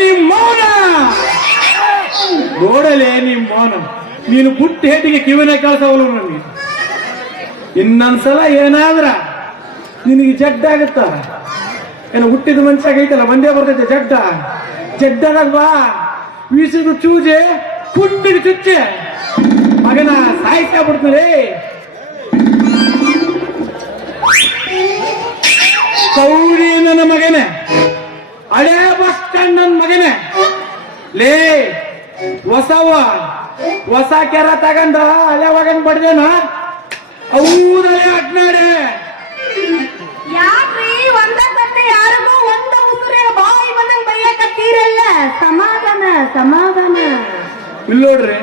ನಿಮ್ ಮೌನ ನೋಡಲೇ ನಿಮ್ ಮೌನ. ನೀನು ಪುಟ್ಟ ಹೇಟಿಗೆ ಕಿವಿನ ಕಳ್ಸವಲ್ಲ ನನಗೆ. ಇನ್ನೊಂದ್ಸಲ ಏನಾದ್ರ ನಿನಗೆ ಜಡ್ಡಾಗುತ್ತ. ಏನು ಹುಟ್ಟಿದ ಮನುಷ್ಯಾಗ ಐತಲ್ಲ ಒಂದೇ ಬರ್ತೈತೆ ಜಡ್ಡ. ಜಡ್ಡದಾಗ ಬಾ ವೀಸಿದು ಚೂಜೆ ಪುಟ್ಟಿಗೆ ಚುಚ್ಚೆ ಮಗನ ಸಾಯ್ತಾ ಬಿಡ್ತಾರೆ. ಕೌಡಿ ನನ್ನ ಮಗನೇ, ಹಳೆ ಬಸ್ ಸ್ಟ್ಯಾಂಡ್ ನನ್ನ ಮಗನೇ. ಲೇ ಹೊಸ ಕೆರ ತಗಂಡ ಹಳೆ ಮಗನ್ ಬಡ್ದೇನ ಹೌದಲೇ ಅಡ್ನಾಡೆ. ಯಾಕ್ರಿ ಒಂದ ಕತ್ತೆ ಯಾರಿಗೂ ಒಂದ ಉಸುರೆ ಬಾಯಿ ಬಂದಂಗ್ ಬೈಯಕತ್ತೀರಲ್ಲ. ಸಮಾಧಾನ ಸಮಾಧಾನ. ಇಲ್ಲಿ ನೋಡ್ರಿ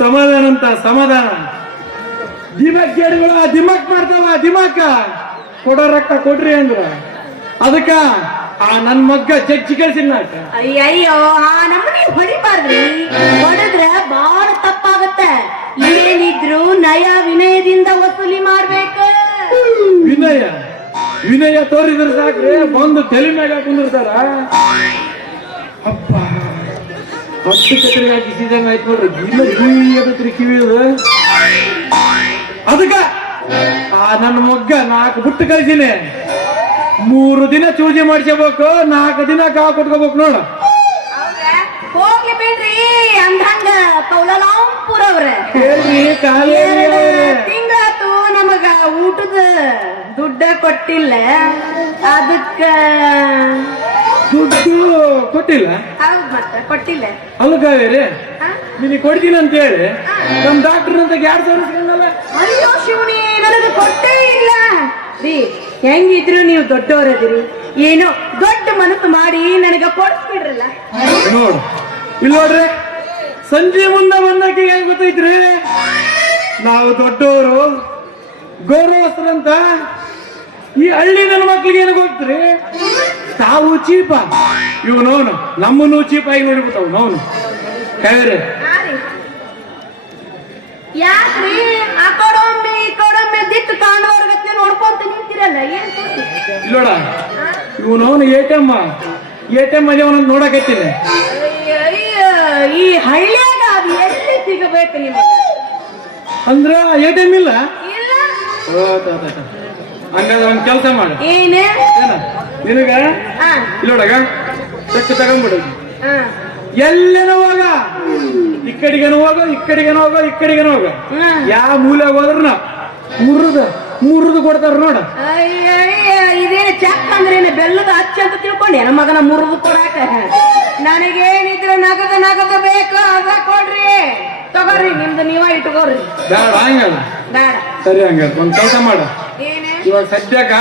ಸಮಾಧಾನ ಅಂತ ಸಮಾಧಾನ. ದಿಮಾಕ್ ಗೇಡ್ಗಳ ದಿಮಾಕ್ ಮಾಡ್ತಾವ. ದಿಮಾಕ ಕೊಡೋ ರೊಕ್ಕ ಕೊಡ್ರಿ ಅಂದ್ರ ಅದಕ್ಕ ಆ ನನ್ ಮಗ್ಗ ಜಡ್ಜಿ ಕಳ್ಸಿನ. ಅಯ್ಯಯ್ಯೋ ಆ ನಮ್ಮನಿ ಹೊಡಿಬಾರ್ದ್ರಿ. ಹೊಡೆದ್ರ ಬಾಳ ತಪ್ಪಾಗತ್ತೆ. ಏನಿದ್ರು ನಯ ವಿನಯದಿಂದ ವಸೂಲಿ ಮಾಡ್ಬೇಕು. ವಿನಯ ತೋರಿದ್ರೆ ಸಾಕ್ರಿ ಬಂದು ತಲೆ ಮ್ಯಾಗ ಕುಂದಿರ್ತಾರ. ಅಪ್ಪ 10 ಕಟ್ಟರಿಗೆ ಹಾಕಿ ಸೀದಂಗ ಆಯ್ತು ನೋಡ್ರಿ. ಕಿವಿಯದು ಅದಕ್ಕ ಆ ನನ್ನ ಮಗ್ಗ 4 ಬುಟ್ಟು ಕಳಿಸಿನಿ. 3 ದಿನ ಚೂಜಿ ಮಾಡಿಸಬೇಕು, 4 ದಿನ ಕಾವು ಕೊಟ್ಕೋಬೇಕು ನೋಡ. ಹೋಗ್ಲಿ ಬಿಡ್ರಿ. ಅಂದಂಗ ಕೌಲಾಲಂಪುರ ಅವ್ರ ತಿಂಗಳಾತು ನಮಗ ಊಟದ ದುಡ್ಡ ಕೊಟ್ಟಿಲ್ಲ. ಅದಕ್ಕ ದುಡ್ಡು ಕೊಟ್ಟಿಲ್ಲ. ಹೌದ್ ಮತ್ತ ಕೊಟ್ಟಿಲ್ಲ. ಅಲ್ಲ ಕಾವೇರಿ ನಿನಗೆ ಕೊಡ್ತೀನಿ ಅಂತ ಹೇಳಿ ನಮ್ ಡಾಕ್ಟರ್ ಅಂತ 2,000 ಇಸ್ಕೊಂಡಲ್ಲ. ಅಯ್ಯೋ ಶಿವನಿ ನನಗೆ ಕೊಟ್ಟೇ ಇಲ್ಲ ರೀ. ಹೆಂಗಿದ್ರು ನೀವು ದೊಡ್ಡವರದಿರಿ, ಏನೋ ದೊಡ್ಡ ಮನಸ್ಸು ಮಾಡಿ ನನಗ ಕೊಡಿಸ್ಬಿಡ್ರಲ್ಲ. ನೋಡು ಇಲ್ಲಿ ನೋಡ್ರಿ, ಸಂಜೆ ಮುಂದೆ ಬಂದಕ್ಕೆ ಹೆಂಗ್ ಗೊತ್ತೈತ್ರಿ ನಾವು ದೊಡ್ಡವರು ಗೌರವಸ್ಥರಂತ. ಈ ಹಳ್ಳಿ ನನ್ನ ಮಕ್ಳಿಗೆ ಏನು ಗೊತ್ತ್ರಿ, ತಾವು ಚೀಪ ಇವನವನು ನಮ್ಮನ್ನು ಚೀಪಾಗಿ ನೋಡಿಬಿಟ್ಟವು ನೋನು. ಕಾವೇರಿ ಯಾಕ್ರಿ ಆ ಕೊಡೊಮ್ಮೆ ಈ ಕೊಡೊಮ್ಮೆ ದಿಟ್ಟು ಕಾಣೋರ್ಗತ್ತೆ ನೋಡ್ಕೊಂತ ನಿಂತಿರಲ್ಲ. ಏನ್ ಇಲ್ಲೋಡ ಇವನವನು ಎ.ಟಿ.ಎಂ ಮಜವನ್ನ ನೋಡಕತ್ತೀನಿ. ಈ ಹಳ್ಳಿಯಾಗ ಅದು ಎಲ್ಲಿ ಸಿಗಬೇಕು ನಿಮಗೆ? ಅಂದ್ರ ಎ.ಟಿ.ಎಂ ಇಲ್ಲ. ಇಲ್ಲ ಹಂಗಾದ್ರೆ ಒಂದ್ ಕೆಲಸ ಮಾಡ. ಏನೇ ನಿನಗ ಇಲ್ಲೋಡಗ ಚೆಕ್ ತಗೊಂಡ್ಬಿಡು. ಎಲ್ಲೇನೋ ಹೋಗ, ಈ ಕಡೆಗೇನೋ ಹೋಗೋ, ಈ ಕಡೆಗೇನೋ ಹೋಗೋ, ಈ ಕಡೆಗೇನೋ ಹೋಗ. ಯಾವ ಮೂಲೆ ಹೋದ್ರನ ಮುರಿದು ಕೊಡ್ತಾರ ನೋಡ. ಇದೇನು ಚೆಕ್ ಅಂದ್ರೆ ಬೆಲ್ಲದ ಹಚ್ಚ ಅಂತ ತಿಳ್ಕೊಂಡೆ ನಮ್ಮ ಮಗನ ಮುರಿದು ಕೊಡಾಕ. ನನಗೇನಿದ್ರು ನಗದ ಬೇಕು ಅದ ಕೊಡ್ರಿ. ತಗೋರಿ ನಿಮ್ದು ನೀವ ಇಟ್ಕೋರಿ. ಬೇಡ ಹಂಗಲ್ಲ. ಬೇಡ ಸರಿ ಹಂಗ ಒಂದ್ ಕೆಲಸ ಮಾಡ. ಏನೇ ಇವಾಗ ಸದ್ಯಕ್ಕ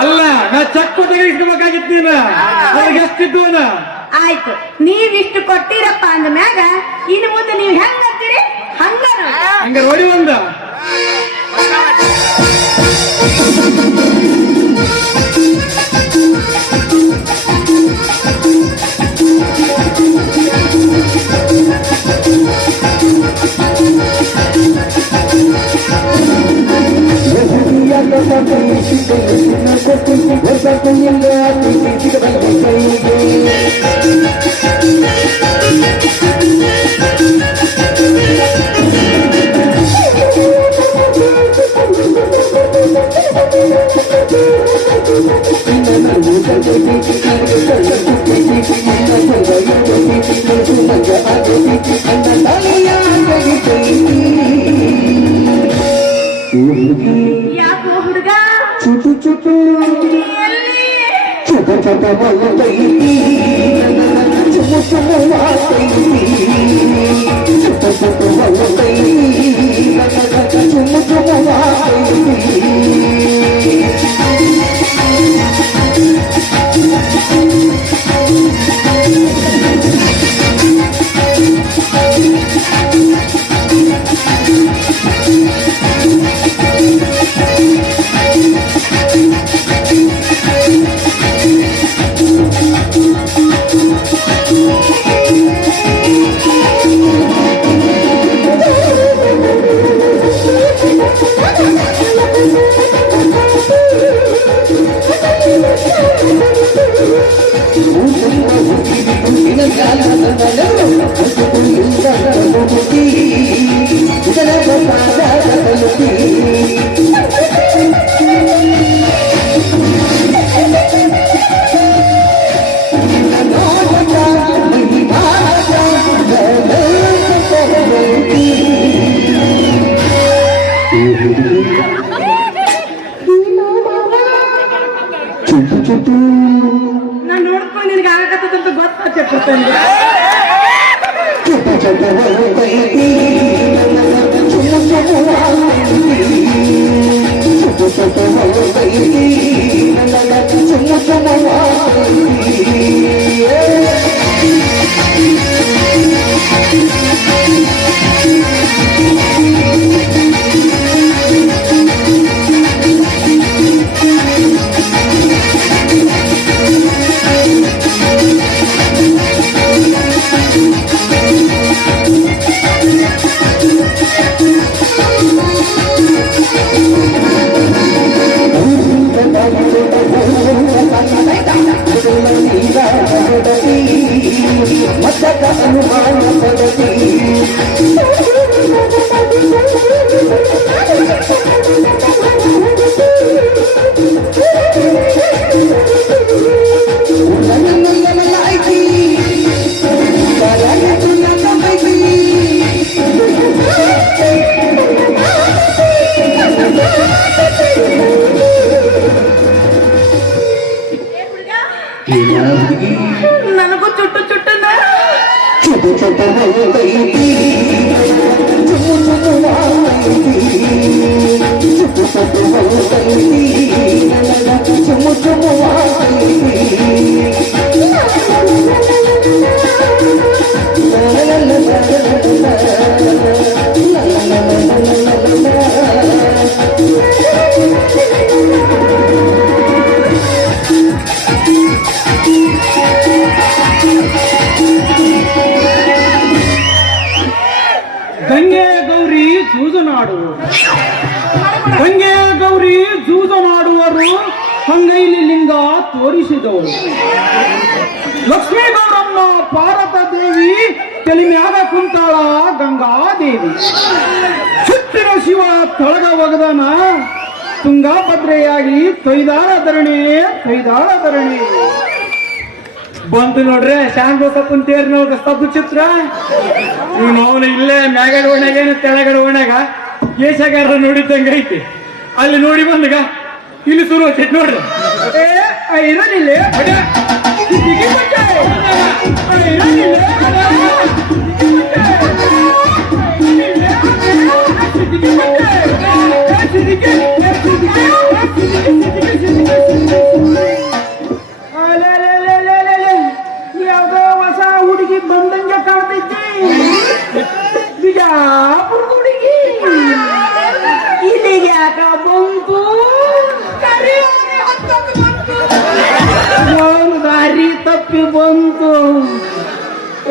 ಅಲ್ಲ ನಾ ಚೆಕ್ ಕೊಟ್ಟಾಗ ಇಸ್ಕೋಬೇಕಾಗಿತ್ತು. ನೀನ ಅವ್ರಿಗೆ ಎಷ್ಟಿದ್ದು ಆಯ್ತು, ನೀವಿಷ್ಟು ಕೊಟ್ಟಿರಪ್ಪ ಅಂದ ಮ್ಯಾಗ ಇನ್ನು ಮುಂದೆ ನೀವು ಹೆಂಗ್ ಅಂತೀರಿ ಹಂಗ ನೋಡಿ ಒಂದ ಯಾಕೋ ಹುಡುಗ ಚುಟು ಚುಟು ಚುಟ ಚುಟ ಬಲತೈತಿ ಚುಮು ಚುಮು ವಾತೈತಿ ಚುಟ ಚುಟ ಬಲತೈತಿ ಚುಮು ಚುಮು ವಾತೈತಿ ನಾನು ನೋಡ್ಕೊಂಡು ನಿನಗೆ ಆಗತ್ತಂತ ಗೊತ್ತಾಗ್ತದೆ. ನನಗೂ ಚುಟ್ಟು ಚುಟ್ಟನ ಗಂಗೆ ಗೌರಿ ಜೂಜನಾಡುವರು, ಗಂಗೆ ಗೌರಿ ಜೂಜನಾಡುವರು, ಹಂಗೈಲಿ ಲಿಂಗ ತೋರಿಸಿದವರು. ಲಕ್ಷ್ಮೀ ಗೌರಮ್ಮ ಪಾರ್ವತ ದೇವಿ ತೆಲಿಮ್ಯಾಗ ಕುಂತಾಳ ಗಂಗಾದೇವಿ. ಸುತ್ತಿನ ಶಿವ ತೊಳಗ ಒಗದನ ತುಂಗಾಭದ್ರೆಯಾಗಿ ತೊಯ್ದಾಳ ಧರಣಿ, ತೊಯ್ದಾಳ ಧರಣಿ. ಬಂತು ನೋಡ್ರಿ ಶಾಂತ ಸಪ್ಪನ್ ತೇರ್ನವ್ರ ಸ್ತಬ್ಧ ಚಿತ್ರ. ಇವನು ಅವನು ಇಲ್ಲೇ ಮ್ಯಾಗಡ ಓಣ್ಯಾಗ ಏನು ತೆಳಗಡ ಓಣ್ಯಾಗ ಕೇಶಗಾರ ನೋಡಿದ್ದಂಗ ಐತಿ. ಅಲ್ಲಿ ನೋಡಿ ಬಂದಾಗ ಇಲ್ಲಿ ಶುರು ಹಚ್ಚೈತಿ ನೋಡ್ರಿ. ಇರಲಿಲ್ಲ ಯಾವ್ದೋ ಹೊಸ ಹುಡುಗಿ ಬಂದಂಗೆ ಕಾಣ್ತೈತಿ. ಬಿಜಾಪುರ ಹುಡುಗಿ ಇಲ್ಲಿಗೆ ಯಾಕ ಬಂತು? ದಾರಿ ತಪ್ಪಿ ಬಂತು.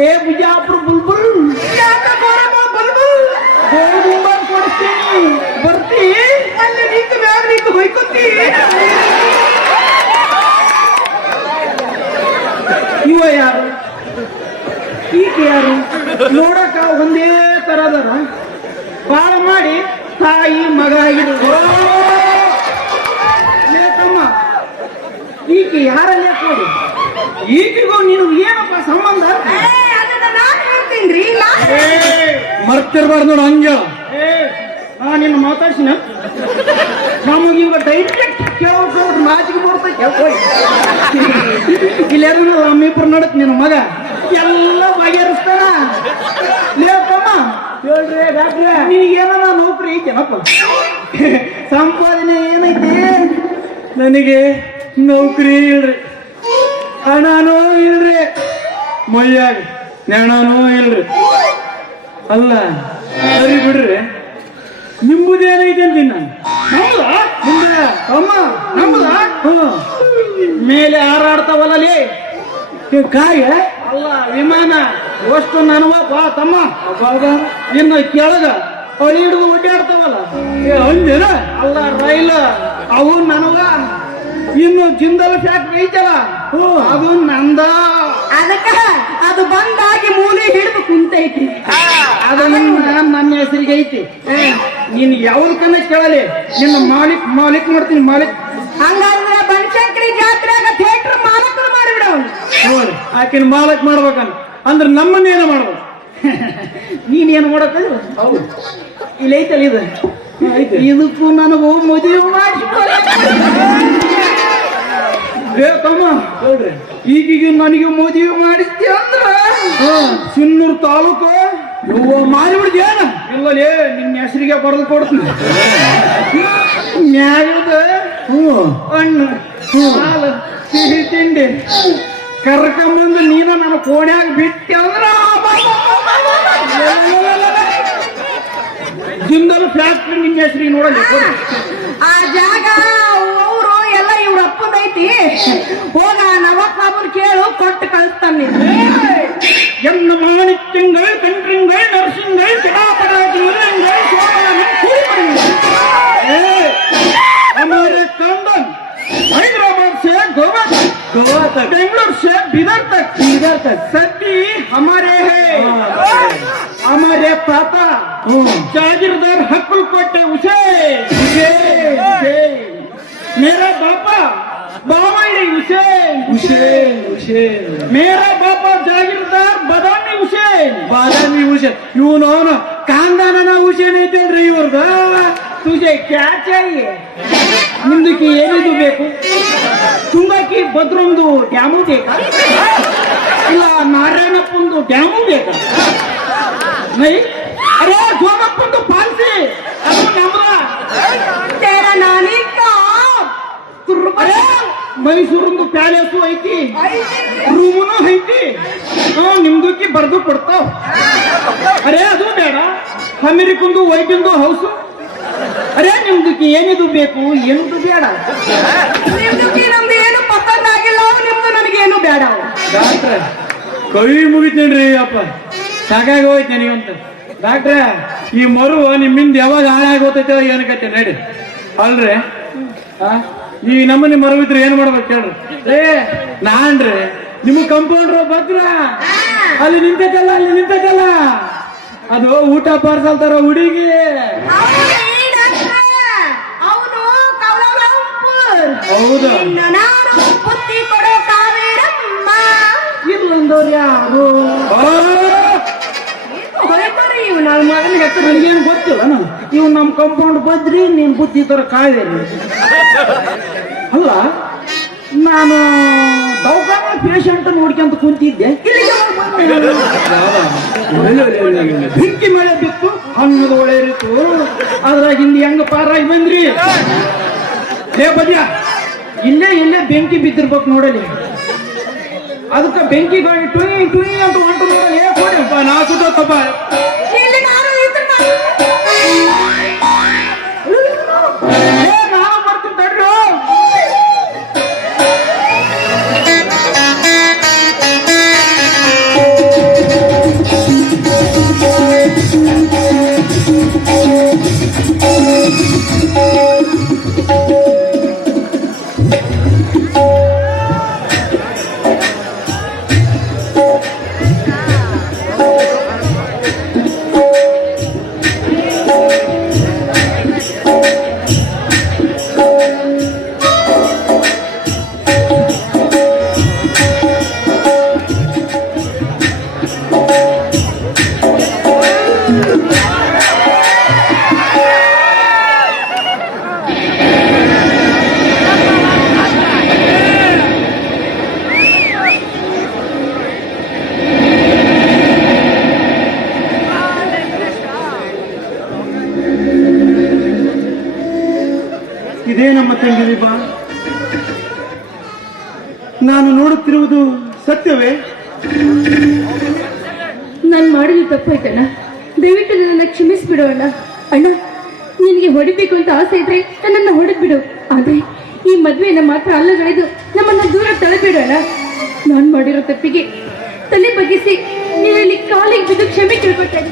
ಏ ಬಿಜಾಪುರ ಬುಲ್ಬುಲ್ ಕೊಡ್ತೀನಿ, ಬರ್ತಿ ಅಲ್ಲಿ ನಿಂತು ಮ್ಯಾಗ ನಿಂತು ಹೊಯ್ಕೊತಿ. ಇವ ಯಾರು? ಈಕೆ ಯಾರು? ನೋಡಕ ಒಂದೇ ತರದರ, ಬಾಳ ಮಾಡಿ ತಾಯಿ ಮಗ ಆಗಿದ್ರು. ತಮ್ಮ ಈಕೆ ಯಾರಲ್ಲೇ ಕೊಡು. ಈಕೆಗೂ ನೀನು ಏನಪ್ಪ ಸಂಬಂಧ? ಹೇಳ್ತೀನ್ರಿ, ಮರ್ತಿರ್ಬಾರ್ದು ನೋಡು ಹಂಗ. ನಿನ್ನ ಮಾತಾಡ್ಸಿನ ನಮಗ ಈಗ ಡೈರೆಕ್ಟ್ ಕೇಳೋ ನಾಚಿಗೆ ಬರ್ತೈತೆ. ಇಲ್ಲೇರು ನಮ್ಮಿಬ್ರು ನಡತ್ ನಿನ್ನ ಮಗ ಎಲ್ಲ ಬಗೆಹರಿಸ್ತಾನ. ಲೇಪಮ್ಮ ಹೇಳ್ರಿ ಡಾಕ್ಟ್ರೆ, ನಿನಗೇನ ನೌಕರಿ ಐತೇನಪ್ಪ? ಸಂಪಾದನೆ ಏನೈತಿ? ನನಗೆ ನೌಕರಿ ಇಲ್ರಿ, ಹಣನೂ ಇಲ್ರಿ, ಮೈಯಾಗ ನೆಣನೂ ಇಲ್ರಿ. ಅಲ್ಲ ಸರಿ ಬಿಡ್ರಿ, ನಿಂಬುದೇನೈತೆ ಅಂತೀನಿ ನಾನು. ಅಮ್ಮ ನಮ್ದ ಮೇಲೆ ಹಾರಾಡ್ತಾವಲ್ಲ ಕಾಯ ಅಲ್ಲ ವಿಮಾನ ಅಷ್ಟು ನನವಪ್ಪ ತಮ್ಮ. ಇನ್ನು ಕೆಳಗ ಅಳಿ ಹಿಡಿದು ಒಡ್ಡಾಡ್ತಾವಲ್ಲ ಅಂದೇನ? ಅಲ್ಲ ರೈಲ್ ಅವು ನನವ. ಇನ್ನು ಜಿಂದಲ್ ಫ್ಯಾಕ್ಟ್ರಿ ಐತಲ್ಲ ಹ್ಞೂ. ಅದು ನಂದ. ಅದಕ್ಕ ಅದು ಬಂದಾಗಿ ಮೂಲಿ ಹಿಡಿದು ಕುಂತೈತಿ. ಅದು ನನ್ನ ಹೆಸರಿಗೆ ಐತಿ. ನೀನ್ ಯಾವ್ದಕ್ಕನ್ನ ಕೇಳಲಿ, ನಿನ್ನ ಮಾಲಿಕ್ ಮಾಡ್ತೀನಿ, ಮಾಲಿಕ್. ಹಂಗಾದ್ರೆ ಬನಶಂಕರಿ ಜಾತ್ರೆಯಾಗ ಥಿಯೇಟರ್ ಮಾಲಕರು ಮಾಡಿಬಿಡವ್. ನೋಡಿ ಆಕಿನ ಮಾಲಕ್ ಮಾಡ್ಬೇಕಂತ ಅಂದ್ರೆ ನಮ್ಮನ್ನೇನು ಮಾಡ್ಬೇಕು. ನೀನ್ ಏನ್ ಮಾಡಕ್ಕಲ್ಲ. ಹೌದು ಇಲ್ಲಿ ಐತಲ್ಲ ಇದು, ಐತೆ. ಇದಕ್ಕೂ ನನಗೂ ಮದುವೆ ಮಾಡಿ ತಮ್ಮ ಹೇಳ್ರಿ. ಈಗೀಗ ನನಗೆ ಮದುವೆ ಮಾಡಿದ್ದೆ ಅಂದ್ರ ಸಿನ್ನೂರು ತಾಲೂಕು ಮಾಡಿಬಿಡ್ದೇನ ಇಲ್ಲಲೇ ನಿನ್ನ ಹೆಸರಿಗೆ ಬರೆದು ಕೊಡ್ತೀನಿ. ನ್ಯಾಯದ ಹಣ್ಣು ಹಾಲು ಸಿಹಿ ತಿಂಡಿ ಕರ್ಕೊಂಬಂದು ನೀನು ನನ್ನ ಕೋಣ್ಯಾಗ ಬಿಟ್ಟೆ ಅಂದ್ರ ಜಿಂದಲ್ ಫ್ಯಾಕ್ಟ್ರಿ ನಿನ್ನ ಹೆಸರಿಗೆ ನೋಡಲಿ. ಆ ಜಾಗ ಊರು ಎಲ್ಲ ಇವ್ರ ಅಪ್ಪದೈತಿ. ಹೋಗ ನವಾಬ್ ಸಾಬನ್ ಕೇಳು, ಕೊಟ್ಟು ಕಳಿಸ್ತಾನೆ. என்ன மாணிக்கங்கள் கன்றுங்கள் நரசிங்கள் கிடாபடாதி முருகங்கள் சோழன் கூலிப்படைகள் हमारे खानदान हैदराबाद से गोवा तक, बेंगलोर से बिदर तक सभी हमारे हैं. हमारे पापा जागीरदार हकुल कोटे उसे मेरा बापा बावाई हुसैन, मेरा बापा जागीरदार बादामी हुसैन. ಇವನು ಅವನು ಕಾಂದಾನ ಹುಸೇನ್ ಐತೇನ್ರಿ ಇವ್ರದ. तुझे क्या चाहिए? ನಿಮ್ದಕ್ಕೆ ಏನಿದು ಬೇಕು? ತುಂಬಾಕಿ ಭದ್ರೊಂದು ಡ್ಯಾಮು ಬೇಕಾ, ಇಲ್ಲ ನಾರಾಯಣಪ್ಪಂದು ಡ್ಯಾಮು ಬೇಕಾ? ನೈ ಅರೆ ಜೋಗಪ್ಪಂದು ಪಾಲ್ಸಿ ಅದು ನಮ್ದ. तेरा नानी का ಅರೆ ಮೈಸೂರಿಂದು ಪ್ಯಾಲೇಸು ಐತಿ, ರೂಮನು ಐತಿ. ನಿಮ್ದಕ್ಕೆ ಬರ್ದು ಕೊಡ್ತಾವ್. ಅರೆ ಅದು ಬೇಡ, ಅಮೆರಿಕಂದು ವೈಟಿಂದು ಹೌಸು. ಅರೆ ನಿಮ್ದಕ್ಕೆ ಏನಿದು ಬೇಕು, ಏನಿದು ಬೇಡ. ನಿಮ್ದಕ್ಕೆ ನಮ್ದು ಏನು ಪಸಂದ್ ಆಗಿಲ್ಲ, ನಿಮ್ದು ನನಗೇನು ಬೇಡ. ಡಾಕ್ಟ್ರ ಕೈ ಮುಗಿತೇನ್ರಿ ಅಪ್ಪ, ಸಾಕಾಗಿ ಹೋಯ್ತು ನನಗಂತ. ಡಾಕ್ಟ್ರ ಈ ಮರು ನಿಮ್ಮಿಂದ ಯಾವಾಗ ಹಾಳಾಗೋತೈತೆ ಏನಕತ್ತೆ ನಡಿ. ಅಲ್ರಿ ಈ ನಮ್ಮನೆ ಮರವಿದ್ರೆ ಏನ್ ಮಾಡ್ಬೇಕು ಹೇಳ್ರಿ. ನಾನ್ರಿ ನಿಮಗ್ ಕಂಪೌಂಡ್ರು ಭದ್ರ ಅಲ್ಲಿ ನಿಂತೈತಲ್ಲ ಅದು ಊಟ ಪಾರ್ಸಲ್ ತರ ಹುಡುಗಿ. ಅವನು ಕೌಲಾಲಂಪುರ್. ಹೌದಾ? ಇನ್ನು ನಾನು ಬುದ್ಧಿ ಕೊಡೋ ಕಾವೇರಮ್ಮ. ಇರ್ಲಿಂದವ್ರು ಯಾರು ಹೊರಬರಿ ಇವ್ ನನ್ನ ಮಗನ ಹೆಸರು. ನನಗೇನು ಗೊತ್ತಿಲ್ಲ. ಇವ್ ನಮ್ ಕಂಪೌಂಡ್ ಬದ್ರಿ ನೀನ್ ಬುದ್ಧಿ ತರ ಕಾವೇರಿ. ಅಲ್ಲ ನಾನು ದವಾಖಾನೆ ಪೇಷಂಟ್ ನೋಡ್ಕೊಂತ ಕುಂತಿದ್ದೆ, ಬೆಂಕಿ ಮಳೆ ಬಿತ್ತು, ಹಣ್ಣದ ಒಳೆ ಇತ್ತು, ಅದ್ರಾಗ ಇಲ್ಲಿ ಹೆಂಗ ಪಾರಾಗಿ ಬಂದ್ರಿ. ಹೇ ಬದ್ಯ, ಇಲ್ಲೇ ಬೆಂಕಿ ಬಿದ್ದಿರ್ಬೇಕು ನೋಡಲಿ. ಅದಕ್ಕೆ ಬೆಂಕಿ ಗಾಡಿ ಟುಯಿ ಅಂತ ಹೊಂಟು ನೋಡಲಿ. ಕೊಡಪ್ಪ ನಾ ಸುತ್ತಪ್ಪ. ಇಲ್ಲಿ ನಾನು ಇದ್ರ ನಾನು ಬರ್ತೀನಿ ತಡ್ರು. ಇದೇ ನಮ್ಮ ತಂಗಿ ದೀಪಾ. ನಾನು ನೋಡುತ್ತಿರುವುದು ಸತ್ಯವೇ? ನಾನು ಮಾಡಿದ ತಪ್ಪಾಯ್ತಣ್ಣ, ದಯವಿಟ್ಟು ನನ್ನ ಕ್ಷಮಿಸ್ಬಿಡು ಅಣ್ಣ. ಅಣ್ಣ, ನಿನಗೆ ಹೊಡಿಬೇಕು ಅಂತ ಆಸೆ ಇದ್ರೆ ನನ್ನನ್ನು ಹೊಡೆದ್ಬಿಡು, ಆದ್ರೆ ಈ ಮದ್ವೆನ ಮಾತ್ರ ಅಲ್ಲಗಳೆದು ನಮ್ಮನ್ನ ದೂರ ತಳ್ಳಬೇಡು ಅಣ್ಣ. ನಾನು ಮಾಡಿರೋ ತಪ್ಪಿಗೆ ತಲೆ ಬಗ್ಗಿಸಿ ನೀನಲ್ಲಿ ಕಾಲಿಗೆ ಬಿದ್ದು ಕ್ಷಮೆ ಕೇಳ್ಕೊಳ್ತೇನೆ.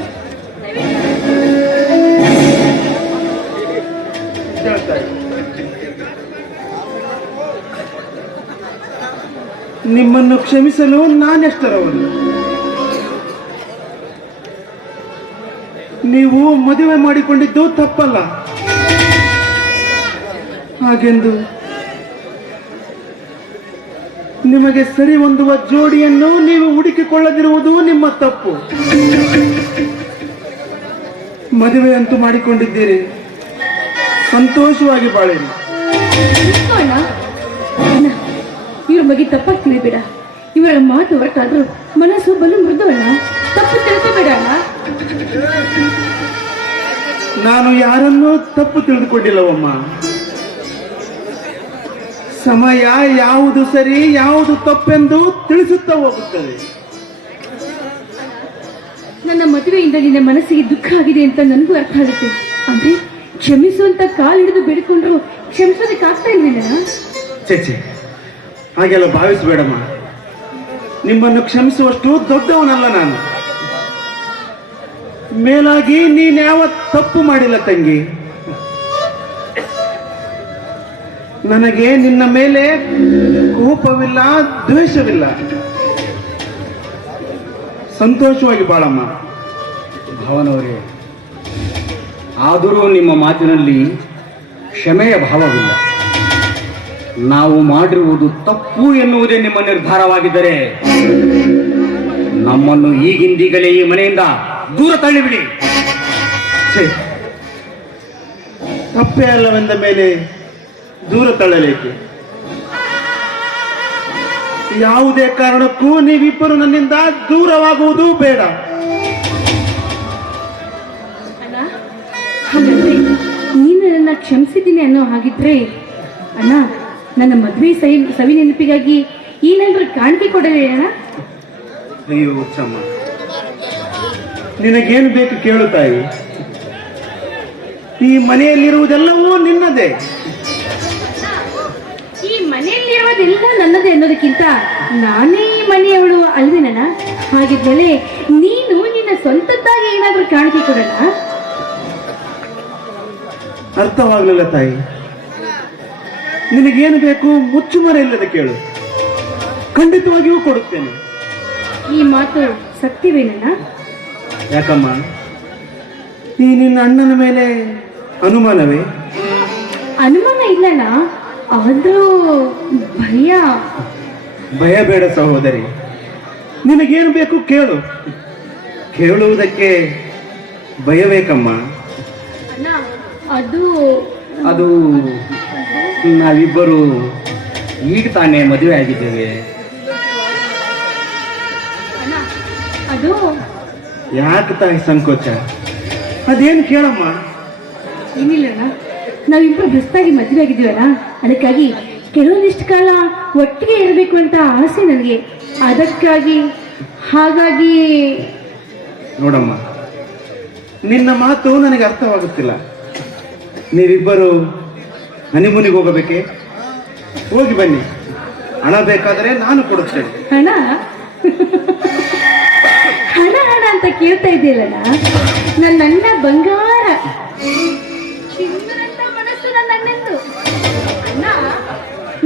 ನಿಮ್ಮನ್ನು ಕ್ಷಮಿಸಲು ನಾನೆಷ್ಟರವನು? ನೀವು ಮದುವೆ ಮಾಡಿಕೊಂಡಿದ್ದು ತಪ್ಪಲ್ಲ. ಹಾಗೆಂದು ನಿಮಗೆ ಸರಿ ಹೊಂದುವ ಜೋಡಿಯನ್ನು ನೀವು ಹುಡುಕಿಕೊಳ್ಳದಿರುವುದು ನಿಮ್ಮ ತಪ್ಪು. ಮದುವೆ ಅಂತೂ ಮಾಡಿಕೊಂಡಿದ್ದೀರಿ, ಸಂತೋಷವಾಗಿ ಬಾಳಿರಿ. ಅಣ್ಣ ಅಣ್ಣ, ಇವ್ರ ಬಗ್ಗೆ ತಪ್ಪಾಗಿ ತಿಳಿಬೇಡ. ಇವರ ಮಾತು ಹೊರಟಾದ್ರೂ ಮನಸ್ಸು ಬಲು ಮೃದು ಅಣ್ಣ, ತಪ್ಪು ತಿಳ್ಕೋಬೇಡ ಅಣ್ಣ. ನಾನು ಯಾರನ್ನೂ ತಪ್ಪು ತಿಳಿದುಕೊಂಡಿಲ್ಲವಮ್ಮ. ಸಮಯ ಯಾವುದು ಸರಿ ಯಾವುದು ತಪ್ಪೆಂದು ತಿಳಿಸುತ್ತಾ ಹೋಗುತ್ತದೆ. ನನ್ನ ಮದುವೆಯಿಂದ ನಿನ್ನ ಮನಸ್ಸಿಗೆ ದುಃಖ ಆಗಿದೆ ಅಂತ ನನಗೂ ಅರ್ಥ ಆಗುತ್ತೆ. ಅಂದ್ರೆ ಕ್ಷಮಿಸುವಂತ ಕಾಲು ಹಿಡಿದು ಬೇಡಿಕೊಂಡ್ರು ಕ್ಷಮಿಸೋದಕ್ಕೆ ಆಗ್ತಾ ಇಲ್ವೇನ? ಚೇಚೆ, ಹಾಗೆಲ್ಲ ಭಾವಿಸಬೇಡಮ್ಮ. ನಿಮ್ಮನ್ನು ಕ್ಷಮಿಸುವಷ್ಟು ದೊಡ್ಡವನಲ್ಲ ನಾನು. ಮೇಲಾಗಿ ನೀನ್ಯಾವ ತಪ್ಪು ಮಾಡಿಲ್ಲ ತಂಗಿ. ನನಗೆ ನಿನ್ನ ಮೇಲೆ ಕೋಪವಿಲ್ಲ, ದ್ವೇಷವಿಲ್ಲ. ಸಂತೋಷವಾಗಿ ಬಾಳಮ್ಮ. ಭಾವನವರೇ, ಆದರೂ ನಿಮ್ಮ ಮಾತಿನಲ್ಲಿ ಕ್ಷಮೆಯ ಭಾವವಿಲ್ಲ. ನಾವು ಮಾಡಿರುವುದು ತಪ್ಪು ಎನ್ನುವುದೇ ನಿಮ್ಮ ನಿರ್ಧಾರವಾಗಿದ್ದರೆ ನಮ್ಮನ್ನು ಈಗಿಂದೀಗಲೇ ಈ ಮನೆಯಿಂದ ದೂರ ತಳ್ಳಿಬಿಡಿ. ಛೇ, ತಪ್ಪೇ ಅಲ್ಲವೆಂದ ಮೇಲೆ ದೂರ ತಳ್ಳಲೇಕೆ? ಯಾವುದೇ ಕಾರಣಕ್ಕೂ ನೀವಿಬ್ಬರು ನನ್ನಿಂದ ದೂರವಾಗುವುದು ಬೇಡ. ಅಣ್ಣ, ಹಾಗಾದ್ರೆ ನೀನು ನನ್ನ ಕ್ಷಮಿಸಿದ್ದೀನಿ ಅನ್ನೋ ಹಾಗಿದ್ರೆ ಅಣ್ಣ, ನನ್ನ ಮದುವೆ ಸವಿ ನೆನಪಿಗಾಗಿ ಏನಾದ್ರೂ ಕಾಣಿಕೆ ಕೊಡಲೇ ಅಣ್ಣ? ಅಯ್ಯೋ ಹುಚ್ಚಮ್ಮ, ನಿನಗೇನು ಬೇಕು ಕೇಳು ತಾಯಿ. ಈ ಮನೆಯಲ್ಲಿರುವುದೆಲ್ಲವೂ ನಿನ್ನದೇ. ಈ ಮನೆಯಲ್ಲಿರೋದೆಲ್ಲ ನನ್ನದೇ ಅನ್ನೋದಕ್ಕಿಂತ ನಾನೇ ಈ ಮನೆಯವಳು ಅಲ್ವೇನಣ್ಣ? ಹಾಗಿದ್ಮೇಲೆ ನೀನು ನಿನ್ನ ಸ್ವಂತದ್ದಾಗಿ ಏನಾದ್ರೂ ಕಾಣಿಕೆ ಕೊಡೋಣ? ಅರ್ಥವಾಗಲಿಲ್ಲ ತಾಯಿ. ನಿನಗೇನು ಬೇಕು ಮುಚ್ಚುಮರೆ ಇಲ್ಲದೆ ಕೇಳು, ಖಂಡಿತವಾಗಿಯೂ ಕೊಡುತ್ತೇನೆ. ಈ ಮಾತು ಸತ್ಯವೇನಣ್ಣ? ಯಾಕಮ್ಮ, ಈ ನಿನ್ನ ಅಣ್ಣನ ಮೇಲೆ ಅನುಮಾನವೇ? ಅನುಮಾನ ಇಲ್ಲಣ್ಣ, ಆದ್ರೂ ಭಯ. ಭಯ ಬೇಡ ಸಹೋದರಿ. ನಿನಗೇನು ಬೇಕು ಕೇಳು. ಕೇಳುವುದಕ್ಕೆ ಭಯ ಬೇಕಮ್ಮ. ಅಣ್ಣ, ಅದು ಅದು ನಾವಿಬ್ಬರು ಈಗ ತಾನೇ ಮದುವೆ ಆಗಿದ್ದೇವೆ. ಅಣ್ಣ, ಅದು ಯಾಕೆ ತಾಯಿ ಸಂಕೋಚ? ಅದೇನು ಕೇಳಮ್ಮ. ಏನಿಲ್ಲಣ್ಣ, ನಾವಿಬ್ರು ಹೊಸದಾಗಿ ಮದುವೆ ಆಗಿದ್ದೀವಲ್ಲ, ಅದಕ್ಕಾಗಿ ಕೆಲವೊಂದಿಷ್ಟು ಕಾಲ ಒಟ್ಟಿಗೆ ಇರಬೇಕು ಅಂತ ಆಸೆ ನನಗೆ. ಅದಕ್ಕಾಗಿ ಹಾಗಾಗಿ ನೋಡಮ್ಮ, ನಿನ್ನ ಮಾತು ನನಗೆ ಅರ್ಥವಾಗುತ್ತಿಲ್ಲ. ನೀವಿಬ್ಬರು ಹನಿಮೂನಿಗೆ ಹೋಗಬೇಕೆ? ಹೋಗಿ ಬನ್ನಿ. ಹಣ ಬೇಕಾದರೆ ನಾನು ಕೊಡುತ್ತೇನೆ. ಹಣ ಹಣ ಹಣ ಅಂತ ಕೇಳ್ತಾ ಇದ್ದೀಯಲ್ಲಣ್ಣ, ನನ್ನ ಬಂಗಾರ ಚಿನ್ನದಂತ ಮನಸ್ಸು ನನ್ನ ಅಣ್ಣಂದು. ಅಣ್ಣ,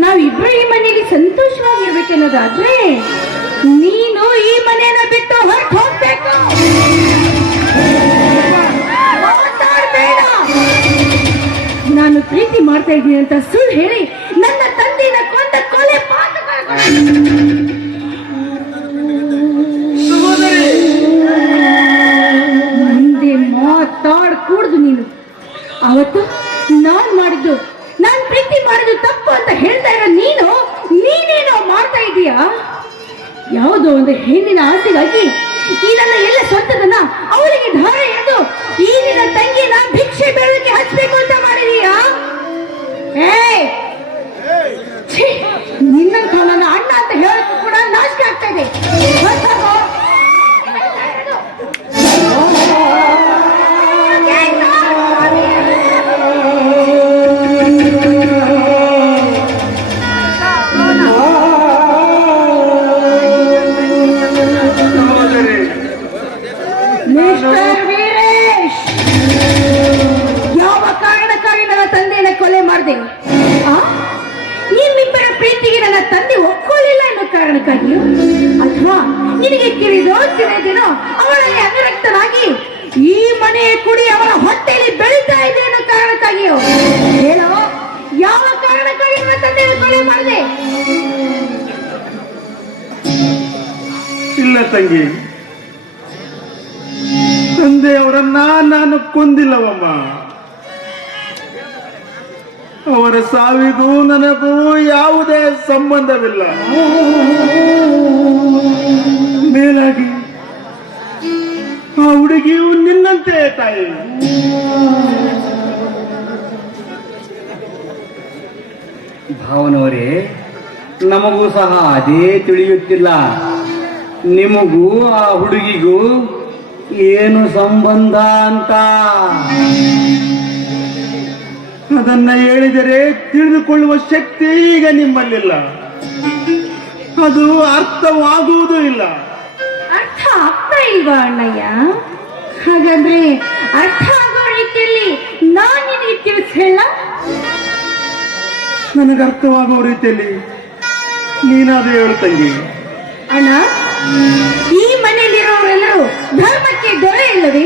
ನಾವಿಬ್ರು ಈ ಮನೆಯಲ್ಲಿ ಸಂತೋಷವಾಗಿರ್ಬೇಕನ್ನೋದಾದ್ರೆ ನೀನು ಈ ಮನೆಯನ್ನ ಬಿಟ್ಟು ಹೊರಟು ಹೋಗ್ಬೇಕು. ಮಾತಾಡ್ಬೇಡ. ನಾನು ಪ್ರೀತಿ ಮಾಡ್ತಾ ಇದ್ದೀನಿ ಅಂತ ಸುಳ್ಳು ಹೇಳಿ ನನ್ನ ತಂದೆನ ಕೊಂದ ಕೊಲೆ ಮುಂದೆ ಮಾತಾಡ್ಕೂಡ್ದು ನೀನು. ಅವತ್ತು ನಾನ್ ಪ್ರೀತಿ ಮಾಡಿದ್ದು ತಪ್ಪು ಅಂತ ಹೇಳ್ತಾ ಇರೋ ನೀನೇನೋ ಮಾಡ್ತಾ ಇದೀಯಾ? ಯಾವುದೋ ಒಂದು ಹೆಣ್ಣಿನ ಆಸೆಗಾಗಿ ಈ ನನ್ನ ಎಲ್ಲ ಸ್ವಂತದನ್ನ ಅವಳಿಗೆ ಧಾರೆ ಎಳೆದು ಈ ನಿನ್ನ ತಂಗಿನ ಭಿಕ್ಷೆ ಬೇಡಕ್ಕೆ ಹಚ್ಚಬೇಕು ಅಂತ ಮಾಡಿದೀಯಾ? ನಿನ್ನಂತ ನನ್ನ ಅಣ್ಣ ಅಂತ ಹೇಳಕ್ಕೂ ಕೂಡ ನಾಚಿಕೆ ಆಗ್ತಾ ಇದೆ. ಮಿಸ್ಟರ್ ವೀರೇಶ್, ಯಾವ ಕಾರಣಕ್ಕಾಗಿ ನನ್ನ ತಂದೆಯನ್ನ ಕೊಲೆ ಮಾಡಿದೆ? ನಿಮ್ಮಿಬ್ಬರ ಪ್ರೀತಿಗೆ ನನ್ನ ತಂದೆ ಒಪ್ಕೊಳ್ಳಿಲ್ಲ ಅನ್ನೋ ಕಾರಣ ತಾಯಿಯೋ ಅಥವಾ ನಿನಗೆ ಕಿರಿದೋ ಚಿರಿದೇನೋ ಅವಳಲ್ಲಿ ಅನುರಕ್ತನಾಗಿ ಈ ಮನೆಯ ಕುಡಿ ಅವಳ ಹೊಟ್ಟೆಯಲ್ಲಿ ಬೆಳೀತಾ ಇದೆ ಅನ್ನೋ ಕಾರಣಕ್ಕಾಗಿಯೋ ಹೇಳೋ, ಯಾವ ಕಾರಣಕ್ಕಾಗಿ ನನ್ನ ತಂದೆಯನ್ನು ಕೊಲೆ ಮಾಡಿದೆ? ಇಲ್ಲ ತಂಗಿ, ತಂದೆಯವರನ್ನ ನಾನು ಕೊಂದಿಲ್ಲವಮ್ಮ. ಅವರ ಸಾವಿಗೂ ನನಗೂ ಯಾವುದೇ ಸಂಬಂಧವಿಲ್ಲ. ಮೇಲಾಗಿ ಆ ಹುಡುಗಿಯು ನಿನ್ನಂತೆ ತಾಯಿ. ಭಾವನವರೇ, ನಮಗೂ ಸಹ ಅದೇ ತಿಳಿಯುತ್ತಿಲ್ಲ. ನಿಮಗೂ ಆ ಹುಡುಗಿಗೂ ಏನು ಸಂಬಂಧ ಅಂತ. ಅದನ್ನ ಹೇಳಿದರೆ ತಿಳಿದುಕೊಳ್ಳುವ ಶಕ್ತಿ ಈಗ ನಿಮ್ಮಲ್ಲಿಲ್ಲ. ಅದು ಅರ್ಥವಾಗುವುದೂ ಇಲ್ಲ. ಅರ್ಥ ಆಗ್ತಾ ಇಲ್ವಾ ಅಣ್ಣಯ್ಯ? ಹಾಗಾದ್ರೆ ಅರ್ಥ ಆಗೋ ರೀತಿಯಲ್ಲಿ ನಾನು ನಿನಗೆ ತಿಳಿಸಿ ಹೇಳ. ನನಗೆ ಅರ್ಥವಾಗುವ ರೀತಿಯಲ್ಲಿ ನೀನಾದ್ರೂ ಹೇಳು ತಂಗಿ. ಅಣ್ಣ, ಈ ಮನೆಯಲ್ಲಿರೋರೆಲ್ಲರೂ ಧರ್ಮಕ್ಕೆ ದೊರೆ ಇಲ್ಲವೇ?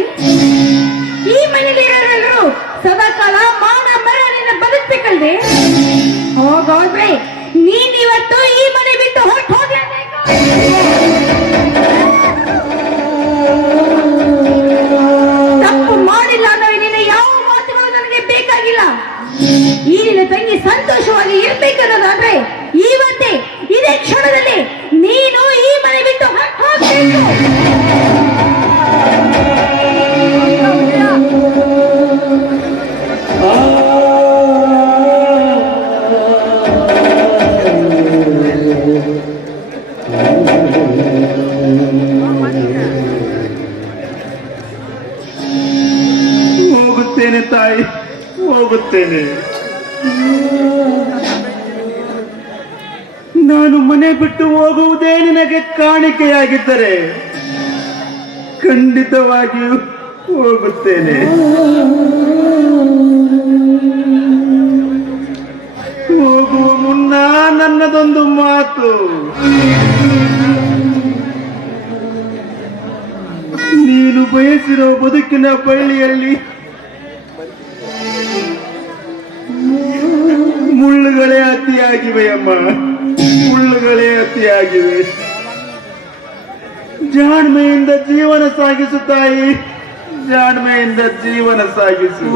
ಈ ಮನೆಯಲ್ಲಿರೋರೆಲ್ಲರೂ ಸದಾಕಾಲ ಮಾನ ಮರಣಿನ ಬದುಕಬೇಕಲ್ವೇ? ಹೋಗೋದ್ರೆ ನೀನಿವತ್ತು ಈ ಮನೆ ಬಿಟ್ಟು ಹೊರಟು ಹೋಗಲೇಬೇಕು. ತಪ್ಪು ಮಾಡಿಲ್ಲ ಅನ್ನೋ ನಿನ್ನ ಯಾವ ಮಾತುಗಳು ನನಗೆ ಬೇಕಾಗಿಲ್ಲ. ಈ ನಿನ್ನ ತಂಗಿ ಸಂತೋಷವಾಗಿ ಇರ್ಬೇಕನ್ನೋದಾದ್ರೆ ಇವತ್ತೇ ಇದೇ ಕ್ಷಣದಲ್ಲಿ ನೀನು ಈ ಮನೆ ಬಿಟ್ಟು ಹೊರಟು ಹೋಗ್ಬೇಕು. ಹೋಗುತ್ತೇನೆ ತಾಯಿ, ಹೋಗುತ್ತೇನೆ. ನಾನು ಮನೆ ಬಿಟ್ಟು ಹೋಗುವುದೇ ನಿನಗೆ ಕಾಣಿಕೆಯಾಗಿದ್ದರೆ ಖಂಡಿತವಾಗಿಯೂ ಹೋಗುತ್ತೇನೆ. ಹೋಗುವ ಮುನ್ನ ನನ್ನದೊಂದು ಮಾತು. ನೀನು ಬಯಸಿರೋ ಬದುಕಿನ ಬಳ್ಳಿಯಲ್ಲಿ ಮುಳ್ಳುಗಳೇ ಅತಿಯಾಗಿವೆ ಅಮ್ಮ, ಮುಳ್ಳುಗಳೇ ಅತಿಯಾಗಿವೆ. ಜಾಣ್ಮೆಯಿಂದ ಜೀವನ ಸಾಗಿಸು ತಾಯಿ, ಜಾಣ್ಮೆಯಿಂದ ಜೀವನ ಸಾಗಿಸು.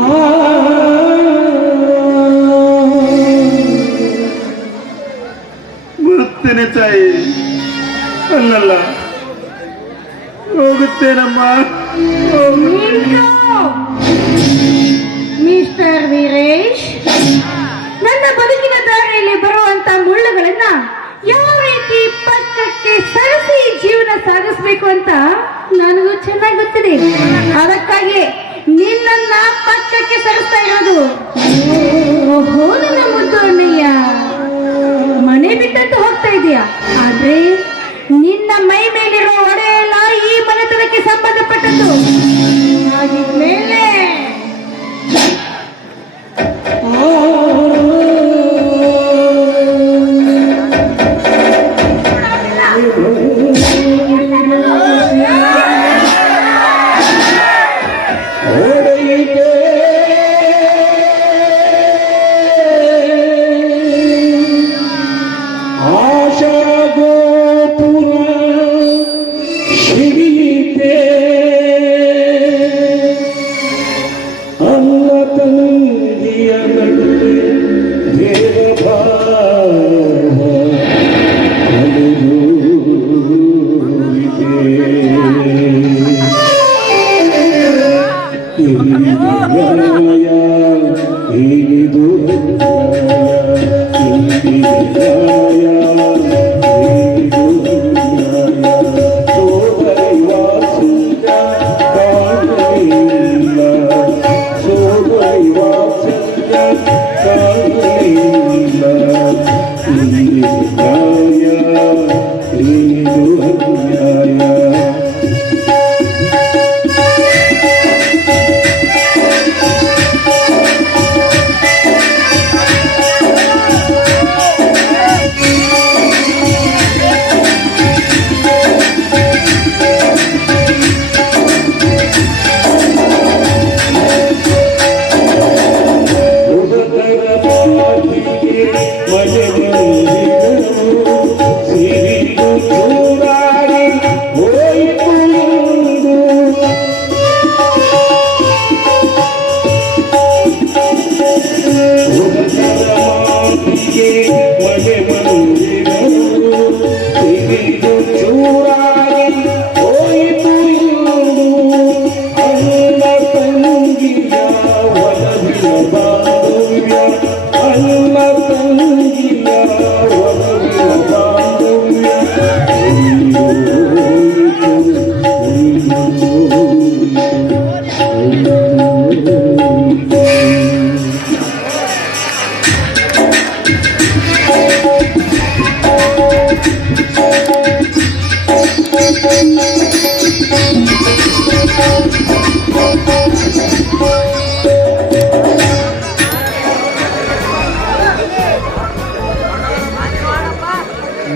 ಬರುತ್ತೇನೆ ತಾಯಿ. ಅಲ್ಲಲ್ಲ, ಹೋಗುತ್ತೇನಮ್ಮ. ಮಿಸ್ಟರ್ ವೀರೇಶ್, ನನ್ನ ಬದುಕಿನ ದಾರಿಯಲ್ಲಿ ಬರುವಂತ ಮುಳ್ಳುಗಳನ್ನ ಯಾವ ರೀತಿ ಪಕ್ಕಕ್ಕೆ ಸರಿಸಿ ಜೀವನ ಸಾಗಿಸ್ಬೇಕು ಅಂತ ನನಗೂ ಚೆನ್ನಾಗಿ ಗೊತ್ತಿದೆ. ಅದಕ್ಕಾಗಿ ನಿನ್ನನ್ನ ಪಕ್ಕಕ್ಕೆ ಸರಿಸ್ತಾ ಇರೋದು. ಓಹೋ, ನನ್ನ ಮುದ್ದು ಅಣ್ಣಯ್ಯ, ಮನೆ ಬಿಟ್ಟಂತ ಹೋಗ್ತಾ ಇದೀಯಾ? ಆದ್ರೆ ನಿನ್ನ ಮೈ ಮೇಲಿರೋ ಒಡೆ ಎಲ್ಲ ಈ ಮನೆತನಕ್ಕೆ ಸಂಬಂಧಪಟ್ಟದ್ದು. ಹಾಗಿದ್ಮೇಲೆ ಸೋದರಿ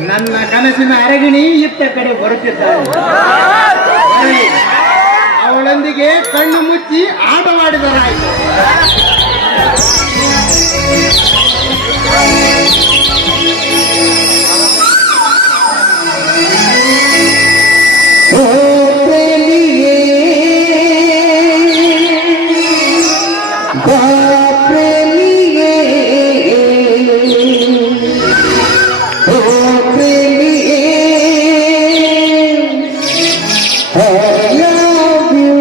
ನನ್ನ ಕನಸಿನ ಅರಗಿಣಿ ಇತ್ತ ಕಡೆ ಬರುತ್ತಿದ್ದಾಳೆ. ಅವಳೊಂದಿಗೆ ಕಣ್ಣು ಮುಚ್ಚಿ ಆಟವಾಡಿದರಾಯಿತು. ओ प्रेमिये बाप प्रेमिये ओ प्रेमिये I love you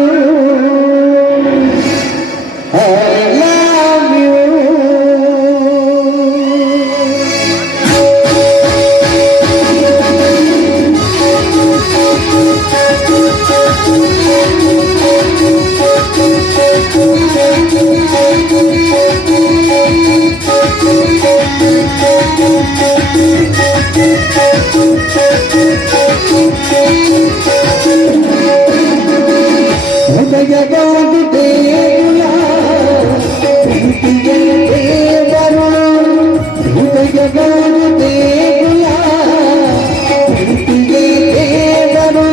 I love you ಹೃದಯಗಾದು ದೇಗುಲ ಪ್ರೀತಿಯ ದೇವರು ಹೃದಯಗಾದು ದೇಗುಲ ಪ್ರೀತಿಯ ದೇವರು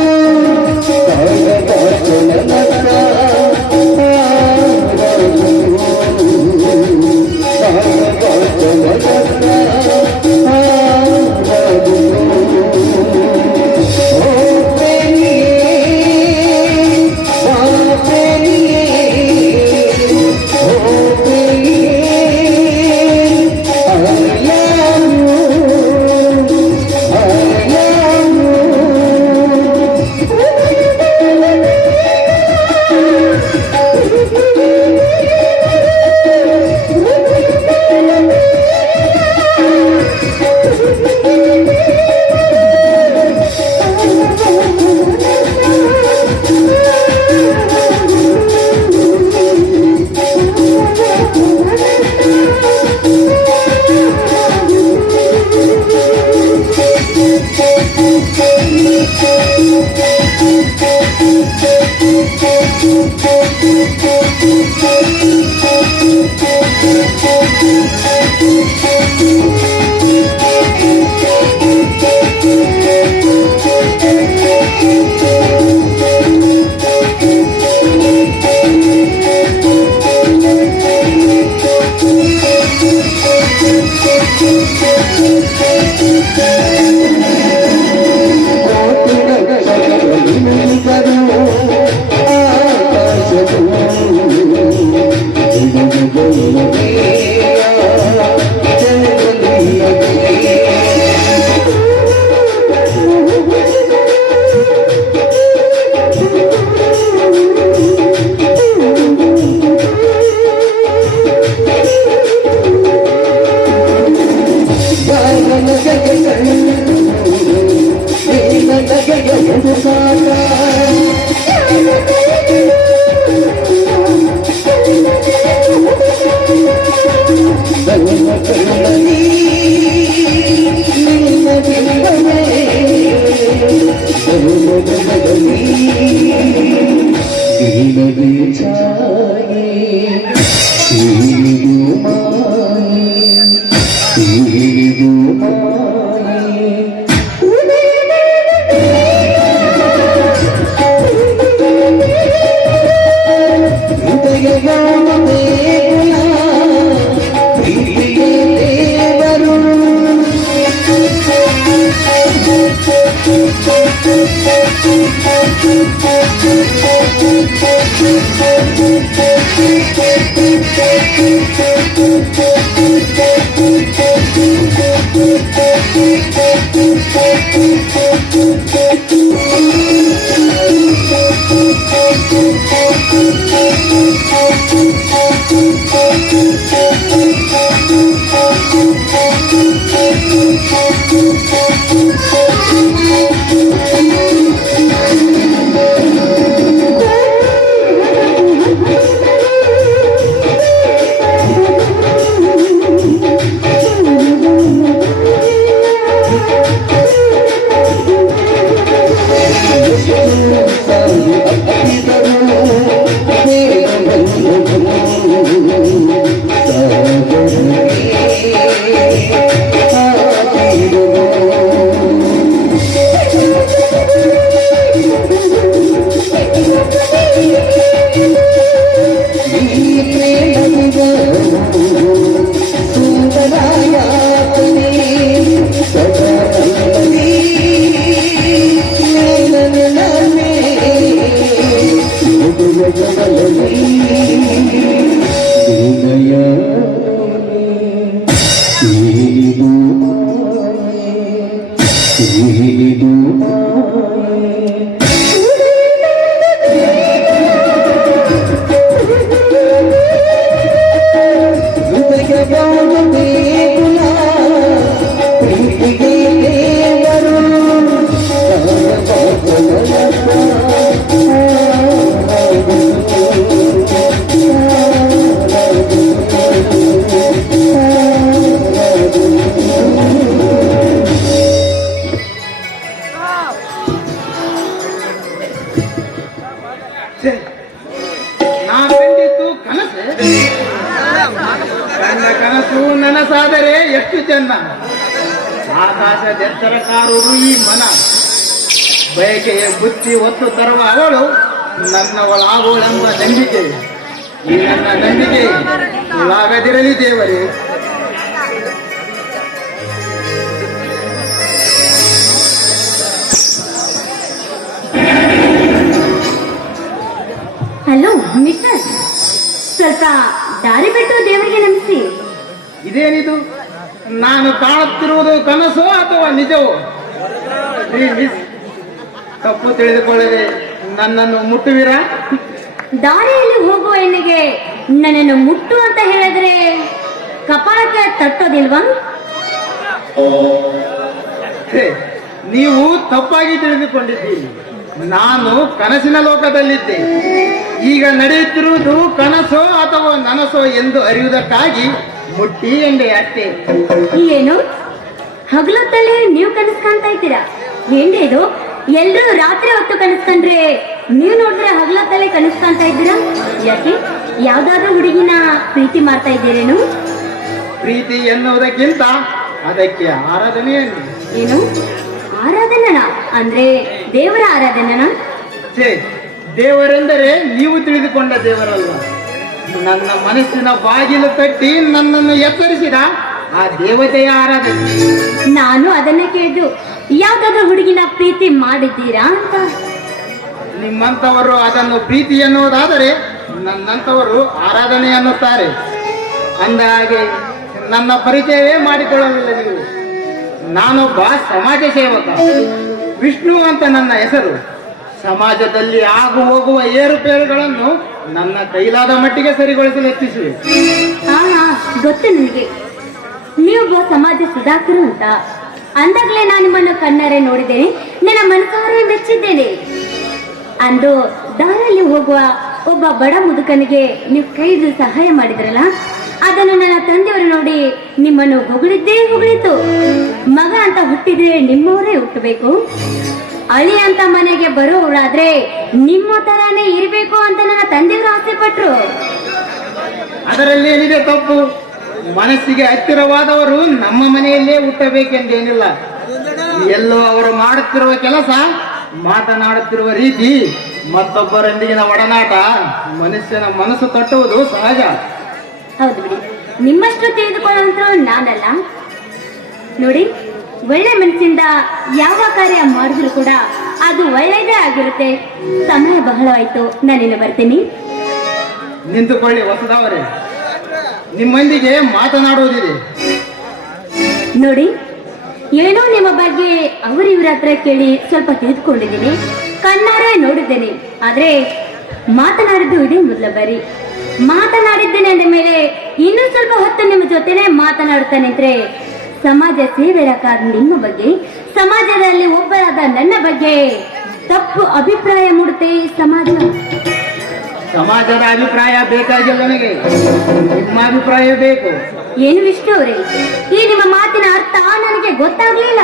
ಕನಸು ನನಸಾದರೆ ಎಷ್ಟು ಚೆನ್ನ. ಆಕಾಶದೆತ್ತರ ಕಾರುವುದು ಈ ಮನ. ಬಯಕೆಯ ಬುತ್ತಿ ಒತ್ತು ತರುವ ಅವಳು ನನ್ನವಳಾಗೋಳೆಂಬ ನಂಬಿಕೆ. ಈ ನನ್ನ ನಂಬಿಕೆ ಉಳ್ಳಾಗದಿರಲಿ ದೇವರೇ. ಹಲೋ ಮಿಸ್ಟರ್, ಸ್ವಲ್ಪ ದಾರಿ ಬಿಟ್ಟು ದೇವರಿಗೆ ನಮಿಸಿ. ಇದೇನಿದು? ನಾನು ಕಾಣುತ್ತಿರುವುದು ಕನಸೋ ಅಥವಾ ನಿಜವೋ? ಮಿಸ್, ತಪ್ಪು ತಿಳಿದುಕೊಳ್ಳದೆ ನನ್ನನ್ನು ಮುಟ್ಟುವಿರಾ? ದಾರಿಯಲ್ಲಿ ಹೋಗುವ ಹೆಣ್ಣಿಗೆ ನನ್ನನ್ನು ಮುಟ್ಟು ಅಂತ ಹೇಳಿದ್ರೆ ಕಪಾಳಕ್ಕೆ ತಟ್ಟೋದಿಲ್ವಾ? ಹೇ, ನೀವು ತಪ್ಪಾಗಿ ತಿಳಿದುಕೊಂಡಿದ್ದೀರಿ. ನಾನು ಕನಸಿನ ಲೋಕದಲ್ಲಿದ್ದೆ. ಈಗ ನಡೆಯುತ್ತಿರುವುದು ಕನಸೋ ಅಥವಾ ನನಸೋ ಎಂದು ಅರಿಯುವುದಕ್ಕಾಗಿ ಮುಟ್ಟಿ ಎಂದೆ ಅಷ್ಟೇ. ಏನು ಹಗಲೊತ್ತಲ್ಲಿ ನೀವು ಕನಸು ಕಾಣ್ತಾ ಇದ್ದೀರಾ? ಏನ್ರಿ ಇದು? ಎಲ್ರೂ ರಾತ್ರಿ ಹೊತ್ತು ಕನಸು ಕಂಡ್ರೆ ನೀವು ನೋಡಿದ್ರೆ ಹಗಲೊತ್ತಲ್ಲೇ ಕನಸು ಕಾಣ್ತಾ ಇದ್ದೀರಾ? ಯಾಕೆ? ಯಾವ್ದಾದ್ರೂ ಹುಡುಗಿನ ಪ್ರೀತಿ ಮಾಡ್ತಾ ಇದ್ದೀರೇನು? ಪ್ರೀತಿ ಎನ್ನುವುದಕ್ಕಿಂತ ಅದಕ್ಕೆ ಆರಾಧನೆಯನ್ನು. ಏನು ಆರಾಧನನ? ಅಂದ್ರೆ ದೇವರ ಆರಾಧನನ? ಛೇ, ದೇವರೆಂದರೆ ನೀವು ತಿಳಿದುಕೊಂಡ ದೇವರಲ್ಲ. ನನ್ನ ಮನಸ್ಸಿನ ಬಾಗಿಲು ತಟ್ಟಿ ನನ್ನನ್ನು ಎಚ್ಚರಿಸಿದ ಆ ದೇವತೆಯ ಆರಾಧನೆ. ನಾನು ಅದನ್ನೇ ಕೇಳಿದ್ದು, ಯಾವ್ದಾದ್ರೂ ಹುಡುಗಿನ ಪ್ರೀತಿ ಮಾಡಿದ್ದೀರಾ ಅಂತ. ನಿಮ್ಮಂತವರು ಅದನ್ನು ಪ್ರೀತಿ ಎನ್ನುವುದಾದರೆ ನನ್ನಂತವರು ಆರಾಧನೆ ಅನ್ನುತ್ತಾರೆ. ಅಂದ ಹಾಗೆ ನನ್ನ ಪರಿಚಯವೇ ಮಾಡಿಕೊಳ್ಳಲಿಲ್ಲ ನೀವು. ನಾನೊಬ್ಬ ಸಮಾಜ ಸೇವಕ. ವಿಷ್ಣು ಅಂತ ನನ್ನ ಹೆಸರು. ಸಮಾಜದಲ್ಲಿ ಆಗು ಹೋಗುವ ಏರುಪೇರುಗಳನ್ನು ನನ್ನ ಕೈಲಾದ ಮಟ್ಟಿಗೆ ಸರಿಗೊಳಿಸಲು ಯತ್ನಿಸಿವೆ. ಹಾ ಗೊತ್ತು ನನಗೆ, ನೀವೊಬ್ಬ ಸಮಾಜ ಸುಧಾಕರು ಅಂತ. ಅಂದಾಗಲೇ ನಾನು ನಿಮ್ಮನ್ನು ಕಣ್ಣಾರೆ ನೋಡಿದ್ದೇನೆ, ನನ್ನ ಮನಸಾರೆ ಮೆಚ್ಚಿದ್ದೇನೆ. ಅಂದು ದಾರಿಯಲ್ಲಿ ಹೋಗುವ ಒಬ್ಬ ಬಡ ಮುದುಕನಿಗೆ ನೀವು ಕೈ ಹಿಡಿದು ಸಹಾಯ ಮಾಡಿದ್ರಲ್ಲ, ಅದನ್ನು ನನ್ನ ತಂದೆಯವರು ನೋಡಿ ನಿಮ್ಮನ್ನು ಹೊಗಳಿದ್ದೇ ಹೊಗಳಿತು. ಮಗ ಅಂತ ಹುಟ್ಟಿದ್ರೆ ನಿಮ್ಮವರೇ ಹುಟ್ಟಬೇಕು, ಅಳಿ ಅಂತ ಮನೆಗೆ ಬರೋರಾದ್ರೆ ನಿಮ್ಮ ತರಾನೇ ಇರಬೇಕು ಅಂತ ನನ್ನ ತಂದೆಯವರು ಆಸೆ ಪಟ್ರು. ಅದರಲ್ಲಿ ಏನಿದೆ ತಪ್ಪು? ಮನಸ್ಸಿಗೆ ಹತ್ತಿರವಾದವರು ನಮ್ಮ ಮನೆಯಲ್ಲೇ ಹುಟ್ಟಬೇಕೆಂದೇನಿಲ್ಲ. ಎಲ್ಲೋ ಅವರು ಮಾಡುತ್ತಿರುವ ಕೆಲಸ, ಮಾತನಾಡುತ್ತಿರುವ ರೀತಿ, ಮತ್ತೊಬ್ಬರೊಂದಿಗಿನ ಒಡನಾಟ ಮನುಷ್ಯನ ಮನಸ್ಸು ತಟ್ಟುವುದು ಸಹಜ. ಹೌದು ಬಿಡಿ, ನಿಮ್ಮಷ್ಟು ತಿಳಿದುಕೊಳ್ಳುವಂತೂ ನಾನಲ್ಲ. ನೋಡಿ, ಒಳ್ಳೆ ಮನಸ್ಸಿಂದ ಯಾವ ಕಾರ್ಯ ಮಾಡಿದ್ರು ಕೂಡ ಅದು ಒಳ್ಳೆಯದೇ ಆಗಿರುತ್ತೆ. ಸಮಯ ಬಹಳವಾಯ್ತು, ನಾನಿನ್ನು ಬರ್ತೀನಿ. ನಿಂತುಕೊಳ್ಳಿ ಹೊಸದವರೇ, ನಿಮ್ಮೊಂದಿಗೆ ಮಾತನಾಡುವುದಿದೆ. ನೋಡಿ, ಏನೋ ನಿಮ್ಮ ಬಗ್ಗೆ ಅವರು ಇವ್ರ ಹತ್ರ ಕೇಳಿ ಸ್ವಲ್ಪ ತಿಳಿದುಕೊಂಡಿದ್ದೀನಿ, ಕಣ್ಣಾರೆ ನೋಡಿದ್ದೇನೆ. ಆದ್ರೆ ಮಾತನಾಡಿದ್ದು ಇದೇ ಮೊದಲ ಬಾರಿ. ಮಾತನಾಡಿದ್ದೇನೆ ಅಂದ ಮೇಲೆ ಇನ್ನೂ ಸ್ವಲ್ಪ ಹೊತ್ತು ನಿಮ್ಮ ಜೊತೆನೆ ಮಾತನಾಡುತ್ತಾ ನಿಂತ್ರೆ ಸಮಾಜ ಸೇವಕರಾದ ನಿಮ್ಮ ಬಗ್ಗೆ, ಸಮಾಜದಲ್ಲಿ ಒಬ್ಬರಾದ ನನ್ನ ಬಗ್ಗೆ ತಪ್ಪು ಅಭಿಪ್ರಾಯ ಮೂಡುತ್ತೆ. ಸಮಾಜದ ಅಭಿಪ್ರಾಯ ಬೇಕಾಗಿಲ್ಲ ನನಗೆ, ನಿಮ್ಮ ಅಭಿಪ್ರಾಯ ಬೇಕು. ಏನು ವಿಷ್ಣು ಅವರೇ, ಈ ನಿಮ್ಮ ಮಾತಿನ ಅರ್ಥ ನನಗೆ ಗೊತ್ತಾಗ್ಲಿಲ್ಲ.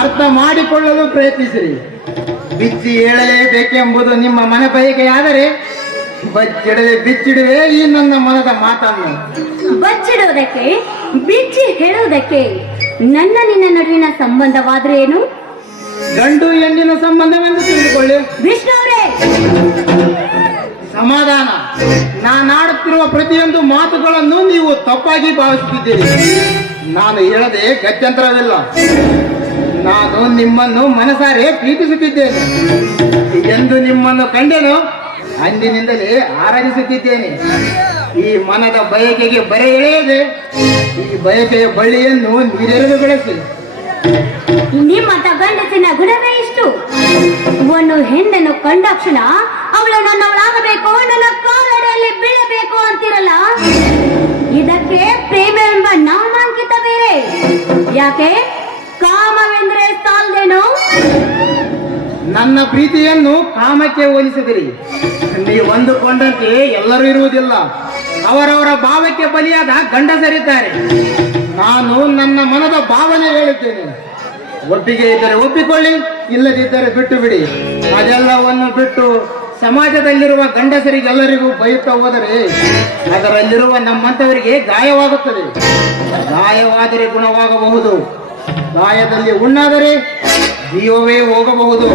ಅರ್ಥ ಮಾಡಿಕೊಳ್ಳಲು ಪ್ರಯತ್ನಿಸಿರಿ. ಬಿಚ್ಚಿ ಹೇಳಲೇಬೇಕೆಂಬುದು ನಿಮ್ಮ ಮನ ಬಯಕೆಯಾದರೆ ಬಚ್ಚಿಡದೆ ಬಿಚ್ಚಿಡುವೆ ಈ ನನ್ನ ಮನದ ಮಾತನ್ನು. ಬಚ್ಚಿಡುವುದಕ್ಕೆ, ಬಿಚ್ಚಿ ಹೇಳುವುದಕ್ಕೆ ನನ್ನ ನಿನ್ನ ನಡುವಿನ ಸಂಬಂಧವಾದ್ರೆ ಏನು? ಗಂಡು ಹೆಣ್ಣಿನ ಸಂಬಂಧವೆಂದು ತಿಳಿದುಕೊಳ್ಳಿ. ವಿಷ್ಣು ಅವರೇ, ಸಮಾಧಾನ. ನಾನಾಡುತ್ತಿರುವ ಪ್ರತಿಯೊಂದು ಮಾತುಗಳನ್ನು ನೀವು ತಪ್ಪಾಗಿ ಭಾವಿಸುತ್ತಿದ್ದೀರಿ. ನಾನು ಹೇಳದೆ ಗತ್ಯಂತರವಿಲ್ಲ. ನಾನು ನಿಮ್ಮನ್ನು ಮನಸಾರೆ ಪ್ರೀತಿಸುತ್ತಿದ್ದೇನೆ. ಎಂದು ನಿಮ್ಮನ್ನು ಕಂಡೆನು ಅಂದಿನಿಂದಲೇ ಆರಾಧಿಸುತ್ತಿದ್ದೇನೆ. ಈ ಮನದ ಬಯಕೆಗೆ ಬರೆ ಎಳೆಯದೆ ಈ ಬಯಕೆಯ ಬಳ್ಳಿಯನ್ನು ನೀರೆರೆದು ಬೆಳೆಸಿ. ನಿಮ್ಮ ಗಂಡಸಿನ ಗುಣವೇ ಇಷ್ಟು. ಒಂದು ಹೆಣ್ಣನ್ನು ಕಂಡಾಕ್ಷಣ ಅವಳು ನನ್ನವಳಾಗಬೇಕು, ನನ್ನ ಕಾಲಡಿಯಲ್ಲಿ ಬೀಳಬೇಕು ಅಂತಿರಲ್ಲ, ಇದಕ್ಕೆ ಪ್ರೇಮ ಎಂಬ ನಾಮಾಂಕಿತ ಬೇರೆ. ಯಾಕೆ? ಕಾಮವೆಂದ್ರೆ ಸಾಲದೇನೋ? ನನ್ನ ಪ್ರೀತಿಯನ್ನು ಕಾಮಕ್ಕೆ ಹೋಲಿಸಿದಿರಿ. ನೀವು ಅಂದುಕೊಂಡಂತೆ ಎಲ್ಲರೂ ಇರುವುದಿಲ್ಲ. ಅವರವರ ಭಾವಕ್ಕೆ ಬಲಿಯಾದ ಗಂಡಸರಿದ್ದಾರೆ. ನಾನು ನನ್ನ ಮನದ ಭಾವನೆ ಹೇಳುತ್ತೇನೆ. ಒಪ್ಪಿಗೆ ಇದ್ದರೆ ಒಪ್ಪಿಕೊಳ್ಳಿ, ಇಲ್ಲದಿದ್ದರೆ ಬಿಟ್ಟು ಬಿಡಿ. ಅದೆಲ್ಲವನ್ನು ಬಿಟ್ಟು ಸಮಾಜದಲ್ಲಿರುವ ಗಂಡಸರಿಗೆಲ್ಲರಿಗೂ ಬೈಯುತ್ತಾ ಹೋದರೆ ಅದರಲ್ಲಿರುವ ನಮ್ಮಂಥವರಿಗೆ ಗಾಯವಾಗುತ್ತದೆ. ಗಾಯವಾದರೆ ಗುಣವಾಗಬಹುದು, ಗಾಯದಲ್ಲಿ ಹುಣ್ಣಾದರೆ ಜೀವವೇ ಹೋಗಬಹುದು.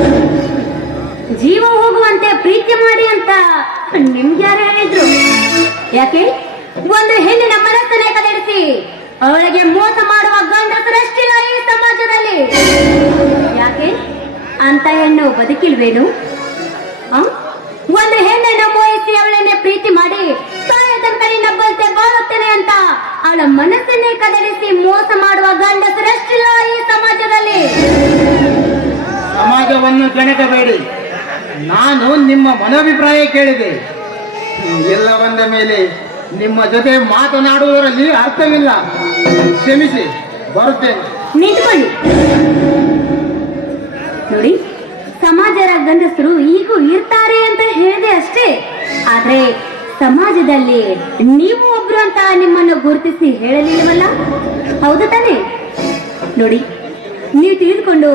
ಜೀವ ಹೋಗುವಂತೆ ಪ್ರೀತಿ ಮಾಡಿ ಅಂತ ನಿಮ್ಗೆ ಯಾರು ಹೇಳಿದ್ರು? ಯಾಕೆ ಒಂದು ಹೆಣ್ಣಿನ ಮನಸ್ಸನ್ನೇ ಕದಡಿಸಿ ಅವಳಿಗೆ ಮೋಸ ಮಾಡುವ ಗಂಡಸರಷ್ಟಿಲ್ಲ ಈ ಸಮಾಜದಲ್ಲಿ. ಯಾಕೆ ಅಂತ ಹೆಣ್ಣು ಬದುಕಿಲ್ವೇನು? ಒಂದು ಹೆಣ್ಣನ್ನು ಮೋಹಿಸಿ ಅವಳನ್ನೇ ಪ್ರೀತಿ ಮಾಡಿ ಸಾಯದಂತ ನಬ್ಬಂತೆ ಬಾಳುತ್ತೇನೆ ಅಂತ ಅವಳ ಮನಸ್ಸನ್ನೇ ಕದಡಿಸಿ ಮೋಸ ಮಾಡುವ ಗಂಡಸರಷ್ಟಿಲ್ಲ ಈ ಸಮಾಜದಲ್ಲಿ. ಸಮಾಜವನ್ನು ಕೆಣಕಬೇಡಿ, ನಾನು ನಿಮ್ಮ ಮನೋಭಿಪ್ರಾಯ ಕೇಳಿದೆ. ಎಲ್ಲ ಬಂದ ಮೇಲೆ ನಿಮ್ಮ ಜೊತೆ ಮಾತನಾಡುವುದರಲ್ಲಿ ಅರ್ಥವಿಲ್ಲ. ಕ್ಷಮಿಸಿ, ಬರುತ್ತೇನೆ. ನಿಂತ್ಕೊಳ್ಳಿ. ನೋಡಿ, ಸಮಾಜದ ಗಂಡಸರು ಈಗೂ ಇರ್ತಾರೆ ಅಂತ ಹೇಳಿದೆ ಅಷ್ಟೇ. ಆದ್ರೆ ಸಮಾಜದಲ್ಲಿ ನೀವು ಒಬ್ರು ಅಂತ ನಿಮ್ಮನ್ನು ಗುರುತಿಸಿ ಹೇಳಲಿಲ್ಲವಲ್ಲ, ಹೌದು ತಾನೇ? ನೋಡಿ, ನೀವು ತಿಳಿದುಕೊಂಡು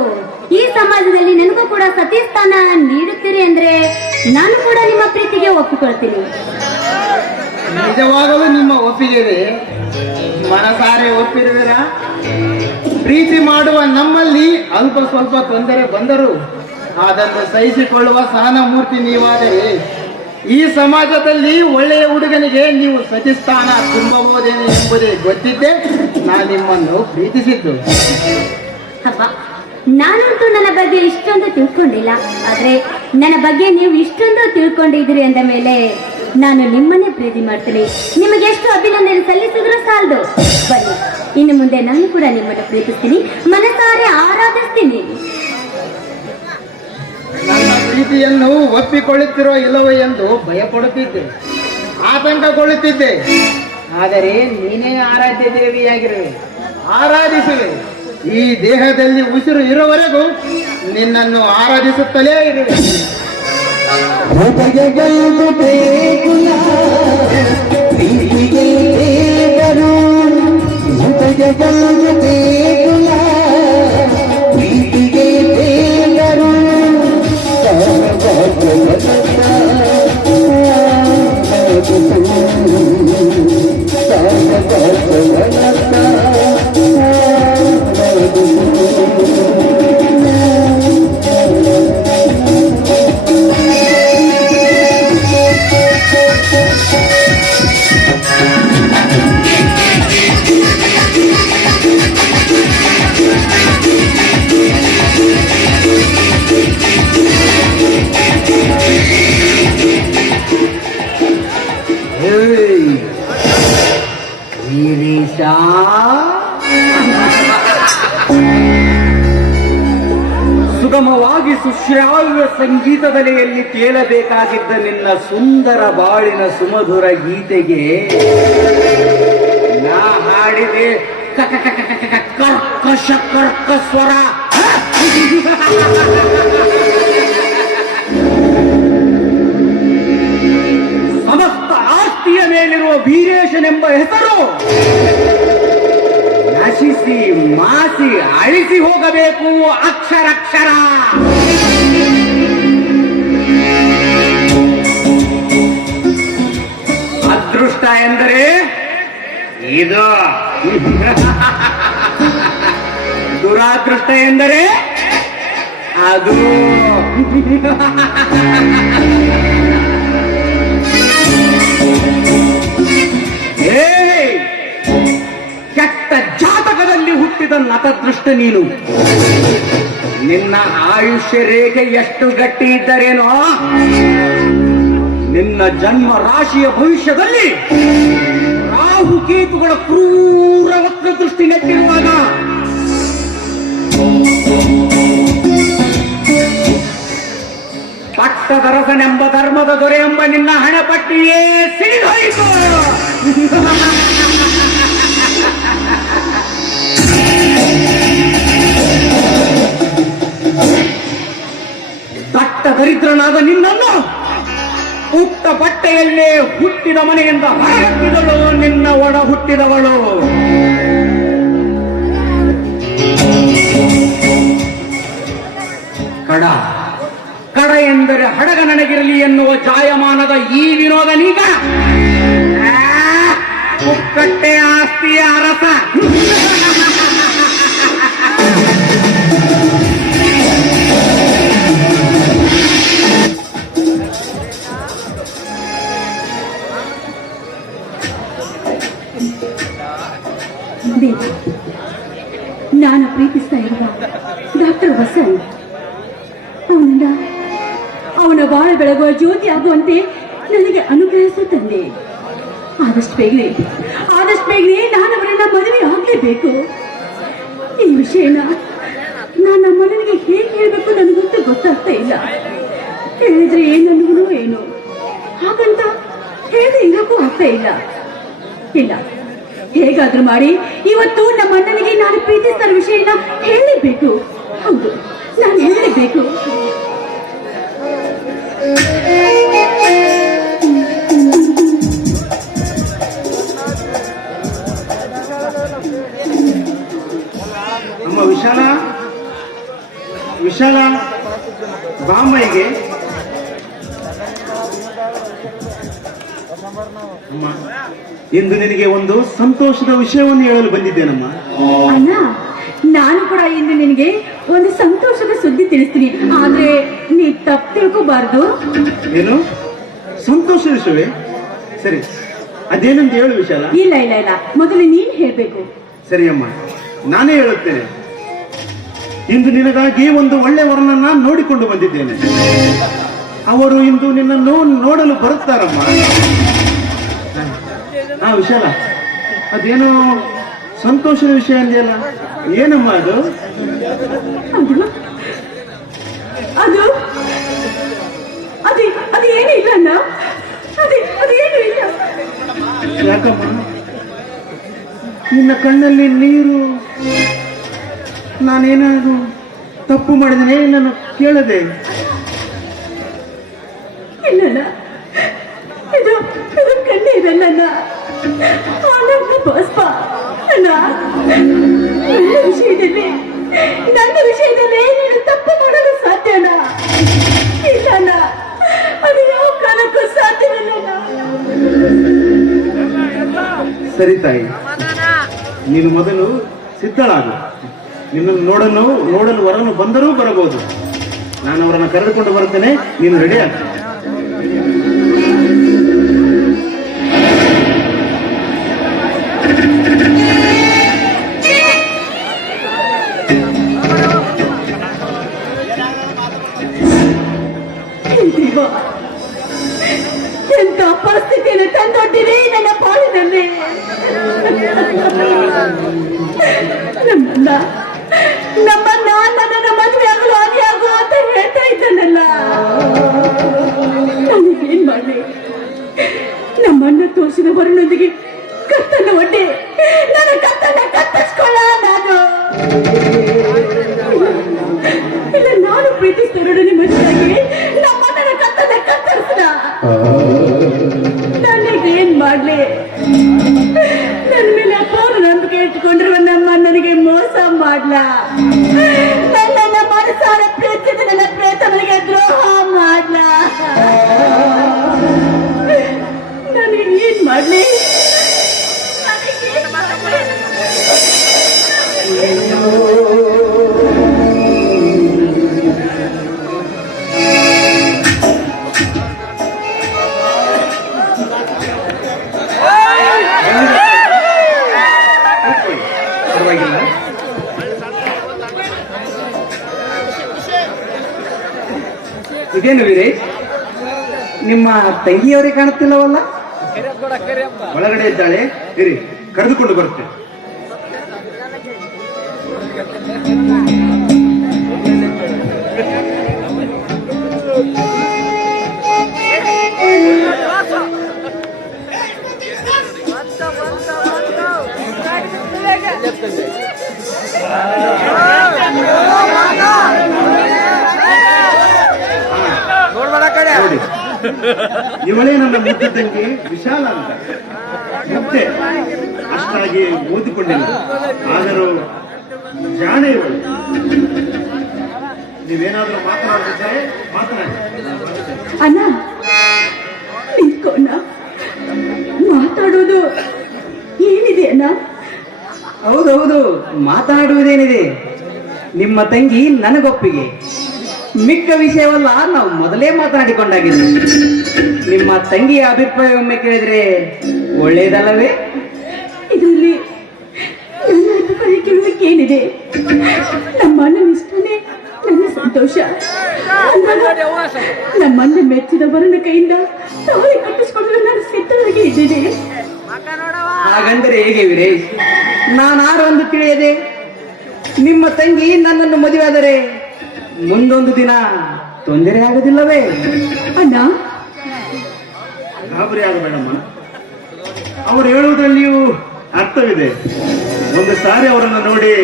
ಈ ಸಮಾಜದಲ್ಲಿ ನನಗೂ ಕೂಡ ಸತಿ ಸ್ಥಾನ ನೀಡುತ್ತೀರಿ ಅಂದ್ರೆ ನಾನು ಕೂಡ ನಿಮ್ಮ ಪ್ರೀತಿಗೆ ಒಪ್ಪಿಕೊಳ್ತೀನಿ. ನಿಜವಾಗಲೂ ನಿಮ್ಮ ಒಪ್ಪಿಗೆ ಇದೆ? ಮನಸಾರೆ ಒಪ್ಪಿರುವಿರಾ? ಪ್ರೀತಿ ಮಾಡುವ ನಮ್ಮಲ್ಲಿ ಅಲ್ಪ ಸ್ವಲ್ಪ ತೊಂದರೆ ಬಂದರೂ ಅದನ್ನು ಸಹಿಸಿಕೊಳ್ಳುವ ಸಹನಮೂರ್ತಿ ನೀವಾದರೆ ಈ ಸಮಾಜದಲ್ಲಿ ಒಳ್ಳೆಯ ಹುಡುಗನಿಗೆ ನೀವು ಸತಿಸ್ಥಾನ ತುಂಬಬಹುದೇನೆ ಎಂಬುದೇ ಗೊತ್ತಿದ್ದೆ ನಾನು ನಿಮ್ಮನ್ನು ಪ್ರೀತಿಸಿದ್ದು. ಅಪ್ಪ, ನಾನಂತೂ ನನ್ನ ಬಗ್ಗೆ ಇಷ್ಟೊಂದು ತಿಳ್ಕೊಂಡಿಲ್ಲ. ಆದ್ರೆ ನನ್ನ ಬಗ್ಗೆ ನೀವು ಇಷ್ಟೊಂದು ತಿಳ್ಕೊಂಡಿದ್ದೀರಿ ಅಂದ ಮೇಲೆ ನಾನು ನಿಮ್ಮನ್ನೇ ಪ್ರೀತಿ ಮಾಡ್ತೀನಿ. ನಿಮಗೆ ಎಷ್ಟು ಅಭಿನಂದನೆ ಸಲ್ಲಿಸಿದ್ರು ಸಾಲದು. ಬನ್ನಿ, ಇನ್ನು ಮುಂದೆ ನಾನು ಕೂಡ ನಿಮ್ಮನ್ನು ಪ್ರೀತಿಸ್ತೀನಿ, ಮನಸಾರೆ ಆರಾಧಿಸ್ತೀನಿ. ನನ್ನ ಪ್ರೀತಿಯನ್ನು ಒಪ್ಪಿಕೊಳ್ಳುತ್ತಿರೋ ಇಲ್ಲವೋ ಎಂದು ಭಯಪಡುತ್ತಿದ್ದೆ, ಆತಂಕಗೊಳ್ಳುತ್ತಿದ್ದೆ. ಆದರೆ ನೀನೇ ಆರಾಧ್ಯ ದೇವಿಯಾಗಿರುವೆ, ಆರಾಧಿಸುವೆ. ಈ ದೇಹದಲ್ಲಿ ಉಸಿರು ಇರುವವರೆಗೂ ನಿನ್ನನ್ನು ಆರಾಧಿಸುತ್ತಲೇ ಇರುವೆ. ಹೊರಗೆಗಲ್ದು ಬೇಗುಲ ಪ್ರೀತಿಗೆ ದೇವರು, ಹೊರಗೆಗಲ್ದು ಬೇಗುಲ ಪ್ರೀತಿಗೆ ದೇವರು. ಸುಗಮವಾಗಿ ಸುಶ್ರಾವ್ಯ ಸಂಗೀತದಲೆಯಲ್ಲಿ ಕೇಳಬೇಕಾಗಿದ್ದ ನಿನ್ನ ಸುಂದರ ಬಾಳಿನ ಸುಮಧುರ ಗೀತೆಗೆ ನಾ ಹಾಡಿದೆ ಕರ್ಕಶ ಕರ್ಕ ಸ್ವರ. ಸಮಸ್ತ ಆಸ್ತಿಯ ಮೇಲಿರುವ ವೀರೇಶನೆಂಬ ಹೆಸರು ನಶಿಸಿ ಮಾಸಿ ಅಳಿಸಿ ಹೋಗಬೇಕು ಅಕ್ಷರಕ್ಷರ. ಅದೃಷ್ಟ ಎಂದರೆ ಇದು, ದುರಾದೃಷ್ಟ ಎಂದರೆ ಅದು. ಕೆಟ್ಟ ಜಾತಕದಲ್ಲಿ ಹುಟ್ಟಿದ ನತದೃಷ್ಟ ನೀನು. ನಿನ್ನ ಆಯುಷ್ಯ ರೇಖೆ ಎಷ್ಟು ಗಟ್ಟಿ ಇದ್ದರೇನೋ, ನಿನ್ನ ಜನ್ಮ ರಾಶಿಯ ಭವಿಷ್ಯದಲ್ಲಿ ರಾಹುಕೇತುಗಳ ಕ್ರೂರ ವಕ್ರ ದೃಷ್ಟಿ ನೆಟ್ಟಿರುವಾಗ ಪಟ್ಟದರಸನೆಂಬ ಧರ್ಮದ ದೊರೆ ಎಂಬ ನಿನ್ನ ಹಣಪಟ್ಟಿಯೇ ಸಿಡಿದೋಯಿತು. ದಟ್ಟ ದರಿದ್ರನಾದ ನಿನ್ನನ್ನು ಉಟ್ಟ ಬಟ್ಟೆಯಲ್ಲೇ ಹುಟ್ಟಿದ ಮನೆಯಿಂದ ಹೊರಹಾಕಿದಳು ನಿನ್ನ ಒಡ ಹುಟ್ಟಿದವಳು. ಕಡ ಕಡ ಎಂದರೆ ಹಡಗ ನನಗಿರಲಿ ಎನ್ನುವ ಜಾಯಮಾನದ ಈ ವಿನೋದನೀಗ ಕುಕ್ಕಟ್ಟೆ ಆಸ್ತಿಯ ಅರಸ. ದೇವ, ನಾನು ಪ್ರೀತಿಸ್ತಾ ಇರುವ ಡಾಕ್ಟರ್ ವಸಂತ್ ಅವನ ಬಾಳ ಬೆಳಗುವ ಜ್ಯೋತಿ ಆಗುವಂತೆ ನನಗೆ ಅನುಗ್ರಹಿಸು ತಂದೆ. ಆದಷ್ಟು ಬೇಗನೆ ನಾನು ಅವರನ್ನ ಮದುವೆ ಆಗ್ಲೇಬೇಕು. ಈ ವಿಷಯನ ನಾನು ನಮ್ಮನಿಗೆ ಹೇಗೆ ಹೇಳ್ಬೇಕು ನನಗಂತೂ ಗೊತ್ತಾಗ್ತಾ ಇಲ್ಲ. ಹೇಳಿದ್ರೆ ಏನನ್ನುವನು ಏನು, ಹಾಗಂತ ಹೇಳದೆ ಇರೋಕ್ಕೂ ಆಗ್ತಾ ಇಲ್ಲ. ಹೇಗಾದ್ರೂ ಮಾಡಿ ಇವತ್ತು ನಮ್ಮ ಅಣ್ಣನಿಗೆ ನಾನು ಪ್ರೀತಿಸ್ತಾ ವಿಷಯನ ಹೇಳಲೇಬೇಕು. ಹೌದು, ನಾನು ಹೇಳಲೇಬೇಕು. ನಮ್ಮ ವಿಶಾಲ ಬಾಂಬೈಗೆ ಅಮ್ಮ, ಇಂದು ನಿನಗೆ ಒಂದು ಸಂತೋಷದ ವಿಷಯವನ್ನು ಹೇಳಲು ಬಂದಿದ್ದೇನಮ್ಮ. ಅಣ್ಣ, ನಾನು ಕೂಡ ಇಂದು ನಿನಗೆ ಒಂದು ಸಂತೋಷದ ಸುದ್ದಿ ತಿಳಿಸ್ತೀನಿ, ಆದ್ರೆ ನೀ ತಪ್ಪು ತಿಳ್ಕೋಬಾರ್ದು. ಏನು ಸಂತೋಷ ವಿಷಯವೇ? ಸರಿ, ಅದೇನಂತ ಹೇಳು ವಿಶಾಲ. ಇಲ್ಲ, ಮೊದಲು ನೀನ್ ಹೇಳ್ಬೇಕು. ಸರಿ ಅಮ್ಮ, ನಾನೇ ಹೇಳುತ್ತೇನೆ. ಇಂದು ನಿನಗಾಗಿ ಒಂದು ಒಳ್ಳೆ ವರನನ್ನ ನೋಡಿಕೊಂಡು ಬಂದಿದ್ದೇನೆ. ಅವರು ಇಂದು ನಿನ್ನನ್ನು ನೋಡಲು ಬರುತ್ತಾರಮ್ಮ. ವಿಶಾಲ, ಅದೇನೋ ಸಂತೋಷದ ವಿಷಯ ಅಂದೆಯಲ್ಲ, ಏನಮ್ಮ ಅದು? ಅದು ಏನು ಇಲ್ಲ ಅಣ್ಣ, ಅದೇನು ಇಲ್ಲ. ಯಾಕಮ್ಮ ನಿನ್ನ ಕಣ್ಣಲ್ಲಿ ನೀರು? ನಾನೇನಾದ್ರು ತಪ್ಪು ಮಾಡಿದ್ರೆ ನಾನು ಕೇಳದೆ? ಇಲ್ಲ, ಇದು ಕಣ್ಣೇ ಇದಲ್ಲ ಆನಂದ ಬಾಸ್ಪ ಅಣ್ಣ. ನನ್ನ ವಿಷಯದಲ್ಲಿ ನೀನು ತಪ್ಪು ಮಾಡಲು ಸಾಧ್ಯನ? ಇಲ್ಲ, ಅದು ಯಾವ ಕಾಲಕ್ಕೂ ಸಾಧ್ಯವಿಲ್ಲ. ಸರಿ ತಾಯಿ, ನೀನು ಮೊದಲು ಸಿದ್ಧಳಾಗು. ನಿನ್ನನ್ನು ನೋಡಲು ವರನು ಬಂದರೂ ಬರಬಹುದು. ನಾನು ಅವರನ್ನು ಕರೆದುಕೊಂಡು ಬರ್ತೇನೆ, ನೀನು ರೆಡಿ ಆಗ. ಎಂತ ಪರಿಸ್ಥಿತಿಯನ್ನು ತಂದೊಡ್ಡಿದೆ ನನ್ನ ಪಾಲಿನಲ್ಲಿ. ನಮ್ಮನ್ನ ನನ್ನ ಮದುವೆ ಆಗಲು ಆಗು ಅಂತ ಹೇಳ್ತಾ ಇದ್ದಾನಲ್ಲ. ನನಗೇನ್ ಮಾಡಿ ನಮ್ಮನ್ನ ತೋರಿಸಿದ ವರನೊಂದಿಗೆ ಕತ್ತನ್ನು ಒಡ್ಡಿ ನನ್ನ ಕತ್ತನ್ನ ಕತ್ತರಿಸ್ಕೊಳ್ಳ. ನಾನು ಪ್ರೀತಿಸ್ತಾರೋಡು ಮದುವೆಯಾಗಿ ನಮ್ಮನ್ನ ಕತ್ತನ್ನ ಕತ್ತರಿಸಿದ. ನನಗೇನ್ ಮಾಡ್ಲಿ? ನನ್ನ ಮೇಲೆ ಅಪೂರ್ವ ನಂಬಿಕೆ ಇಟ್ಕೊಂಡಿರುವ ನಮ್ಮ ನನಗೆ ಮೋಸ ಮಾಡ್ಲ. ನನ್ನ ಮನಸಾರ ಪ್ರೀತಿಸಿದ ನನ್ನ ಪ್ರೇತನಿಗೆ ದ್ರೋಹ ಮಾಡ್ಲ. ನನಗೇನ್ ಮಾಡ್ಲಿ? ಇದೇನು ವೀರೇಶ್, ನಿಮ್ಮ ತಂಗಿಯವರೇ ಕಾಣುತ್ತಿಲ್ಲವಲ್ಲ? ಒಳಗಡೆ ಇದ್ದಾಳೆ, ಇರಿ ಕರೆದುಕೊಂಡು ಬರುತ್ತೆ. ನೋಡಿ, ಇವಳೇ ನನ್ನ ಮುದ್ದು ತಂಗಿ ವಿಶಾಲ ಅಂತ. ಮತ್ತೆ ಅಷ್ಟಾಗಿ ಓದಿಕೊಂಡಿಲ್ಲ, ಆದರೂ ಜಾಣೆ ಇವಳು. ನೀವೇನಾದ್ರೂ ಮಾತನಾಡ್ತಿದ್ರೆ ಮಾತನಾಡಿ. ಅಣ್ಣ ನಿಂತ್ಕೋಣ, ಮಾತಾಡೋದು ಏನಿದೆ ಅಣ್ಣ? ಹೌದೌದು, ಮಾತನಾಡುವುದೇನಿದೆ? ನಿಮ್ಮ ತಂಗಿ ನನಗೊಪ್ಪಿಗೆ, ಮಿಕ್ಕ ವಿಷಯವಲ್ಲ ನಾವು ಮೊದಲೇ ಮಾತನಾಡಿಕೊಂಡಾಗಿದೆ. ನಿಮ್ಮ ತಂಗಿಯ ಅಭಿಪ್ರಾಯ ಒಮ್ಮೆ ಕೇಳಿದ್ರೆ ಒಳ್ಳೆಯದಲ್ಲವೇ? ಇದರಲ್ಲಿ ನನ್ನ ಅಭಿಪ್ರಾಯ ಕೇಳೋದಕ್ಕೆ ಏನಿದೆ? ನಮ್ಮ ಅಣ್ಣನ ಇಷ್ಟನೇ ನನ್ನ ಸಂತೋಷ. ನಮ್ಮ ಅಣ್ಣ ಮೆಚ್ಚಿದ ವರನ ಕೈಯಿಂದ ತಾಳಿ ಕಟ್ಟಿಸಿಕೊಳ್ಳಲು ನಾನು ಸಿದ್ಧರಾಗಿ ಇದ್ದೇನೆ. ಹಾಗಂದರೆ ಹೇಗೆ ವೀರೇಶ್? ನಾನಾರು ಒಂದು ತಿಳಿಯದೆ ನಿಮ್ಮ ತಂಗಿ ನನ್ನನ್ನು ಮದುವೆಯಾದರೆ ಮುಂದೊಂದು ದಿನ ತೊಂದರೆ ಆಗುವುದಿಲ್ಲವೇ? ಅಣ್ಣ, ಗಾಬರಿ ಆಗಬೇಡಮ್ಮ, ಅವರು ಹೇಳುವುದರಲ್ಲಿಯೂ ಅರ್ಥವಿದೆ. ಒಂದು ಸಾರಿ ಅವರನ್ನು ನೋಡಿ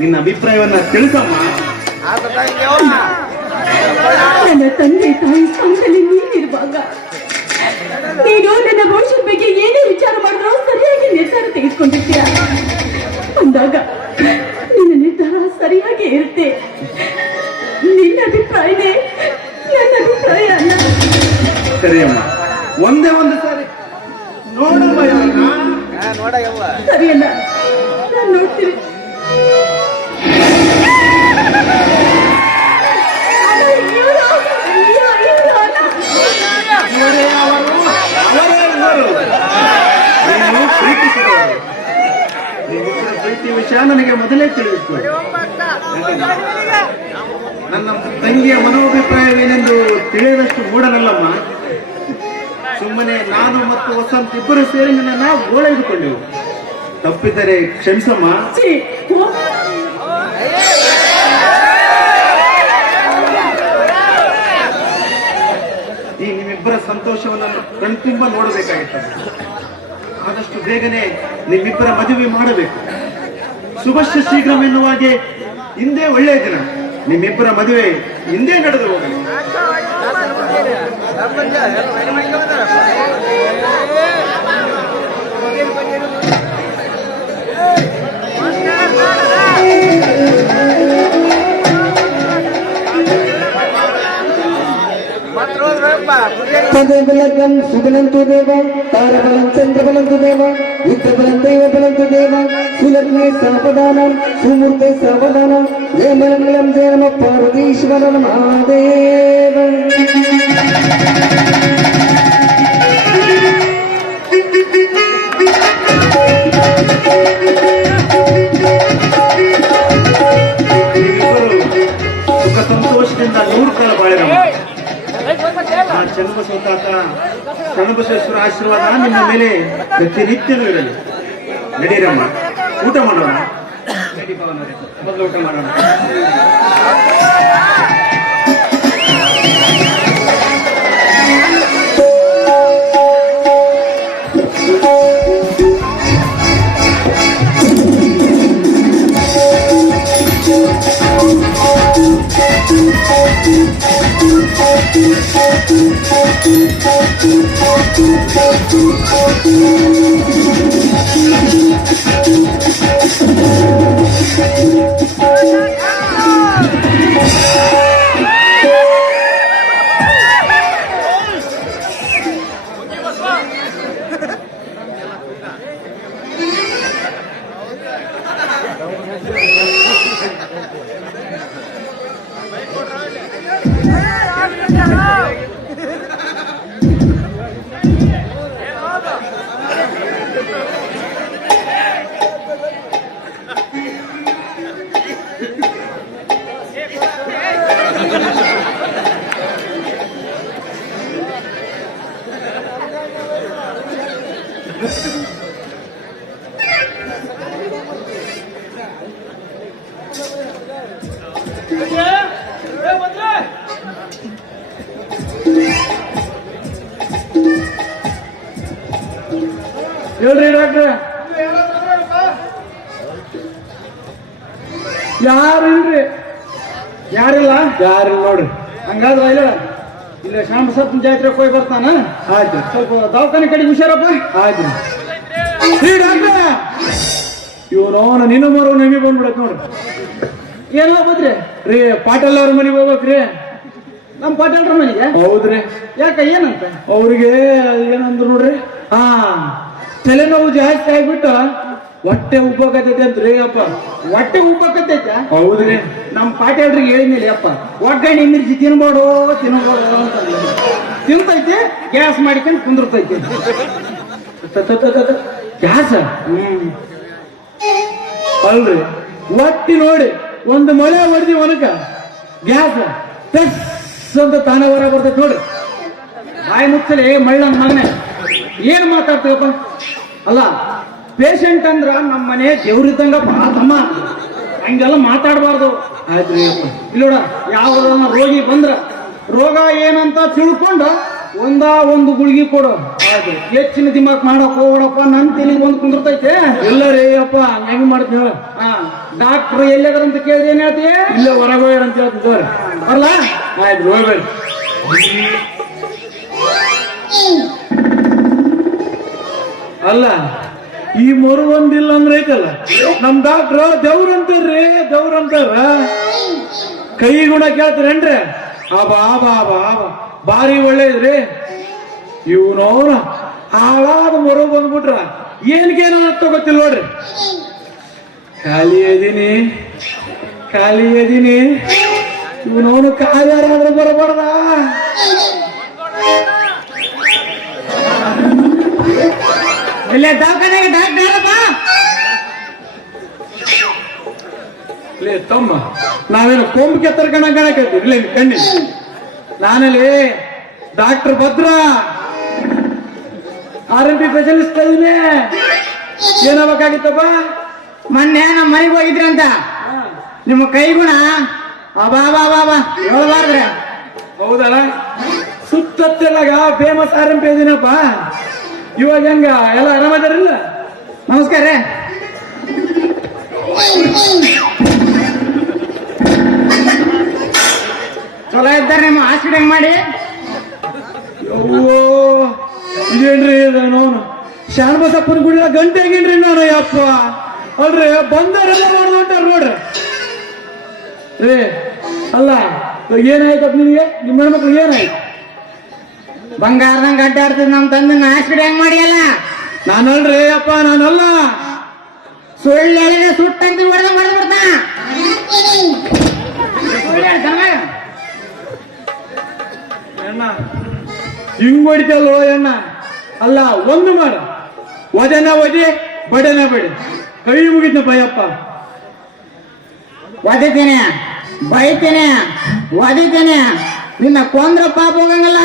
ನಿನ್ನ ಅಭಿಪ್ರಾಯವನ್ನ ತಿಳಿಸಮ್ಮ. ನನ್ನ ತಂದೆ ತಾಯಿ ಸ್ಥಾನದಲ್ಲಿ ನೀನಿರುವಾಗ ನೀನು ನನ್ನ ಭವಿಷ್ಯದ ಬಗ್ಗೆ ಏನೇ ವಿಚಾರ ಮಾಡಿದ್ರೂ ಸರಿಯಾಗಿ ನಿರ್ಧಾರ ತೆಗೆದುಕೊಂಡಿರ್ತೀಯ. ಅಂದಾಗ ನಿನ್ನ ನಿರ್ಧಾರ ಸರಿಯಾಗಿ ಇರುತ್ತೆ. ನಿನ್ನ ಅಭಿಪ್ರಾಯನೇ ನನ್ನ ಅಭಿಪ್ರಾಯ ಅಲ್ಲ. ಸರಿ ಅಮ್ಮ, ಒಂದೇ ಒಂದು ಸಾರಿ ನೋಡಮ್ಮ ಇವ್ರನ್ನ. ಸರಿ ಅಲ್ಲ, ನಾನು ನೋಡ್ತೀನಿ. ಅಲ್ಲ, ಇವ್ರು, ಅಲ್ಲ. ಇವರೇ ಅವರು, ಅವರೇ ಇವರು. ನೀನು ಪ್ರೀತಿಸಿದವರು. ನೀವಿಬ್ಬರ ಪ್ರೀತಿ ವಿಷಯ ನನಗೆ ಮೊದಲೇ ತಿಳಿದಿತ್ತು. ನನ್ನ ತಂಗಿಯ ಮನೋಭಿಪ್ರಾಯವೇನೆಂದು ತಿಳಿಯದಷ್ಟು ಮೂಢನಲ್ಲಮ್ಮ. ಸುಮ್ಮನೆ ನಾನು ಮತ್ತು ವಸಂತ್ ಇಬ್ಬರು ಸೇರಿ ನಿನ್ನ ಗೋಳೆದುಕೊಂಡೆವು. ತಪ್ಪಿದ್ದರೆ ಕ್ಷಮಿಸಮ್ಮ. ಛೀ, ಓ, ಈ ನಿಮ್ಮಿಬ್ಬರ ಸಂತೋಷವನ್ನು ಕಣ್ತುಂಬ ನೋಡಬೇಕಾಗಿತ್ತು. ಆದಷ್ಟು ಬೇಗನೆ ನಿಮ್ಮಿಬ್ಬರ ಮದುವೆ ಮಾಡಬೇಕು. ಶುಭಶ್ಯ ಶೀಘ್ರವೆನ್ನುವ ಹಾಗೆ ಇಂದೇ ಒಳ್ಳೆಯ ದಿನ. ನಿಮ್ಮಿಬ್ಬರ ಮದುವೆ ಹಿಂದೆ ನಡೆದು ಹೋಗಲಿ. తదేవలగం సుబలంతు దేవ తారబలం చంద్రబలంతు దేవ యుద్ధబలం దైవబలంతు దేవ సులగ్నే సావధానం సుమూర్తే సావధానం జయ మంగళం జయ నమ పార్వతీశ్వర మహాదేవ. ನೀವಿಬ್ಬರು ಸುಖ ಸಂತೋಷದಿಂದ 100 ಕಾಲ ಬಾಳಿರಮ್ಮ. ಆ ಚನ್ನಬಸವತಾತ ಚನ್ನಬಸವೇಶ್ವರ ಆಶೀರ್ವಾದ ನಿಮ್ಮ ಮೇಲೆ ಪ್ರತಿನಿತ್ಯವೂ ಇರಲಿ. ನಡೀರಮ್ಮ, ಊಟ ಮಾಡೋಣ. ಮೊದಲು ಊಟ ಮಾಡೋಣ. ಹೇಳ್ರಿ ಡಾಕ್ಟ್ರ, ಯಾರಿಲ್ರಿ? ಯಾರಿಲ್ಲ? ಯಾರಿಲ್ಲ ನೋಡ್ರಿ. ಹಂಗಾದ್ರೆ ಇಲ್ಲ ಶಾಂಬಸಪ್ಪನ ಜಾತ್ರೆಗೆ ಹೋಗಿ ಬರ್ತಾನ. ಆಯ್ತು, ಸ್ವಲ್ಪ ದವಾಖಾನೆ ಕಡೆ ಹುಷಾರಪ್ಪ. ಆಯ್ತು. ಇವನು ನಿನ್ನ ಮರು ನಮಗೆ ಬಂದ್ಬಿಡತ್ ನೋಡ್ರಿ. ಏನೋ ಹೋಗ್ಬೋದ್ರಿ ರೀ ಪಾಟೀಲ್ ಅವ್ರ ಮನೆಗೆ ಹೋಗ್ಬೇಕ್ರಿ. ನಮ್ಮ ಪಾಟೀಲ್ರ ಮನೆಗೆ. ಹೌದ್ರಿ. ಯಾಕ ಏನಂತ? ಅವ್ರಿಗೆ ಏನಂದ್ರು ನೋಡ್ರಿ, ತಲೆನೋವು ಜಾಸ್ತಿ ಆಗ್ಬಿಟ್ಟು ಹೊಟ್ಟೆ ಉಬ್ಬಕತ್ತೈತೆ ಅಂತ್ರಿ ಅಪ್ಪ. ಹೊಟ್ಟೆ ಉಬ್ಬಕತ್ತೈತ? ಹೌದ್ರಿ. ನಮ್ಮ ಪಾಟೀಲ್ರಿಗೆ ಹೇಳಿದ್ಮೇಲೆ ಅಪ್ಪ ಒಗ್ಗರಣೆ ಮಿರ್ಚಿ ತಿನ್ಬೋಡು ಅಂತ ತಿಂತೈತಿ, ಗ್ಯಾಸ್ ಮಾಡಿಕೊಂಡು ಕುಂದಿರ್ತೈತಿ. ಗ್ಯಾಸ ಅಲ್ರಿ, ಒಟ್ಟಿ ನೋಡಿ ಒಂದು ಮಳೆ ಹೊಡೆದಿ ಒನಕ ಗ್ಯಾಸ್ ಟಸ್ ಅಂತ ತಾನೇ ಹೊರ ಬರ್ತೈತೆ ನೋಡ್ರಿ. ಬಾಯಿ ಮುಚ್ಚಲಿ ಮಳ್ಳನ್ ಮಗನೆ, ಏನ್ ಮಾತಾಡ್ತೀವಪ್ಪ? ಅಲ್ಲ, ಪೇಷಂಟ್ ಅಂದ್ರ ನಮ್ಮ ಮನೆ ದೇವ್ರಿದ್ದಂಗಪ್ಪ ತಮ್ಮ, ಹಂಗೆಲ್ಲ ಮಾತಾಡಬಾರ್ದು. ಆಯ್ತ್ರಿ. ಇಲ್ಲೋಡ, ಯಾವ್ದನ್ನ ರೋಗಿ ಬಂದ್ರ ರೋಗ ಏನಂತ ತಿಳ್ಕೊಂಡು ಒಂದು ಗುಳಿಗೆ ಕೊಡು. ಹೆಚ್ಚಿನ ದಿಮಾಕ್ ಮಾಡಕ್ ಹೋಗ್ಬಿಡಪ್ಪ, ನನ್ ತಲೆಗೆ ಒಂದು ಕುಂದಿರ್ತೈತೆ. ಇಲ್ಲ ರೀ ಅಪ್ಪ, ಹೆಂಗ್ ಮಾಡ್ತೀನಿ ಹೇಳ. ಡಾಕ್ಟರ್ ಎಲ್ಲದರಂತ ಕೇಳಿದ್ರೆ ಏನ್ ಹೇಳ್ತೀಯ? ಇಲ್ಲ ಹೊರಗೆ ಹೋಗ್ಯಾರ ಅಂತ ಹೇಳ್ತಿದ್ದಾರೆ. ಬರ್ಲಾ? ಆಯ್ತು ಹೋಗ್ಬೇಡಿ. ಅಲ್ಲ, ಈ ಮರು ಒಂದಿಲ್ಲ ಅಂದ್ರೆ ಐತಲ್ಲ, ನಮ್ ಡಾಕ್ಟ್ರ ದೇವ್ರಂತಾರ್ರಿ, ದೇವ್ರಂತಾರ. ಕೈ ಗುಣ ಕೇಳ್ತಾರೇನ್ರಿ? ಆಬಾ ಆಬಾ ಆಬಾ ಆಬಾ ಭಾರಿ ಒಳ್ಳೇದ್ರಿ. ಇವನವ್ರ ಹಾಳಾದ ಮರು ಬಂದ್ಬಿಟ್ರ ಏನ್ಗೇನ ಗೊತ್ತಿಲ್ಲ ನೋಡ್ರಿ. ಖಾಲಿ ಇದೀನಿ ಇವನವನು ಕಾಯಾರಾದ್ರೆ ಬರಬಾರ್ದ. ಇಲ್ಲೇ ದವಾಖಾನೆಗೆ ಡಾಕ್ಟರ್ ಲೇ ತಮ್ಮ, ನಾವೇನು ಕೊಂಬು ಕೆತ್ತರ್ಕಣ ಕಾಣಕತ್ತೀವಿ ಇಲ್ಲ ಕಣ್ಣಿ. ನಾನಲ್ಲಿ ಡಾಕ್ಟರ್ ಭದ್ರ, RMP ಸ್ಪೆಷಲಿಸ್ಟ್ ಇದೀನಿ. ಏನಾಗಬೇಕಾಗಿತ್ತಪ್ಪ? ಮೊನ್ನೆ ನಮ್ಮ ಮನೆಗೆ ಹೋಗಿದ್ರಿ ಅಂತ, ನಿಮ್ಮ ಕೈ ಗುಣ ಅಬಾಬಾಬಾ ಹೇಳ್ಬಾರ್ದ್ರೆ. ಹೌದಲ್ಲ, ಸುತ್ತಲಾಗ ಫೇಮಸ್ RMP ಇದೀನಪ್ಪ. ಇವಾಗ ಹೆಂಗ ಎಲ್ಲ ಆರಾಮದಾರಿಲ್ಲ? ನಮಸ್ಕಾರ. ಚಲೋ ಇದ್ದಾರೆ ನಿಮ್ಮ ಹಾಸ್ಪಿಟಲ್ ಮಾಡಿ. ಓ ಇದೇನ್ರಿ ನಾನು ಶಾಣಬಸಪ್ಪನ ಗುಡಿ ಗಂಟೆ ಆಗಿನ್ರಿ ನಾನು. ಯಪ್ಪ ಅಲ್ರಿ, ಬಂದರೆಲ್ಲ ಮಾಡ್ಕೊಂಟಾರ ನೋಡ್ರಿ. ರೇ ಅಲ್ಲ, ಏನಾಯ್ತಪ್ಪ ನಿನಗೆ? ನಿಮ್ಮ ಹೆಣ್ಮಕ್ಳು ಏನಾಯ್ತು? ಬಂಗಾರದಂಗ ಅಡ್ಡಾಡ್ತದ ನಮ್ ತಂದೆ ಹಾಸ್ಪಿಟಲ್ ಮಾಡಿಯಲ್ಲ. ನಾನಲ್ರಿ ಅಪ್ಪ, ನಾನಲ್ಲ. ಸುಳ್ಳು ಹೇಳಿದ್ರೆ ಸುಟ್ಟಂತ ಹೊಡೆದ ಬಿಡ್ತಾ. ಅಣ್ಣ ಹಿಂಗ್ ಹೊಡಿತಲ್ವ ಅಣ್ಣ? ಅಲ್ಲ, ಒಂದು ಮಾಡ, ಒದೆನ ಒದಿ, ಬಡನ ಬಡಿ, ಕೈ ಮುಗಿದ್ನ ಭಯಪ್ಪ. ಒದಿತೇನೆ, ಬೈತೇನೆ, ಒದಿತೇನೆ, ನಿನ್ನ ಕೊಂದ್ರ ಪಾಪ ಹೋಗಂಗಲ್ಲ.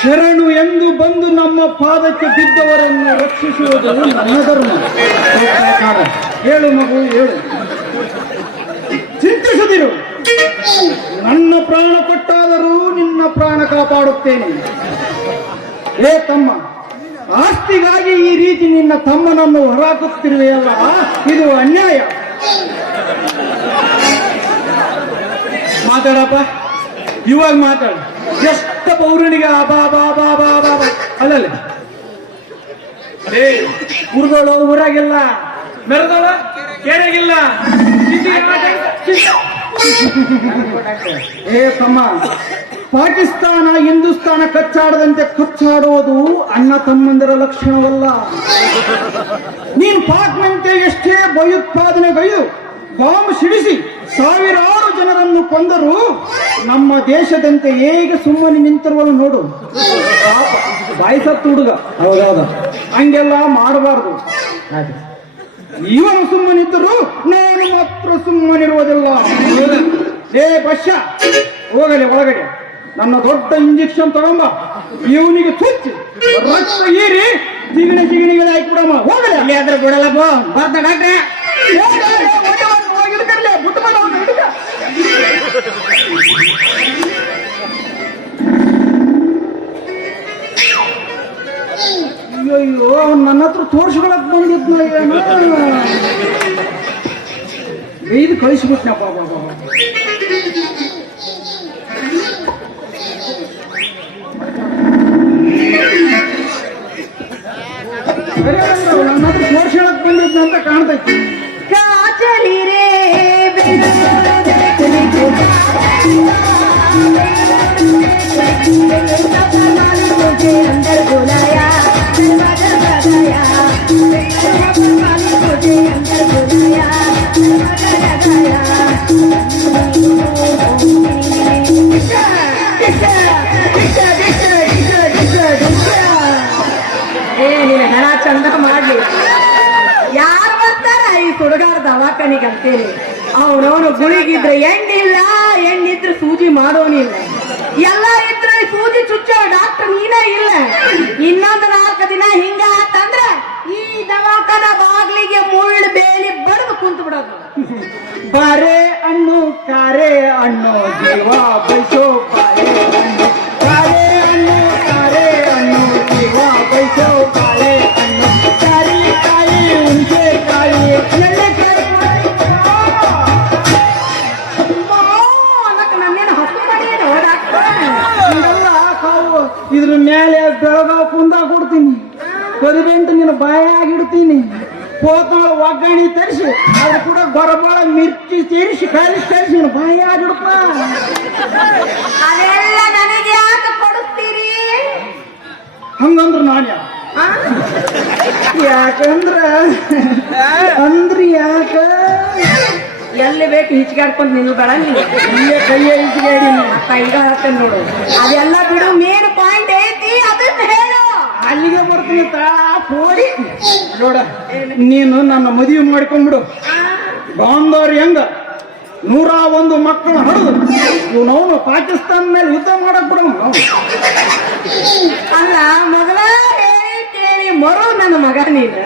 ಶರಣು ಎಂದು ಬಂದು ನಮ್ಮ ಪಾದಕ್ಕೆ ಬಿದ್ದವರನ್ನು ರಕ್ಷಿಸುವುದು ನನ್ನ ಧರ್ಮ. ಹೇಳು ಮಗು, ಹೇಳು. ಚಿಂತಿಸದಿರು, ನನ್ನ ಪ್ರಾಣ ಕೊಟ್ಟಾದರೂ ನಿನ್ನ ಪ್ರಾಣ ಕಾಪಾಡುತ್ತೇನೆ. ಏ ತಮ್ಮ, ಆಸ್ತಿಗಾಗಿ ಈ ರೀತಿ ನಿನ್ನ ತಮ್ಮನನ್ನು ಹೊರಹಾಕುತ್ತಿರುವೆಯಲ್ಲ, ಇದು ಅನ್ಯಾಯ. ಮಾತಾಡಪ್ಪ, ಇವಾಗ ಮಾತಾಡು. ಎಷ್ಟ ಪೌರಣಿಗೆ ಬಾ ಬಾ ಬಾ ಬಾ ಬಾ ಬಾ ಅಲ್ಲಲ್ಲಿ ಊರ್ದೋಳು ಊರಾಗಿಲ್ಲ, ಮೆರೆದೋಳ ಕೇರಾಗಿಲ್ಲ. ಏ ತಮ್ಮ, ಪಾಕಿಸ್ತಾನ ಹಿಂದೂಸ್ತಾನ ಕಚ್ಚಾಡದಂತೆ ಕಚ್ಚಾಡುವುದು ಅಣ್ಣ ತಮ್ಮಂದಿರ ಲಕ್ಷಣವಲ್ಲ. ನೀನ್ ಪಾಕ್ನಂತೆ ಎಷ್ಟೇ ಭಯೋತ್ಪಾದನೆಗೈದು ಬಾಂಬ್ ಸಿಡಿಸಿ ಸಾವಿರಾರು ಜನರನ್ನು ಕೊಂದರು ನಮ್ಮ ದೇಶದಂತೆ ಹೇಗೆ ಸುಮ್ಮನೆ ನಿಂತಿರುವನು ನೋಡು. ಬಾಯಿ ಸತ್ತು ಹುಡುಗ. ಹೌದೌದು, ಹಂಗೆಲ್ಲ ಮಾಡಬಾರ್ದು. ಇವನು ಸುಮ್ಮನಿದ್ದರು ನಾನು ಮಾತ್ರ ಸುಮ್ಮನಿರುವುದಿಲ್ಲ. ಏ ಬಶ್ಯ, ಹೋಗಲಿ ಒಳಗಡೆ. ನನ್ನ ದೊಡ್ಡ ಇಂಜೆಕ್ಷನ್ ತಗೊಂಬ, ಇವನಿಗೆ ಚುಚ್ಚಿ ರಕ್ತ ಹೀರಿ ಜಿಗಣಿಗಳು ಹಾಕಿ ಬಿಡಮ್ಮ. ಹೋಗಲಿ. ಇಲ್ಲಿ ಆದ್ರೆ ಬಿಡಲ್ಲಪ್ಪ, ಬರ್ತ ಡಾಕ್ಟ್ರೆ. ಅಯ್ಯೋ, ನನ್ನ ಹತ್ರ ತೋರ್ಸ್ಕೊಳಕ್ ಬಂದಿದ್ನ, ಇದು ಕಳಿಸ್ಬಿಟ್ನಪ್ಪ. ಬಾಬಾ ನನ್ನ ಹತ್ರ ಕೋರ್ಸ್ ಹೇಳಕ್ ಬಂದಿದ್ನ ಅಂತ ಕಾಣ್ತೈತಿ. ಕಾಜಲಿ ರೇ अंदर बुलाया दरवाजा लगाया मुझे अंदर बुलाया दरवाजा लगाया ನೀನು ಹೆಣ ಚಂದ ಮಾಡ್ಲಿ. ಯಾರು ಬರ್ತಾರ ಈ ಹುಡುಗಾರ ದವಾಖಾನಿಗೆ ಅಂತೇಳಿ? ಅವನವನು ಗುಳಿಗಿದ್ರೆ ಎಣ್ಣಿಲ್ಲ, ಎಣ್ಣಿದ್ರೆ ಸೂಜಿ ಮಾಡೋನಿಲ್ಲ, ಎಲ್ಲ ಇದ್ರೆ ಸೂಜಿ ಚುಚ್ಚೋ ಡಾಕ್ಟರ್ ನೀನೇ ಇಲ್ಲ. ಇನ್ನೊಂದು 4 ದಿನ ಹಿಂಗ ಆತಂದ್ರ ಈ ದವಾಖಾನ ಬಾಗ್ಲಿಗೆ ಮುಳ್ಳು ಬೇಲಿ ಬಡದು ಕುಂತು ಬಿಡೋದು. ಬಾರೆ ಹಣ್ಣು ಕಾರೆ ಹಣ್ಣು ಜೀವ ಬೈಸೋ ಬಾರೆ ಹಣ್ಣು, ಬಾರೆ ಹಣ್ಣು ಕಾರೆ ಹಣ್ಣು ಜೀವ ಬೈಸೋ ಬಾಳೆ ಹಣ್ಣು, ಕಾಯಿ ಕಾಯಿ ಹುಣಸೆ ಕಾಯಿ ಎಳ್ಳೆಕಾಯಿ ನನ್ನೇನು ಹಸು ಮಾಡಿಯೇನು ಡಾಕ್ಟರ್? ಹಿಂಗೆಲ್ಲ ಕಾವು ಇದ್ರ ಮೇಲೆ ಬೆಳಗಾವ್ ಕುಂದ ಕೊಡ್ತೀನಿ, ಕರಿಬೆಂಟು ನಿನ್ನ ಬಾಯಾಗಿಡ್ತೀನಿ, ಕೋತಾಳ ಒಗ್ಗರಣೆ ತರಿಸಿ ಅದ್ರ ಕೂಡ ಗೊರಬಾಳ ಮಿರ್ಚಿ ಸೇರಿಸಿ ಕಲಿಸಿ ನಿನ್ನ ಬಾಯಾಗಿಡ್ತ. ಅದೆಲ್ಲ ನನಗೆ ಯಾಕೆ ಕೊಡುತ್ತೀರಿ? ಹಂಗಂದ್ರ ನಾನು ಯಾಕಂದ್ರ ಯಾಕ ಎಲ್ಲಿ ಬೇಕು ಹಿಚ್ಕಾಡ್ಕೊಂಡು ನಿಲ್ಬೇಡ ನೀನು. ಇಲ್ಲೇ ಕೈಯ ಇಸ್ಗಾಡಿ ಕೈಗ ಹಾಕ್ತೇನೆ ನೋಡು. ಅದೆಲ್ಲ ಬಿಡು, ಮೇನ್ ಪಾಯಿಂಟ್ ಐತಿ ಅದನ್ನ ಹೇಳು. ಅಲ್ಲಿಗೆ ಬರ್ತೀನಿ ಪೋಡಿ ನೋಡ. ನೀನು ನನ್ನ ಮದುವೆ ಮಾಡ್ಕೊಂಡ್ಬಿಡು. ಬಾಂಧವ್ರು ಹೆಂಗ 101 ಮಕ್ಕಳು ಹಡಿದು ಇವನವನು ಪಾಕಿಸ್ತಾನ ಮೇಲೆ ಯುದ್ಧ ಮಾಡಕ್ ಬಿಡ. ಅಲ್ಲ ಮೊದಲ ಹೇಳಿ ಕೇಳಿ ಮರು ನನ್ನ ಮಗ ನೀನು.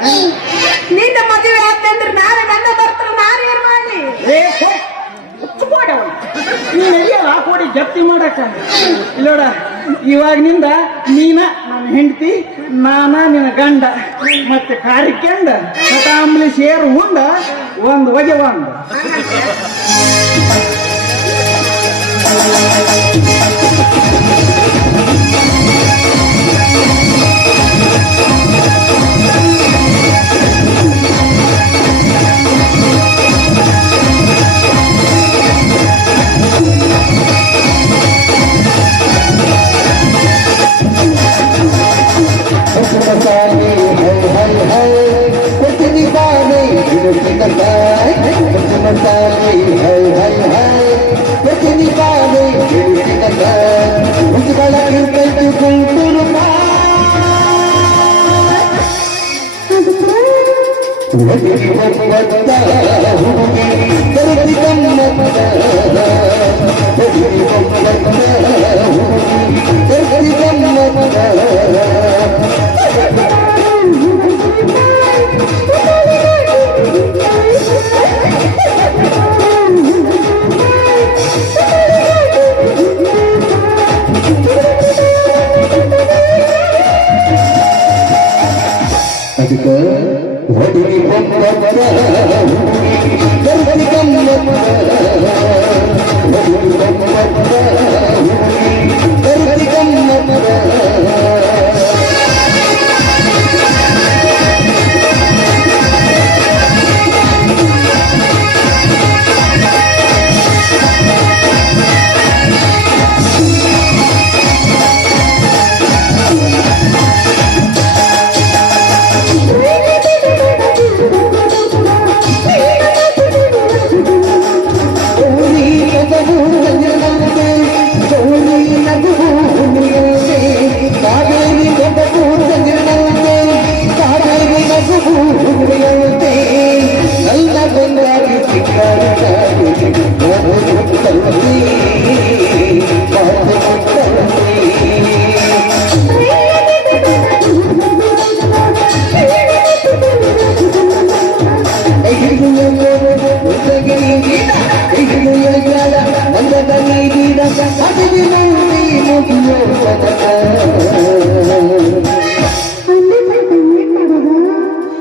ನಿನ್ನ ಮದುವೆ ಆದ್ನಂದ್ರೆ ನಾಳೆ ನನ್ನ ಬರ್ತಾರ, ನಾನು ಏನ್ ಮಾಡ್ಲಿ? ನೀನ್ ಎಲ್ಲಿಯಲ್ಲ ಕೋಡಿ ಜಪ್ತಿ ಮಾಡಕ್ಕ ಇಲ್ಲೋಡ. ಇವಾಗಿನಿಂದ ನೀನ ನನ್ನ ಹೆಂಡತಿ, ನಾನ ನಿನ್ನ ಗಂಡ, ಮತ್ತೆ ಕಾರ್ಯಕ್ಕೆಂಡ ಕಟಾಂಬ್ಲಿ ಸೇರು ಉಂಡ ಒಂದು ಒಗೆ ಒಂದು.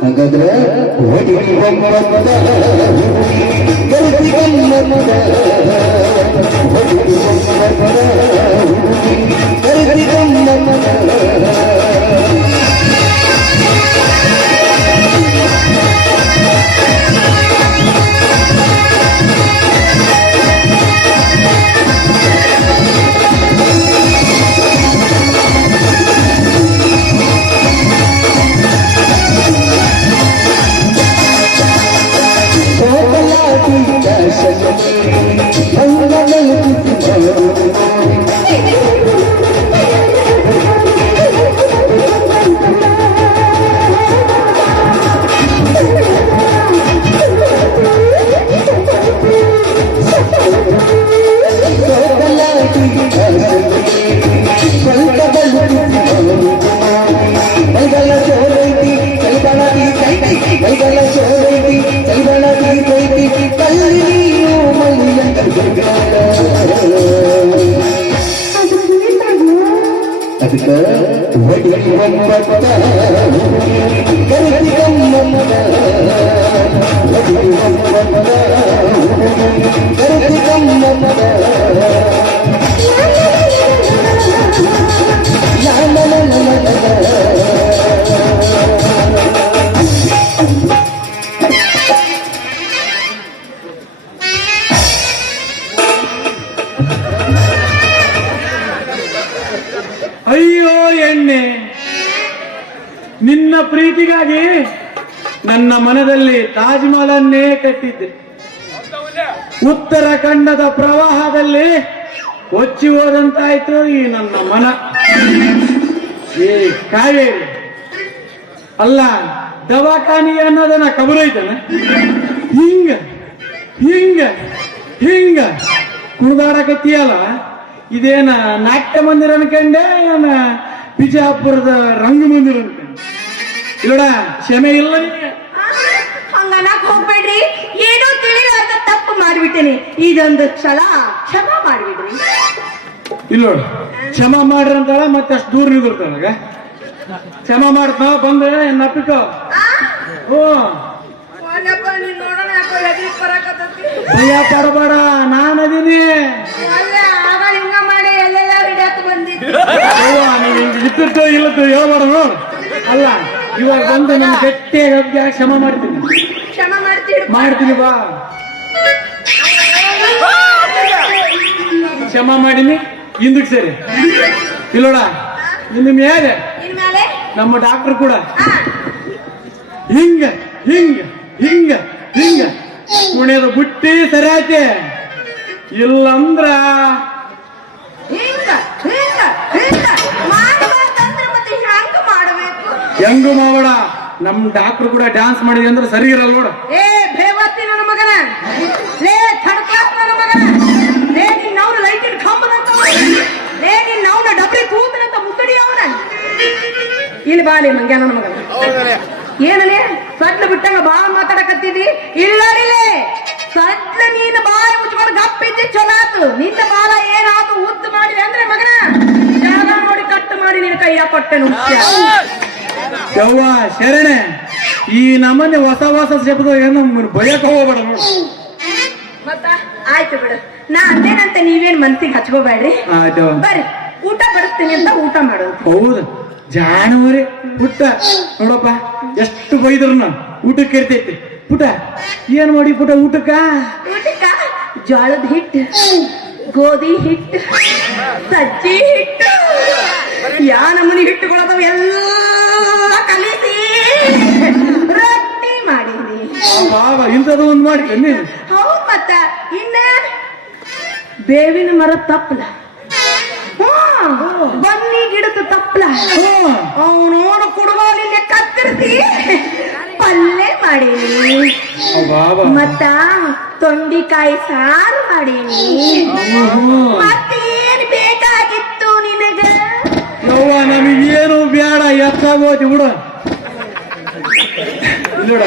ಹಾಗಾದ್ರೆ ಅದಕ್ಕೆ ಅಯ್ಯೋ ಎಣ್ಣೆ, ನಿನ್ನ ಪ್ರೀತಿಗಾಗಿ ನನ್ನ ಮನದಲ್ಲಿ ತಾಜ್ ಮಹಲನ್ನೇ ಕಟ್ಟಿದ್ದೆ. ಉತ್ತರಾಖಂಡದ ಪ್ರವಾಹದಲ್ಲಿ ಕೊಚ್ಚಿ ಹೋದಂತಾಯ್ತು ಈ ನನ್ನ ಮನ. ಈ ಕಾವೇರಿ ಅಲ್ಲ ದವಾಖಾನಿ ಅನ್ನೋದನ್ನ ಕಬರೈತನ. ಹಿಂಗ ಹಿಂಗ ಹಿಂಗ ಕುಣಿದಾಡಕತ್ತೀಯಲ್ಲ, ಇದೇನ ನಾಟ್ಯ ಮಂದಿರ ಅನ್ಕಂಡೆ ಏನ ಬಿಜಾಪುರದ ರಂಗಮಂದಿರ ಅನ್ಕಂಡೆ? ಇಲ್ಲೋಡ ಕ್ಷಮೆ ಇಲ್ಲ ನಿನಗೆ. ಹಂಗನಕ್ ಹೋಗ್ಬೇಡ್ರಿ, ಏನೋ ತಿಳಿಲಾರ್ದ ತಪ್ಪು ಮಾಡ್ಬಿಟ್ಟೇನೆ. ಇದೊಂದು ಕ್ಷಮ ಮಾಡ್ಬಿಡ್ರಿ. ಇಲ್ಲೋಡ ಕ್ಷಮ ಮಾಡ್ರಿ ಅಂತಾಳ, ಮತ್ತೆ ಅಷ್ಟು ದೂರ ನಿಂದಿರ್ತಾಳಗ. ಕ್ಷಮ ಮಾಡ್ತಾವ ಬಂದ್ರೆ ನಪ್ಪಿಕೋ. ಭಯ ಪಡಬೇಡ, ನಾನದೀನಿ. ಹಿಂಗ ಮಾಡಿ ಎಲ್ಲೆಲ್ಲ ಹಿಡಿಯಕ್ ಬಂದಿದ್ದೆ. ಇತ್ತು ಇಲ್ಲತ್ತು ಹೇಳ್ಬೇಡ ನೋಡು. ಅಲ್ಲ ಇವಾಗ ಬಂದು ನನ್ ಗಟ್ಟಿಯಾಗಿ ಕ್ಷಮ ಮಾಡ್ತೀನಿ. ಕ್ಷಮ ಮಾಡ್ತೀನಿ ಬಾ. ಕ್ಷಮ ಮಾಡೀನಿ, ಹಿಂದಕ್ಕೆ ಸೇರಿ. ಇಲ್ಲೋಡ ಇನ್ನು ಮೇಲೆ ಇನ್ಮೇಲೆ ನಮ್ಮ ಡಾಕ್ಟರ್ ಕೂಡ ಹಿಂಗ ಹಿಂಗ ಹಿಂಗ ಹಿಂಗ ಕುಣಿಯೋದು ಬುಟ್ಟಿ ಸರಿ ಆಯ್ತೆ. ಇಲ್ಲಂದ್ರ ಹಿಂಗ ಹಿಂಗ ಹಿಂಗ ಮಾಡ್ಬೇಕಂದ್ರೆ ಮತ್ತೆ ಹಂಗ ಮಾಡಬೇಕು. ಹೆಂಗು ಮಾವಡ, ನಮ್ ಡಾಕ್ಟರ್ ಕೂಡ ಡ್ಯಾನ್ಸ್ ಮಾಡಿದ್ವಿ ಅಂದ್ರೆ ಸರಿ ಇರಲ್ಲ ನೋಡ. ಏ ಬೇವತ್ತಿ ನನ್ನ ಮಗನ, ಲೇ ಥರ್ಡ್ ಕ್ಲಾಸ್ ನನ್ನ ಮಗನ, ಲೇ ನಿನ್ನ ಅವನ ಲೈಟಿನ ಕಂಬದಂತ, ಲೇ ನಿನ್ನ ಅವನ ಡಬ್ರಿ ಕೂತನಂತ ಮುಸುಡಿ ಅವನ. ಇಲ್ಲಿ ಬಾಲಿ ಮಂಗ್ಯ ನನ್ನ ಮಗನ. ಏನಲೇ ಸಡ್ಲ ಬಿಟ್ಟಂಗ ಬಾಳ ಮಾತಾಡಕತ್ತಿದಿ? ಇಲ್ಲಡಿಲೇ ಸಡ್ಲ ನೀನು ಬಾಯಿ ಮುಚ್ಕೊಂಡು ಗಪ್ಪಿದ್ದಿ ಚಲೋ ಆತು. ನಿನ್ನ ಬಾಲ ಏನಾತು ಉದ್ದು ಮಾಡಿ ಅಂದ್ರೆ ಮಗನ ಜಾಗ ನೋಡಿ ಕಟ್ಟು ಮಾಡಿ ನಿನ್ನ ಕೈಯ ಕೊಟ್ಟೆನು. ಯವ್ವ ಶರಣೆ, ಈ ನಮ್ಮನೆ ಹೊಸ ಹೊಸ ಶಬ್ದ ಏನು ಭಯಕ್ಕೆ ಹೋಗ್ಬೇಡ ನೋಡು. ಮತ್ತ ಆಯ್ತು ಬಿಡು, ನಾ ಅಂದೇನಂತ ನೀವೇನ್ ಮನ್ಸಿಗೆ ಹಚ್ಕೋಬೇಡ್ರಿ. ಆಯ್ತು ಬರ್ರಿ ಊಟ ಬಡಿಸ್ತೀನಿ ಅಂತ ಊಟ ಮಾಡು. ಹೌದು ಜಾನವರಿ ಪುಟ್ಟ ನೋಡಪ್ಪ, ಎಷ್ಟು ಬೈದ್ರು ಊಟಕ್ಕೆ ಇರ್ತೈತಿ. ಪುಟ ಏನ್ ಮಾಡಿ ಪುಟ ಊಟಕ್ಕ? ಊಟಕ್ಕ ಜೋಳದ ಹಿಟ್ಟು, ಗೋಧಿ ಹಿಟ್ಟು, ಸಜ್ಜಿ ಹಿಟ್ಟು, ಯಾ ನಮೂನಿ ಹಿಟ್ಟುಗಳದಾವ ಎಲ್ಲ ಕಲಿಸಿ ರೊಟ್ಟಿ ಮಾಡೀನಿ. ಬಾಬಾ ಇಂಥದ್ದು ಒಂದ್ ಮಾಡ್ತೀನಿ. ಹೌದ್ ಮತ್ತ ಇನ್ನ ಬೇವಿನ ಮರ ತಪ್ಪಲ, ಬನ್ನಿ ಗಿಡದ ತಪ್ಪಲ, ಅವನೋಡು ಕುಡುಗೋಲಿಂದ ಕತ್ತರಿಸಿ ಪಲ್ಯ ಮಾಡೀನಿ. ಮತ್ತ ತೊಂಡಿಕಾಯಿ ಸಾರು ಮಾಡೀನಿ. ಮತ್ತೇನ್ ಬೇಕಾಗಿತ್ತು ನಿನಗ? ಯವ್ವ ನಮಗೇನು ಬೇಡ, ಎತ್ತಾಗೋತಿ ಬಿಡ. ನೋಡ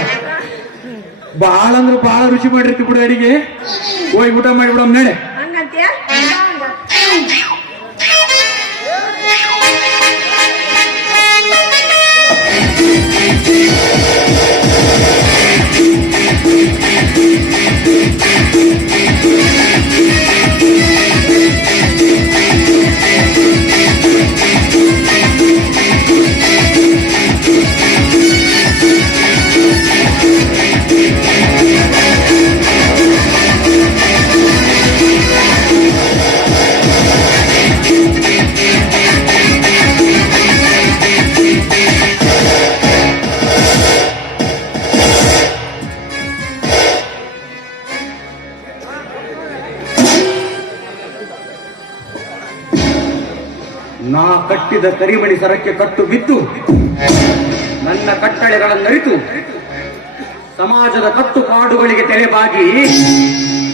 ಬಾಳ ಅಂದ್ರೆ ಬಾಳ ರುಚಿ ಮಾಡಿರ್ತಿ ಬಿಡ ಅಡಿಗೆ. ಹೋಗಿ ಊಟ ಮಾಡಿಬಿಡಮ್ ನಡೆ. ಹಂಗಂತ್ಯ? ನಾ ಕಟ್ಟಿದ ಕರಿಮಣಿ ಸರಕ್ಕೆ ಕಟ್ಟು ಬಿದ್ದು ನನ್ನ ಕಟ್ಟಳೆಗಳನ್ನರಿತು ಸಮಾಜದ ಕಟ್ಟುಪಾಡುಗಳಿಗೆ ತೆರೆಬಾಗಿ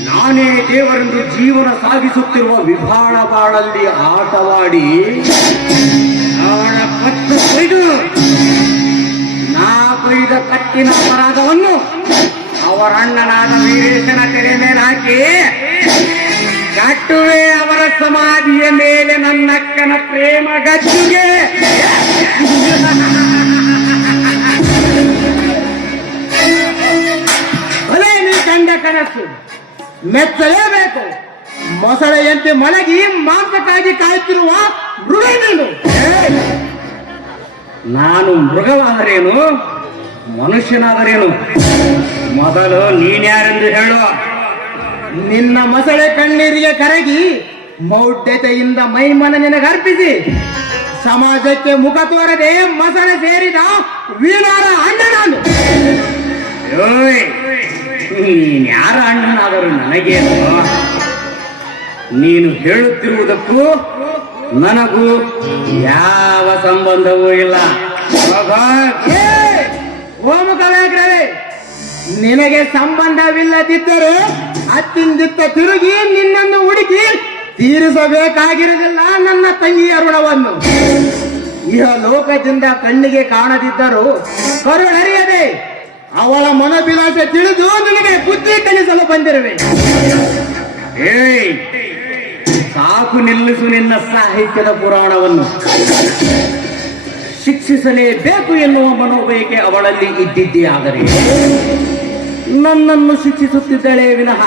ನಾನೇ ದೇವರೆಂದು ಜೀವನ ಸಾಗಿಸುತ್ತಿರುವ ವಿಭಾಳ ಬಾಳಲ್ಲಿ ಆಟವಾಡಿ ಅವಳ ಕಟ್ಟು ಕೊಯ್ದು ನಾ ಕೊಯ್ದ ಕಟ್ಟಿನ ಅಪರಾಧವನ್ನು ಅವರ ಅಣ್ಣನಾದ ವೀರೇಶನ ತೆರೆ ಮೇಲೆ ಹಾಕಿ ಕಟ್ಟುವೆ ಅವರ ಸಮಾಧಿಯ ಮೇಲೆ ನನ್ನಕ್ಕನ ಪ್ರೇಮ ಗಜ್ಜಿಗೆ. ಅದೇ ನೀ ಕಂಡ ಕನಸು ಮೆಚ್ಚಲೇಬೇಕು. ಮೊಸಳೆಯಂತೆ ಮಲಗಿ ಮಾಂಸಕ್ಕಾಗಿ ಕಾಯುತ್ತಿರುವ ಮೃಗ ನೀನು. ನಾನು ಮೃಗವಾದರೇನು ಮನುಷ್ಯನಾದರೇನು ಮೊದಲು ನೀನ್ಯಾರೆಂದು ಹೇಳು. ನಿನ್ನ ಮೊಸಳೆ ಕಣ್ಣೀರಿಗೆ ಕರಗಿ ಮೌಢ್ಯತೆಯಿಂದ ಮೈಮನ ನಿನಗರ್ಪಿಸಿ ಸಮಾಜಕ್ಕೆ ಮುಖ ತೋರದೆ ಮೊಸಳೆ ಸೇರಿದ ವೀಣಾರ ಅಣ್ಣ ನಾನು. ಓಯ್, ನೀನ್ಯಾರ ಅಣ್ಣನಾದರೂ ನನಗೇನು? ನೀನು ಹೇಳುತ್ತಿರುವುದಕ್ಕೂ ನನಗೂ ಯಾವ ಸಂಬಂಧವೂ ಇಲ್ಲ. ಓಮುಖವ್ಯಾಘ್ರವೇ, ನಿನಗೆ ಸಂಬಂಧವಿಲ್ಲದಿದ್ದರೆ ಅತ್ತಿಂದಿತ್ತ ತಿರುಗಿ ನಿನ್ನನ್ನು ಹುಡುಕಿ ತೀರಿಸಬೇಕಾಗಿರುವುದಿಲ್ಲ ನನ್ನ ತಂಗಿಯ ಋಣವನ್ನು. ಇಹ ಲೋಕದಿಂದ ಕಣ್ಣಿಗೆ ಕಾಣದಿದ್ದರೂ ಕರುಣರಿಯದೆ ಅವಳ ಮನೋಭಿಲಾಷೆ ತಿಳಿದು ನಿನಗೆ ಬುದ್ಧಿ ಕಲಿಸಲು ಬಂದಿರುವೆ. ಏಯ್, ಸಾಕು ನಿಲ್ಲಿಸು ನಿನ್ನ ಸಾಹಿತ್ಯದ ಪುರಾಣವನ್ನು. ಶಿಕ್ಷಿಸಲೇಬೇಕು ಎನ್ನುವ ಮನೋಬಯಕೆ ಅವಳಲ್ಲಿ ಇದ್ದಿದ್ದೇ ಆದರೆ ನನ್ನನ್ನು ಶಿಕ್ಷಿಸುತ್ತಿದ್ದಳೇ ವಿನಃ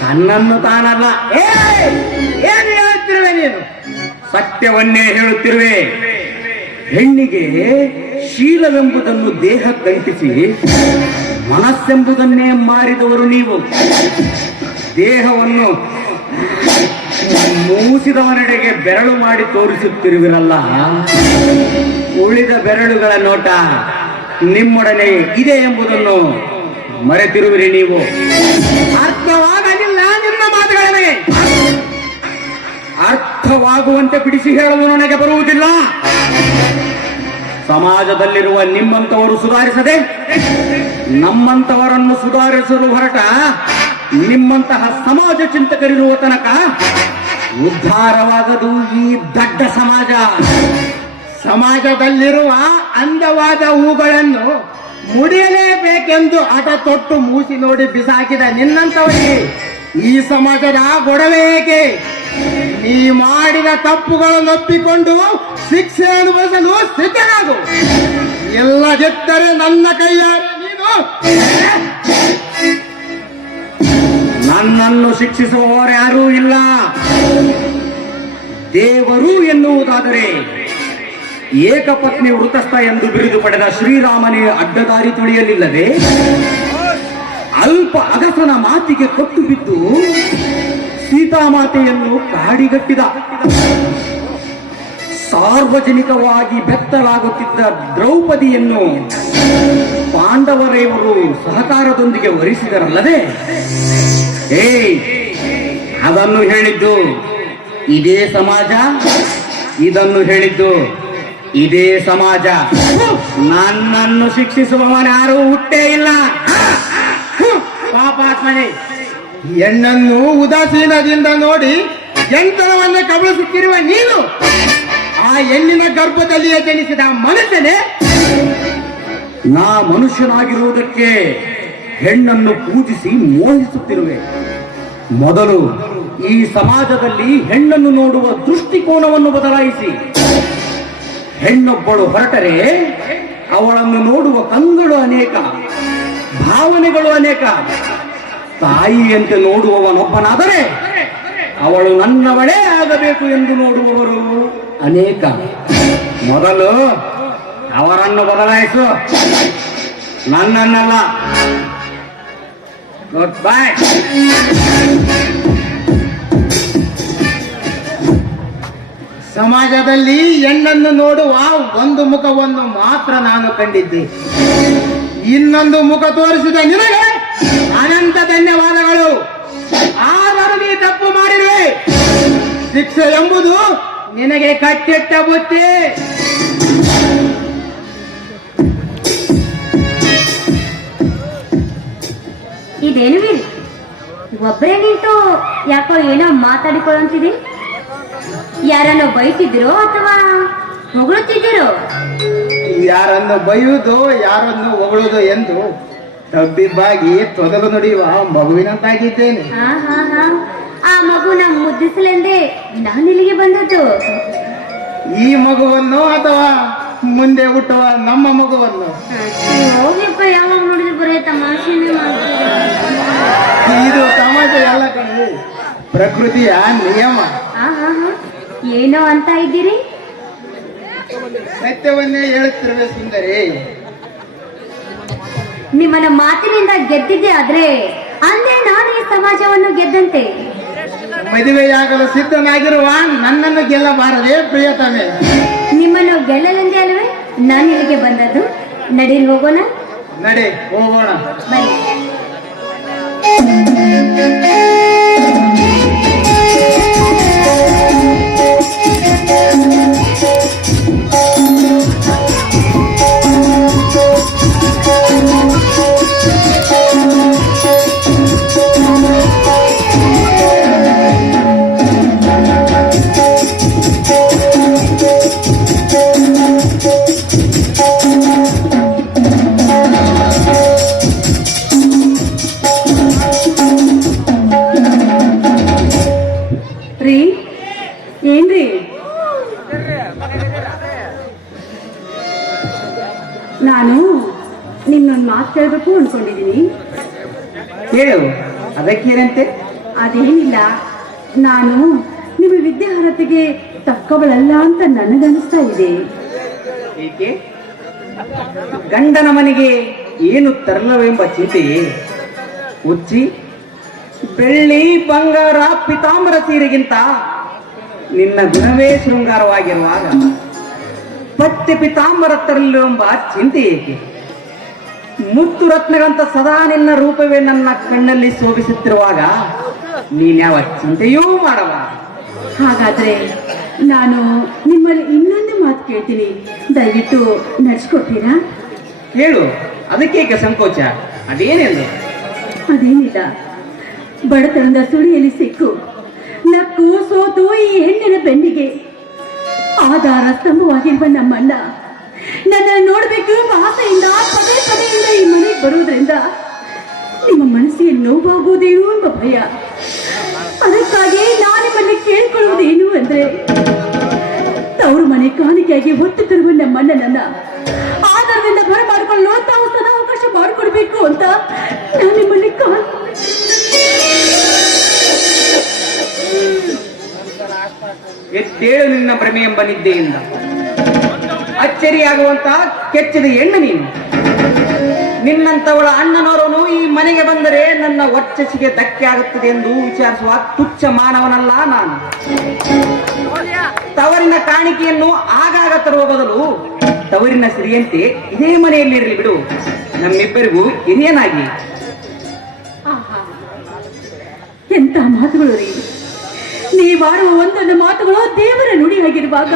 ತನ್ನನ್ನು ತಾನಲ್ಲ. ಏನು ಹೇಳುತ್ತಿರುವೆ ನೀನು? ಸತ್ಯವನ್ನೇ ಹೇಳುತ್ತಿರುವೆ. ಹೆಣ್ಣಿಗೆ ಶೀಲವೆಂಬುದನ್ನು ದೇಹಕ್ಕಂಟಿಸಿ ಮನಸ್ಸೆಂಬುದನ್ನೇ ಮಾರಿದವರು ನೀವು. ದೇಹವನ್ನು ಮೂಸಿದವನೆಡೆಗೆ ಬೆರಳು ಮಾಡಿ ತೋರಿಸುತ್ತಿರುವಿರಲ್ಲ, ಉಳಿದ ಬೆರಳುಗಳ ನೋಟ ನಿಮ್ಮೊಡನೆ ಇದೆ ಎಂಬುದನ್ನು ಮರೆತಿರುವಿರಿ ನೀವು. ಅರ್ಥವಾಗಲಿಲ್ಲ ನಿನ್ನ ಮಾತುಗಳೇ. ಅರ್ಥವಾಗುವಂತೆ ಬಿಡಿಸಿ ಹೇಳಲು ನನಗೆ ಬರುವುದಿಲ್ಲ. ಸಮಾಜದಲ್ಲಿರುವ ನಿಮ್ಮಂತವರು ಸುಧಾರಿಸದೆ ನಮ್ಮಂತವರನ್ನು ಸುಧಾರಿಸಲು ಹೊರಟ ನಿಮ್ಮಂತಹ ಸಮಾಜ ಚಿಂತಕರಿರುವ ತನಕ ಉದ್ಧಾರವಾಗದು ಈ ದೊಡ್ಡ ಸಮಾಜ. ಸಮಾಜದಲ್ಲಿರುವ ಅಂದವಾದ ಹೂಗಳನ್ನು ಮುಡಿಯಲೇಬೇಕೆಂದು ಹಠ ತೊಟ್ಟು ಮೂಸಿ ನೋಡಿ ಬಿಸಾಕಿದ ನಿನ್ನಂತವರಿಗೆ ಈ ಸಮಾಜದ ಗೊಡವೆ ಏಕೆ? ನೀ ಮಾಡಿದ ತಪ್ಪುಗಳನ್ನು ಒಪ್ಪಿಕೊಂಡು ಶಿಕ್ಷೆ ಅನುಭವಿಸಲು ಸಿದ್ಧನಾಗು. ಇಲ್ಲದಿದ್ದರೆ ನನ್ನ ಕೈಯಾರೆ ನೀನು ನನ್ನನ್ನು ಶಿಕ್ಷಿಸುವವರ್ಯಾರೂ ಇಲ್ಲ. ದೇವರು ಎನ್ನುವುದಾದರೆ ಏಕಪತ್ನಿ ವೃತಸ್ಥ ಎಂದು ಬಿರುದು ಪಡೆದ ಶ್ರೀರಾಮನೇ ಅಡ್ಡದಾರಿ ತುಳಿಯಲಿಲ್ಲವೇ? ಅಲ್ಪ ಅಗಸನ ಮಾತಿಗೆ ಕೊಟ್ಟು ಬಿದ್ದು ಸೀತಾಮಾತೆಯನ್ನು ಕಾಡಿಗಟ್ಟಿದ. ಸಾರ್ವಜನಿಕವಾಗಿ ಬೆತ್ತಲಾಗುತ್ತಿದ್ದ ದ್ರೌಪದಿಯನ್ನು ಪಾಂಡವರೇವರು ಸಹಕಾರದೊಂದಿಗೆ ವರಿಸಿದರಲ್ಲದೆ? ಅದನ್ನು ಹೇಳಿದ್ದು ಇದೇ ಸಮಾಜ, ಇದನ್ನು ಹೇಳಿದ್ದು ಇದೇ ಸಮಾಜ. ನನ್ನನ್ನು ಶಿಕ್ಷಿಸುವವನಾರೂ ಹುಟ್ಟೇ ಇಲ್ಲ. ಪಾಪಾತ್ಮನೆ, ಹೆಣ್ಣನ್ನು ಉದಾಸೀನದಿಂದ ನೋಡಿ ಯಂತ್ರವನ್ನು ಕಬಳಿಸುತ್ತಿರುವ ನೀನು ಆ ಹೆಣ್ಣಿನ ಗರ್ಭದಲ್ಲಿಯೇ ಜನಿಸಿದ ಮನುಷ್ಯನೇ. ನಾ ಮನುಷ್ಯನಾಗಿರುವುದಕ್ಕೆ ಹೆಣ್ಣನ್ನು ಪೂಜಿಸಿ ಮೋಹಿಸುತ್ತಿರುವೆ. ಮೊದಲು ಈ ಸಮಾಜದಲ್ಲಿ ಹೆಣ್ಣನ್ನು ನೋಡುವ ದೃಷ್ಟಿಕೋನವನ್ನು ಬದಲಾಯಿಸಿ. ಹೆಣ್ಣೊಬ್ಬಳು ಹೊರಟರೆ ಅವಳನ್ನು ನೋಡುವ ಕಂಗಳು ಅನೇಕ, ಭಾವನೆಗಳು ಅನೇಕ. ತಾಯಿಯಂತೆ ನೋಡುವವನೊಬ್ಬನಾದರೆ ಅವಳು ನನ್ನವಳೇ ಆಗಬೇಕು ಎಂದು ನೋಡುವವರು ಅನೇಕ. ಮೊದಲು ಅವರನ್ನು ಬದಲಾಯಿಸು, ನನ್ನನ್ನಲ್ಲ. Good bye. ಸಮಾಜದಲ್ಲಿ ಹೆಣ್ಣನ್ನು ನೋಡುವ ಒಂದು ಮುಖವನ್ನು ಮಾತ್ರ ನಾನು ಕಂಡಿದ್ದೆ. ಇನ್ನೊಂದು ಮುಖ ತೋರಿಸಿದ ನಿನಗೆ ಅನಂತ ಧನ್ಯವಾದಗಳು. ಆದರೂ ನೀ ತಪ್ಪು ಮಾಡಿರುವೆ. ಶಿಕ್ಷೆ ಎಂಬುದು ನಿನಗೆ ಕಟ್ಟಿಟ್ಟ ಬುತ್ತಿ. ಇದೇನು ಬೀರಿ ಒಬ್ಬರೇ ನಿಂತು ಯಾಕೋ ಏನೋ ಮಾತಾಡಿಕೊಳ್ಳುವಂತಿದೆ. ಯಾರನ್ನು ಬೈತಿದ್ರೋ ಅಥವಾ ಹೊಗಳುತ್ತಿದ್ದೀರೋ? ಯಾರನ್ನು ಬೈಯುವುದು ಯಾರನ್ನು ಹೊಗಳುವುದು ಎಂದು ತಬ್ಬಿಬ್ಬಾಗಿ ತೊದಲು ನುಡಿಯುವ ಮಗುವಿನಂತಾಗಿದ್ದೇನೆ. ಹಾ ಹಾ ಹಾ, ಆ ಮಗುನ ಮುದ್ದಿಸಲೆಂದೇ ನಾನು ಇಲ್ಲಿಗೆ ಬಂದದ್ದು. ಈ ಮಗುವನ್ನು ಅಥವಾ ಮುಂದೆ ಹುಟ್ಟುವ ನಮ್ಮ ಮಗುವನ್ನು? ಹೋಗ್ಲಿಪ್ಪ, ಯಾವಾಗ ನೋಡಿದ್ರು ಬರೀ ತಮಾಷೆನೇ ಮಾಡ್ತೀರಾ. ಇದು ತಮಾಷೆ ಎಲ್ಲ ಕಣೆ, ಪ್ರಕೃತಿಯ ನಿಯಮ. ಹಾ ಹಾ ಹಾ, ಏನೋ ಅಂತ ಇದ್ದೀರಿ? ಸತ್ಯವನ್ನೇ ಹೇಳುತ್ತಿರುವೆ ಸುಂದರಿ. ನಿಮ್ಮನ್ನ ಮಾತಿನಿಂದ ಗೆದ್ದಿದ್ದೆ ಆದ್ರೆ ಅಂದ್ರೆ ನಾನು ಈ ಸಮಾಜವನ್ನು ಗೆದ್ದಂತೆ. ಮದುವೆಯಾಗಲು ಸಿದ್ಧನಾಗಿರುವ ನನ್ನನ್ನು ಗೆಲ್ಲಬಾರದೆ ಪ್ರಿಯತಮೆ? ನಿಮ್ಮನ್ನು ಗೆಲ್ಲಲೆಂದೇ ಅಲ್ವೇ ನಾನು ಇಲ್ಲಿಗೆ ಬಂದದ್ದು. ನಡೀರಿ ಹೋಗೋಣ. ನಡೆ ಹೋಗೋಣ. ಬನ್ನಿ. ರೀ ಏನ್ರಿ, ನಾನು ನಿಮ್ಮೊಂದು ಮಾತು ಕೇಳಬೇಕು ಅನ್ಕೊಂಡಿದ್ದೀನಿ. ಹೇಳು, ಅದಕ್ಕೇನಂತೆ? ಅದೇನಿಲ್ಲ, ನಾನು ನಿಮ್ಮ ವಿದ್ಯಾರ್ಹತೆಗೆ ತಕ್ಕವಳಲ್ಲ ಅಂತ ನನಗನ್ನಿಸ್ತಾ ಇದೆ. ಏಕೆ? ಗಂಡನ ಮನೆಗೆ ಏನು ತರಲವೆಂಬ ಚಿಂತೆಯೇ? ಉಚ್ಚಿ, ಬೆಳ್ಳಿ ಬಂಗಾರ ಪಿತಾಂಬರ ಸೀರೆಗಿಂತ ನಿನ್ನ ಗುಣವೇ ಶೃಂಗಾರವಾಗಿರುವಾಗ ಪತ್ತಿ ಪಿತಾಂಬರ ತರಲೆಂಬ ಚಿಂತೆ ಏಕೆ? ಮುತ್ತು ರತ್ನಗಳಂತ ಸದಾ ನಿನ್ನ ರೂಪವೇ ನನ್ನ ಕಣ್ಣಲ್ಲಿ ಶೋಭಿಸುತ್ತಿರುವಾಗ ನೀನ್ಯಾವ ಚಿಂತೆಯೂ ಮಾಡಬಾರದು. ಹಾಗಾದ್ರೆ ನಾನು ನಿಮ್ಮಲ್ಲಿ ಇನ್ನೊಂದು ಮಾತು ಕೇಳ್ತೀನಿ, ದಯವಿಟ್ಟು ನಡೆಸ್ಕೊಡ್ತೀರಾ? ಹೇಳು, ಅದಕ್ಕೇಕೆ ಸಂಕೋಚ? ಅದೇನೆಂದು? ಅದೇನಿಲ್ಲ, ಬಡತನದ ಸುಳಿಯಲ್ಲಿ ಸಿಕ್ಕು ನಕ್ಕು ಸೋತು ಈ ಹೆಣ್ಣಿನ ಬೆನ್ನಿಗೆ ಆಧಾರ ಸ್ತಂಭವಾಗಿರುವ ನಮ್ಮಣ್ಣ ನನ್ನ ನೋಡ್ಬೇಕು ಆಸೆಯಿಂದ ಪದೇ ಪದೇಯಿಂದ ಈ ಮನೆಗೆ ಬರುವುದರಿಂದ ನಿಮ್ಮ ಮನಸ್ಸಿಗೆ ನೋವಾಗುವುದೇನು ಎಂಬ ಭಯ. ಅದಕ್ಕಾಗಿ ನಾನು ನಿಮ್ಮಲ್ಲಿ ಕೇಳ್ಕೊಳ್ಳುವುದೇನು ಅಂದ್ರೆ, ತವರು ಮನೆ ಕಾಣಿಕೆಯಾಗಿ ಹೊತ್ತು ತರುವ ನಮ್ಮಣ್ಣನನ್ನ ಆಧಾರದಿಂದ ಬರ ಮಾಡಿಕೊಳ್ಳಲು ತಾವು ಸದಾ ಅವಕಾಶ ಮಾಡಿಕೊಡ್ಬೇಕು ಅಂತ ನಾನು ನಿಮ್ಮಲ್ಲಿ ಎದ್ದೇಳು ನಿನ್ನ ಭ್ರಮೆ ಎಂಬ ನಿದ್ದೆಯಿಂದ. ಅಚ್ಚರಿಯಾಗುವಂತ ಕೆಚ್ಚದ ಹೆಣ್ಣು ನೀನು. ನಿನ್ನಂತವಳ ಅಣ್ಣನವರನು ಈ ಮನೆಗೆ ಬಂದರೆ ನನ್ನ ವರ್ಚಸ್ಸಿಗೆ ಧಕ್ಕೆ ಆಗುತ್ತದೆ ಎಂದು ವಿಚಾರಿಸುವ ತುಚ್ಛ ಮಾನವನಲ್ಲ ನಾನು. ತವರಿನ ಕಾಣಿಕೆಯನ್ನು ಆಗಾಗ ತರುವ ಬದಲು ತವರಿನ ಸಿರಿಯಂತೆ ಇದೇ ಮನೆಯಲ್ಲಿರಲಿ ಬಿಡು, ನಮ್ಮಿಬ್ಬರಿಗೂ ಹಿರಿಯನಾಗಿ. ಎಂತ ಮಾತುಗಳು ರೀ! ನೀವಾಡುವ ಒಂದೊಂದು ಮಾತುಗಳು ದೇವರ ನುಡಿಯಾಗಿರುವಾಗ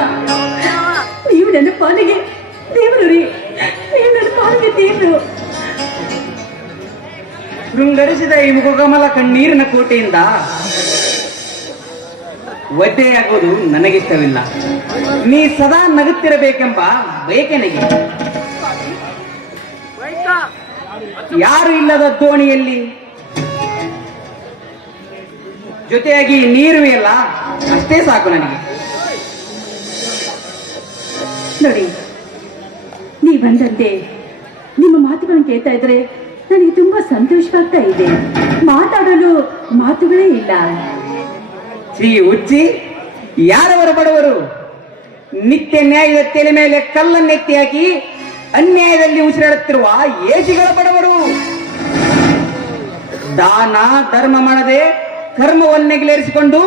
ನೀವು ನನ್ನ ಪಾಲಿಗೆ ದೇವರು ರೀ, ನೀವು ನನ್ನ ಪಾಲಿಗೆ ದೇವರು. ಶೃಂಗರಿಸಿದ ಈ ಮುಖಕಮಲ ಕಣ್ಣೀರಿನ ಕೋಟೆಯಿಂದ ಒದ್ದೆಯಾಗುವುದು ನನಗಿಷ್ಟವಿಲ್ಲ. ನೀ ಸದಾ ನಗುತ್ತಿರಬೇಕೆಂಬ ಬಯಕೆನೆಗೆ. ಯಾರು ಇಲ್ಲದ ದೋಣಿಯಲ್ಲಿ ಜೊತೆಯಾಗಿ ನೀರುವೆಯಲ್ಲ, ಅಷ್ಟೇ ಸಾಕು ನನಗೆ. ನೋಡಿ, ನೀವು ಬಂದಂತೆ ನಿಮ್ಮ ಮಾತುಗಳನ್ನು ಕೇಳ್ತಾ ಇದ್ರೆ ನನಗೆ ತುಂಬಾ ಸಂತೋಷವಾಗ್ತಾ ಇದೆ. ಮಾತಾಡಲು ಮಾತುಗಳೇ ಇಲ್ಲ. ಶ್ರೀ ಉಚ್ಚಿ, ಯಾರವರು ಬಡವರು? ನಿತ್ಯ ನ್ಯಾಯದ ತೆಲೆ ಮೇಲೆ ಕಲ್ಲನ್ನೆತ್ತಿ ಹಾಕಿ ಅನ್ಯಾಯದಲ್ಲಿ ಉಸಿರಾಡುತ್ತಿರುವ ಏಸಿಗಳ ಬಡವರು. ದಾನ ಧರ್ಮ ಮಾಡದೆ ಕರ್ಮವನ್ನೆಗಿಲೇರಿಸಿಕೊಂಡು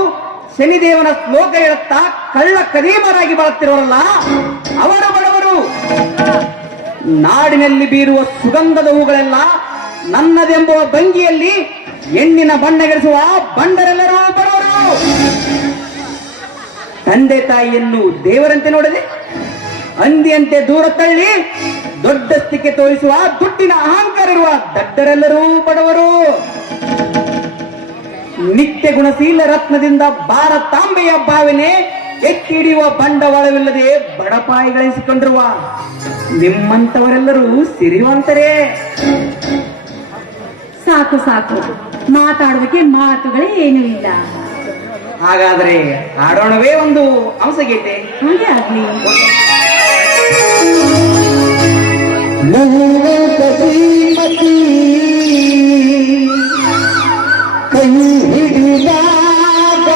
ಶನಿದೇವನ ಶ್ಲೋಕ ಹೇಳುತ್ತಾ ಕಳ್ಳ ಕದೀಮರಾಗಿ ಬಾಳುತ್ತಿರುವರಲ್ಲ, ಅವರ ಬಡವರು. ನಾಡಿನಲ್ಲಿ ಬೀರುವ ಸುಗಂಧದ ಹೂಗಳೆಲ್ಲ ನನ್ನದೆಂಬುವ ಭಂಗಿಯಲ್ಲಿ ಹೆಣ್ಣಿನ ಬಣ್ಣಗೆಡಿಸುವ ಬಂಡರೆಲ್ಲರೂ ಬಡವರು. ತಂದೆ ತಾಯಿಯನ್ನು ದೇವರಂತೆ ನೋಡದೆ ಹಂದಿಯಂತೆ ದೂರ ತಳ್ಳಿ ದೊಡ್ಡಸ್ತಿಕೆ ತೋರಿಸುವ ದುಡ್ಡಿನ ಅಹಂಕಾರ ಇರುವ ದಡ್ಡರೆಲ್ಲರೂ ಬಡವರು. ನಿತ್ಯ ಗುಣಶೀಲ ರತ್ನದಿಂದ ಭಾರತಾಂಬೆಯ ಭಾವನೆ ಎತ್ತಿ ಹಿಡಿಯುವ ಬಂಡವಾಳವಿಲ್ಲದೆ ಬಡಪಾಯಿಗಳಿಸಿಕೊಂಡಿರುವ ನಿಮ್ಮಂತವರೆಲ್ಲರೂ ಸಿರಿವಂತರೇ. ಸಾಕು ಸಾಕು, ಮಾತಾಡೋದಕ್ಕೆ ಮಾತುಗಳೇ ಏನೂ ಇಲ್ಲ. ಹಾಗಾದ್ರೆ ಆಡೋಣವೇ ಒಂದು ಹಂಸಗೀತೆ. ಹಾಗೆ ಆಗ್ಲಿ. ಕೈ ಹಿಡಿದಾಗ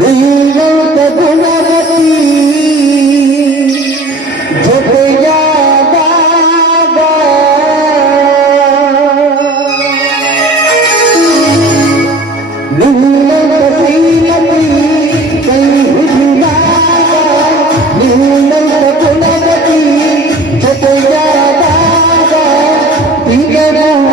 ದೈವದ ಗುಣವತಿ ಜೊತೆಯಾದಾಗ ನಿನ್ನದ ಶ್ರೀಮತಿ ಕೈ ಹಿಡಿದಾಗ ನಿನ್ನದ ಗುಣವತಿ ಜೊತೆಯಾದಾಗ ತಿಗರುವ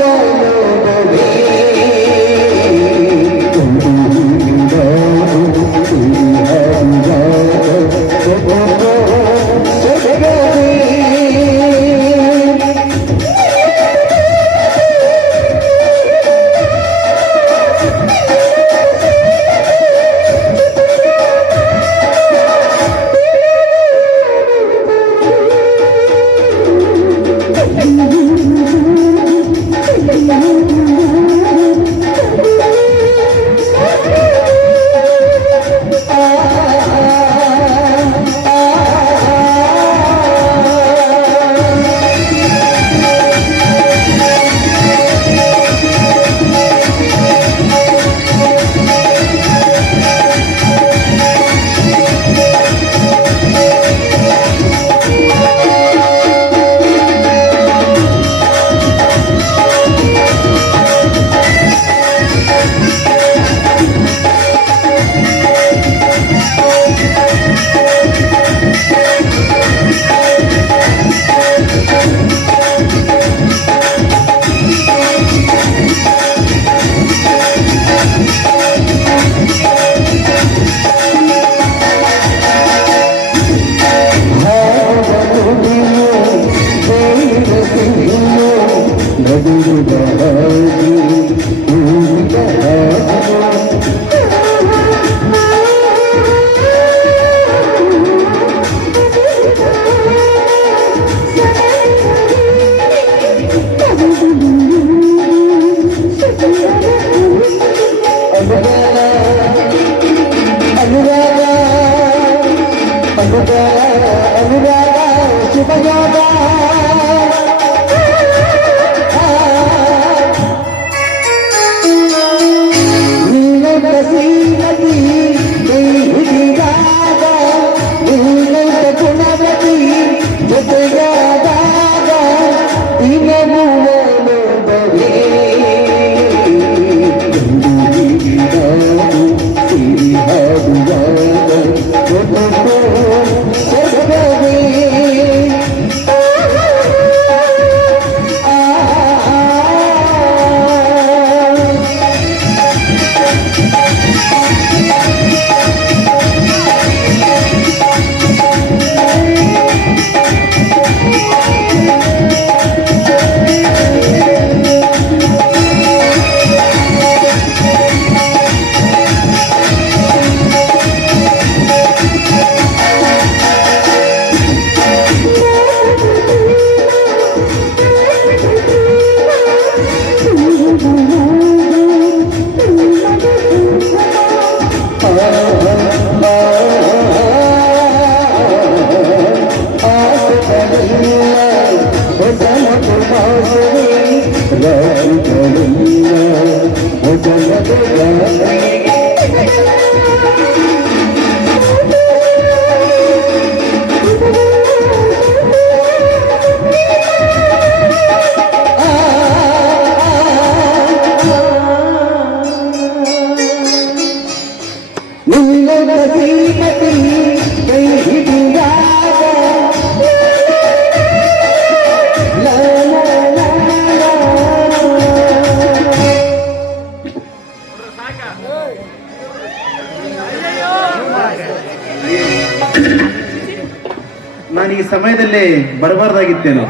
ಸಮಯದಲ್ಲಿ ಬರಬಾರ್ದಾಗಿತ್ತೇನೋ.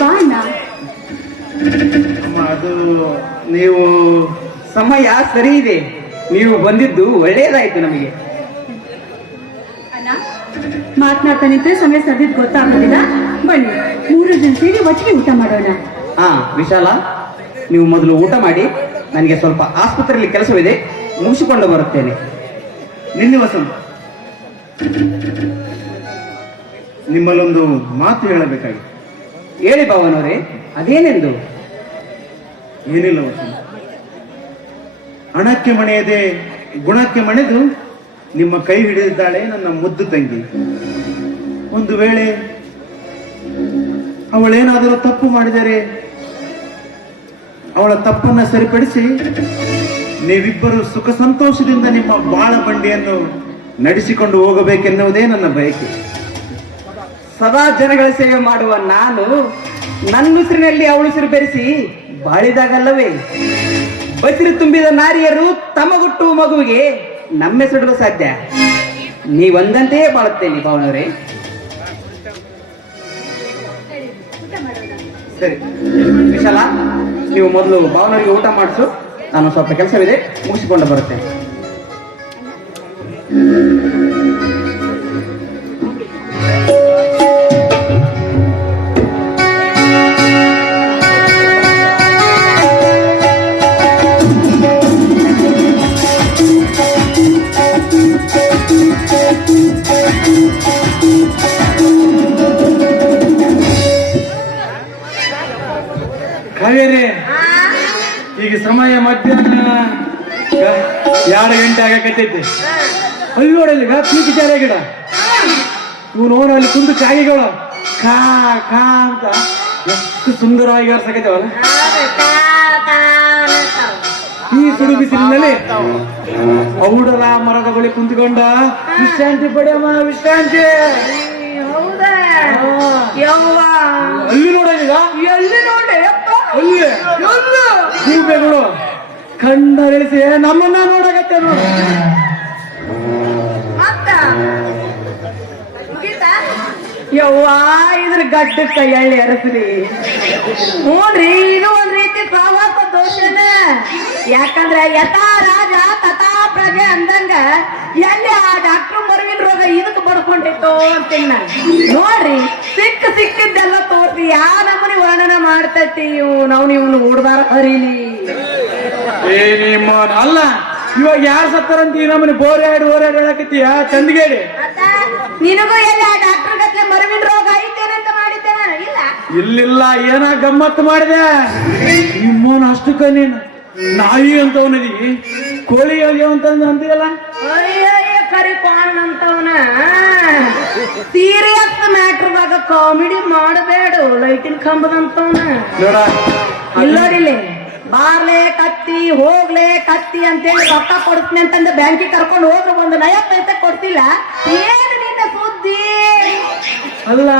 ಬಾ ಅಣ್ಣ. ಅಮ್ಮ, ಅದು ನೀವು ಸಮಯ ಸರಿ ಇದೆ, ನೀವು ಬಂದಿದ್ದು ಒಳ್ಳೇದಾಯ್ತು ನಮಗೆ. ಅಣ್ಣ ಮಾತನಾಡ್ತಾ ನಿಂತ್ರೆ ಸಮಯ ಸದ್ಯದ್ ಗೊತ್ತಾಗೋದಿಲ್ಲ. ಬನ್ನಿ 3 ಜನ ಸೇರಿ ಒಟ್ಟಿಗೆ ಊಟ ಮಾಡೋಣ. ಹಾ ವಿಶಾಲ, ನೀವು ಮೊದಲು ಊಟ ಮಾಡಿ, ನನಗೆ ಸ್ವಲ್ಪ ಆಸ್ಪತ್ರೆಯಲ್ಲಿ ಕೆಲಸವಿದೆ, ಮುಗಿಸಿಕೊಂಡು ಬರುತ್ತೇನೆ. ನಿನ್ನೆ ವಸಂತ, ನಿಮ್ಮಲ್ಲೊಂದು ಮಾತು ಹೇಳಬೇಕಾಗಿತ್ತು. ಹೇಳಿ ಭಾವನವರೇ, ಅದೇನೆಂದು? ಏನಿಲ್ಲ ವಸಂತ, ಹಣಕ್ಕೆ ಮಣೆಯದೆ ಗುಣಕ್ಕೆ ಮಣೆದು ನಿಮ್ಮ ಕೈ ಹಿಡಿದಿದ್ದಾಳೆ ನನ್ನ ಮುದ್ದು ತಂಗಿ. ಒಂದು ವೇಳೆ ಅವಳೇನಾದರೂ ತಪ್ಪು ಮಾಡಿದರೆ ಅವಳ ತಪ್ಪನ್ನ ಸರಿಪಡಿಸಿ ನೀವಿಬ್ಬರು ಸುಖ ಸಂತೋಷದಿಂದ ನಿಮ್ಮ ಬಾಳ ಬಂಡಿಯನ್ನು ನಡೆಸಿಕೊಂಡು ಹೋಗಬೇಕೆನ್ನುವುದೇ ನನ್ನ ಬಯಕೆ. ಸದಾ ಜನಗಳ ಸೇವೆ ಮಾಡುವ ನಾನು ನನ್ನ ಉಸಿರಿನಲ್ಲಿ ಅವಳು ಉಸಿರು ಬೆರೆಸಿ ಬಾಳಿದಾಗಲ್ಲವೇ? ಬಸಿರು ತುಂಬಿದ ನಾರಿಯರು ತಮ್ಮ ಹುಟ್ಟುವ ಮಗುವಿಗೆ ನಮ್ಮ ಹೆಸರಿಡಲು ಸಾಧ್ಯ? ನೀವಂದಂತೆಯೇ ಬಾಳುತ್ತೇನೆ ಭಾವನವರೇ. ಸರಿ ವಿಶಾಲ, ನೀವು ಮೊದಲು ಭಾವನವರಿಗೆ ಊಟ ಮಾಡಿಸು, ನಾನು ಸ್ವಲ್ಪ ಕೆಲಸವಿದೆ, ಮುಗಿಸಿಕೊಂಡು ಬರುತ್ತೇನೆ. ಕಾವೇರಿ, ಈಗ ಸಮಯ ಮಧ್ಯಾಹ್ನ 2 ಗಂಟೆ ಆಗಕತ್ತೈತಿ. ಅಲ್ಲಿ ನೋಡಲ್ಲಿ ಪೀಕಿ ಜಾರ ಗಿಡ, ಇವು ನೋಡ ಅಲ್ಲಿ ಕುಂದು ಕಾಯಿಗಳು ಕಾ ಕಾ ಅಂತ ಎಷ್ಟು ಸುಂದರವಾಗಿ ಆರ್ಸಕತ್ತೇವಲ್ಲ. ಈ ಸುಡು ಬಿಸಿಲಿನಲ್ಲಿ ಔಡಲ ಮರದ ಬಳಿ ಕುಂತ್ಕೊಂಡ ವಿಶ್ರಾಂತಿ ಪಡೆಯಮ್ಮ, ವಿಶ್ರಾಂತಿ. ಹೌದಾ? ಯವ್ವ, ಅಲ್ಲಿ ನೋಡೀಗ, ಎಲ್ಲಿ ನೋಡಿ ಅಪ್ಪ? ಅಲ್ಲಿ ಗೂಬೆಗಳು ಕಣ್ಣರಿಸಿ ನಮ್ಮನ್ನ ನೋಡಕತ್ತೆ ನೋಡು. ಮತ್ತ ಮುಗೀತಾ? ಯವ್ವ, ಇದ್ರ ಗಡ್ಡಕ್ಕ ಎಳ್ಳಿ ಅರಸಲಿ. ಹ್ಞೂನ್ರಿ, ಇದು ಒಂದ್ ರೀತಿ ಪ್ರವಾಸ ದೋಷನ. ಯಾಕಂದ್ರೆ ಯಥಾ ರಾಜ ತಥಾ ಪ್ರಜೆ ಅಂದಂಗ ಎಲ್ಲಿ ಆ ಡಾಕ್ಟರ್ ಮರುವಿನ ರೋಗ ಇದಕ್ಕೆ ಬಡ್ಕೊಂಡಿತ್ತು ಅಂತಿನ್ನ ನೋಡ್ರಿ. ಸಿಕ್ಕಿದ್ದೆಲ್ಲ ತೋರ್ಸಿ ಯಾವ ನಮ್ಮನಿ ವರ್ಣನ ಮಾಡ್ತೈತಿ ನಾವು ಇವ್ನು ಹುಡ್ದಾರ ಹರಿಲಿ. ಏ ನಿಮ್ಮ ಅಲ್ಲ, ಇವಾಗ ಯಾರು ಸತ್ತಾರಂತ ಈ ನಮ್ಮನೆ ಬೋರ್ಯಾಡಿ ಹೇಳಕತ್ತೀಯ ಚಂದಗೇಡಿ. ನಿನಗೂ ಎಲ್ಲಿ ಆ ಡಾಕ್ಟರ್ ಗತ್ಲೆ ಮರುವಿನ ರೋಗ ಐತೇನಂತ ಮಾಡಿದ್ದೆ ನಾನು. ಇಲ್ಲ ಇಲ್ಲಿಲ್ಲ, ಏನ ಗಮ್ಮತ್ತು ಮಾಡಿದೆ ನಿಮ್ಮೋನ್ ಅಷ್ಟಕ್ಕ ನೀನು ನಾಯಿ ಅಂತವನದಿ ಕೋಳಿ ಅಂತ ಅಂತೀಯಲ್ಲ. ಅಯ್ಯಯ್ಯ ಕರಿ ಪಾಣ್ ಅಂತವನ ಸೀರಿಯಸ್ ಮ್ಯಾಟ್ರದಾಗ ಕಾಮಿಡಿ ಮಾಡಬೇಡ. ಲೈಟಿನ ಕಂಬದಂತವನ ನೋಡ, ಇಲ್ಲೋಡಿಲ್ಲಿ ಬಾರ್ಲೆ ಕತ್ತಿ ಹೋಗ್ಲೆ ಕತ್ತಿ ಅಂತೇಳಿ ರೊಕ್ಕ ಕೊಡ್ತೀನಿ ಅಂತಂದು ಬ್ಯಾಂಕಿಗೆ ಕರ್ಕೊಂಡು ಹೋದ್ರು ಒಂದು 90 ಪೈಸೆ ಕೊಡ್ತಿಲ್ಲ. ಏನು ನಿನ್ನ ಸುದ್ದಿ? ಅಲ್ಲ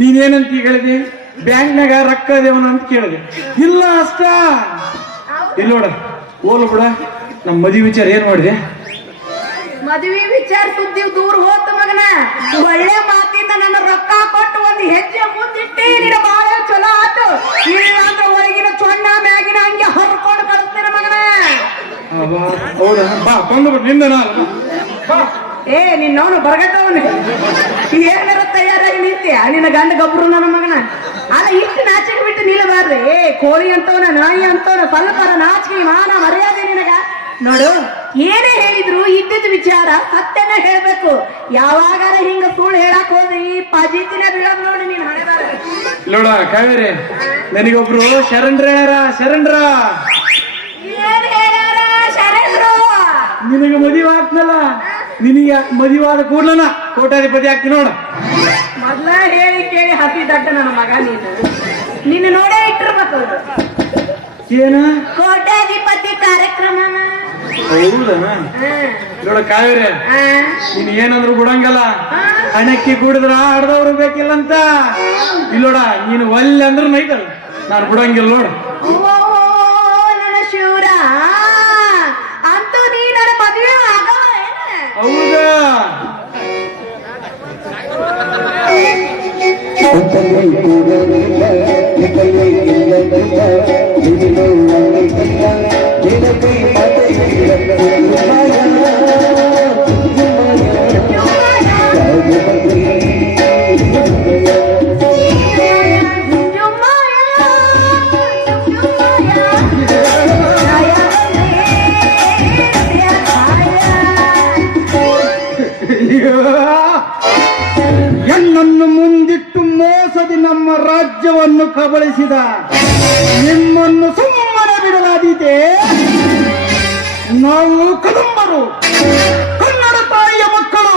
ನೀನೇನಂತ ಹೇಳಿದೆ? ಬ್ಯಾಂಕ್ನಾಗ ರೊಕ್ಕ ಅದೇವನ ಅಂತ ಕೇಳಿದೆ. ಇಲ್ಲ ಅಷ್ಟ ಇಲ್ಲ ನೋಡ, ಓಲು ಬಿಡ. ನಮ್ಮ ಮದುವೆ ವಿಚಾರ ಏನ್ ಮಾಡಿದೆ? ಮದುವೆ ವಿಚಾರ ಸುದ್ದಿ ದೂರ ಹೋತ ಮಗನ. ಒಳ್ಳೆ ಮಾತಿಂದ ನನ್ನ ರೊಕ್ಕ ಕೊಟ್ಟು ಒಂದು ಹೆಜ್ಜೆ ಮುಂದಿಟ್ಟಿ ನಿನ್ನ ಬಾಳ ಚಲೋ ಆತು. ಇಲ್ಲ ಅಂದ್ರೆ ಹೊರಗಿನ ಚೊಣ್ಣ ಮ್ಯಾಗಿನ ಹಂಗೆ ಹರ್ಕೊಂಡು ಕಳಿಸ್ತೀನ ಮಗನ. ಹೌದಾ? ಬಾ ಬಂದ್ಬಿಟ್ಟು ನಿಂದ ನಾನು ಏ ನಿನ್ನವನು ಬರಗಟ್ಟವನು ಏನಾರ ತಯಾರಾಗಿ ನಿಂತೆ ನಿನ್ನ ಗಂಡ ಗಬ್ರು ನನ್ನ ಮಗನ. ಅಲ್ಲ ಇಷ್ಟು ನಾಚಿಕೆ ಬಿಟ್ಟು ನಿಲ್ಲಬಾರ್ರಿ. ಕೋಳಿ ಅಂತವನ ನಾಯಿ ಅಂತವನ ಸ್ವಲ್ಪ ನಾಚಿಕೆ ಮಾನ ಮರ್ಯಾದೆ ನಿನಗ. ನೋಡು, ಏನೇ ಹೇಳಿದ್ರು ಇದ್ದಿದ್ ವಿಚಾರ ಸತ್ಯನ ಹೇಳ್ಬೇಕು. ಯಾವಾಗಾರ ಹಿಂಗ ಸುಳ್ಳು ಹೇಳಕ್ ಹೋದ್ರಿ ಪಜಿತಿನ ಬೀಳದ್ ನೋಡಿ ನೀನ್ ಹಣೆದಾರ. ನೋಡ ಕಾವೇರಿ, ನನಗೊಬ್ರು ಶರಣ್ರ ಶರಣ್ರ ಏನ್ ಹೇಳ್ಯಾರ ಶರಣರು? ನಿನಗೆ ಮದುವೆ ಆಗ್ತನಲ್ಲ, ನಿನಗೆ ಮದುವಾದ ಕೂಡ್ಲನ ಕೋಟ್ಯಾಧಿಪತಿ ಆಗ್ತೀನಿ ನೋಡ. ಮೊದ್ಲ ಹೇಳಿ ಕೇಳಿ ಹಸಿ ದಟ್ಟ ನನ್ನ ಮಗ ನೀನು. ನಿನ್ನ ನೋಡೇ ಇಟ್ಟಿರ್ಬೇಕು. ಏನ ಕೋಟ್ಯಾಧಿಪತಿ ಕಾರ್ಯಕ್ರಮನ. ಹೌದಾ? ನೋಡ ಕಾವೇರಿ, ನೀನ್ ಏನಂದ್ರು ಬಿಡಂಗಲ್ಲ. ಹಣಕ್ಕೆ ಕುಡಿದ್ರ ಆಡ್ದವ್ರು ಬೇಕಿಲ್ಲ ಅಂತ. ಇಲ್ಲೋಡ, ನೀನು ಒಲ್ಲೆ ಅಂದ್ರ ನೈತಲ್ಲ, ನಾನು ಬಿಡಂಗಿಲ್ಲ ನೋಡ. ನನ್ನ ಶಿವರ ಅಂತೂ ನೀ ನನ್ನ ಮದುವೆ ಆಗವ ಏನ? ಹೌದಾ? உங்களை கூடவில்லை நிகழ்வை இல்லையில்ல இனிமேல் நம்மை கண்ட இலக்கை ಹೆಣ್ಣನ್ನು ಮುಂದಿಟ್ಟು ಮೋಸದಿ ನಮ್ಮ ರಾಜ್ಯವನ್ನು ಕಬಳಿಸಿದ ನಿಮ್ಮನ್ನು ಸುಮ್ಮನೆ ಬಿಡಲಾದೀತೆ. ನಾವು ಕದಂಬರು, ಕನ್ನಡ ತಾಯಿಯ ಮಕ್ಕಳು.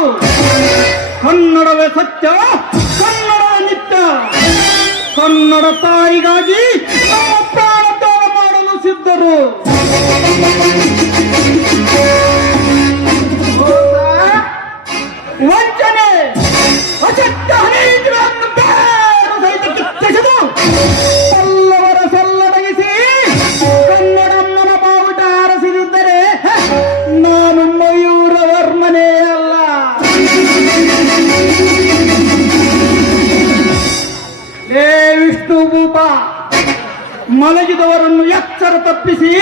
ಕನ್ನಡವೇ ಸತ್ಯ, ಕನ್ನಡವೇ ನಿತ್ಯ. ಕನ್ನಡ ತಾಯಿಗಾಗಿ ನಮ್ಮ ಪ್ರಾಣ ತ್ಯಾಗ ಮಾಡಲು ಸಿದ್ಧರು. ವಂಚನೆ, ಅಸತ್ಯ ಹಣೆಯನ್ನು ಸಹಿತ ಕಿತ್ತೆಸೆದು ಎಲ್ಲವರ ಸಲ್ಲಡಗಿಸಿ ಕನ್ನಡಮ್ಮನ ಬಾವುಟ ಹಾರಿಸಿದ್ದರೆ ನಾನು ಮಯೂರ ವರ್ಮನೇ ಅಲ್ಲ. ಲೇ ವಿಷ್ಣು ಭೂಪ, ಮಲಗಿದವರನ್ನು ಎಚ್ಚರ ತಪ್ಪಿಸಿ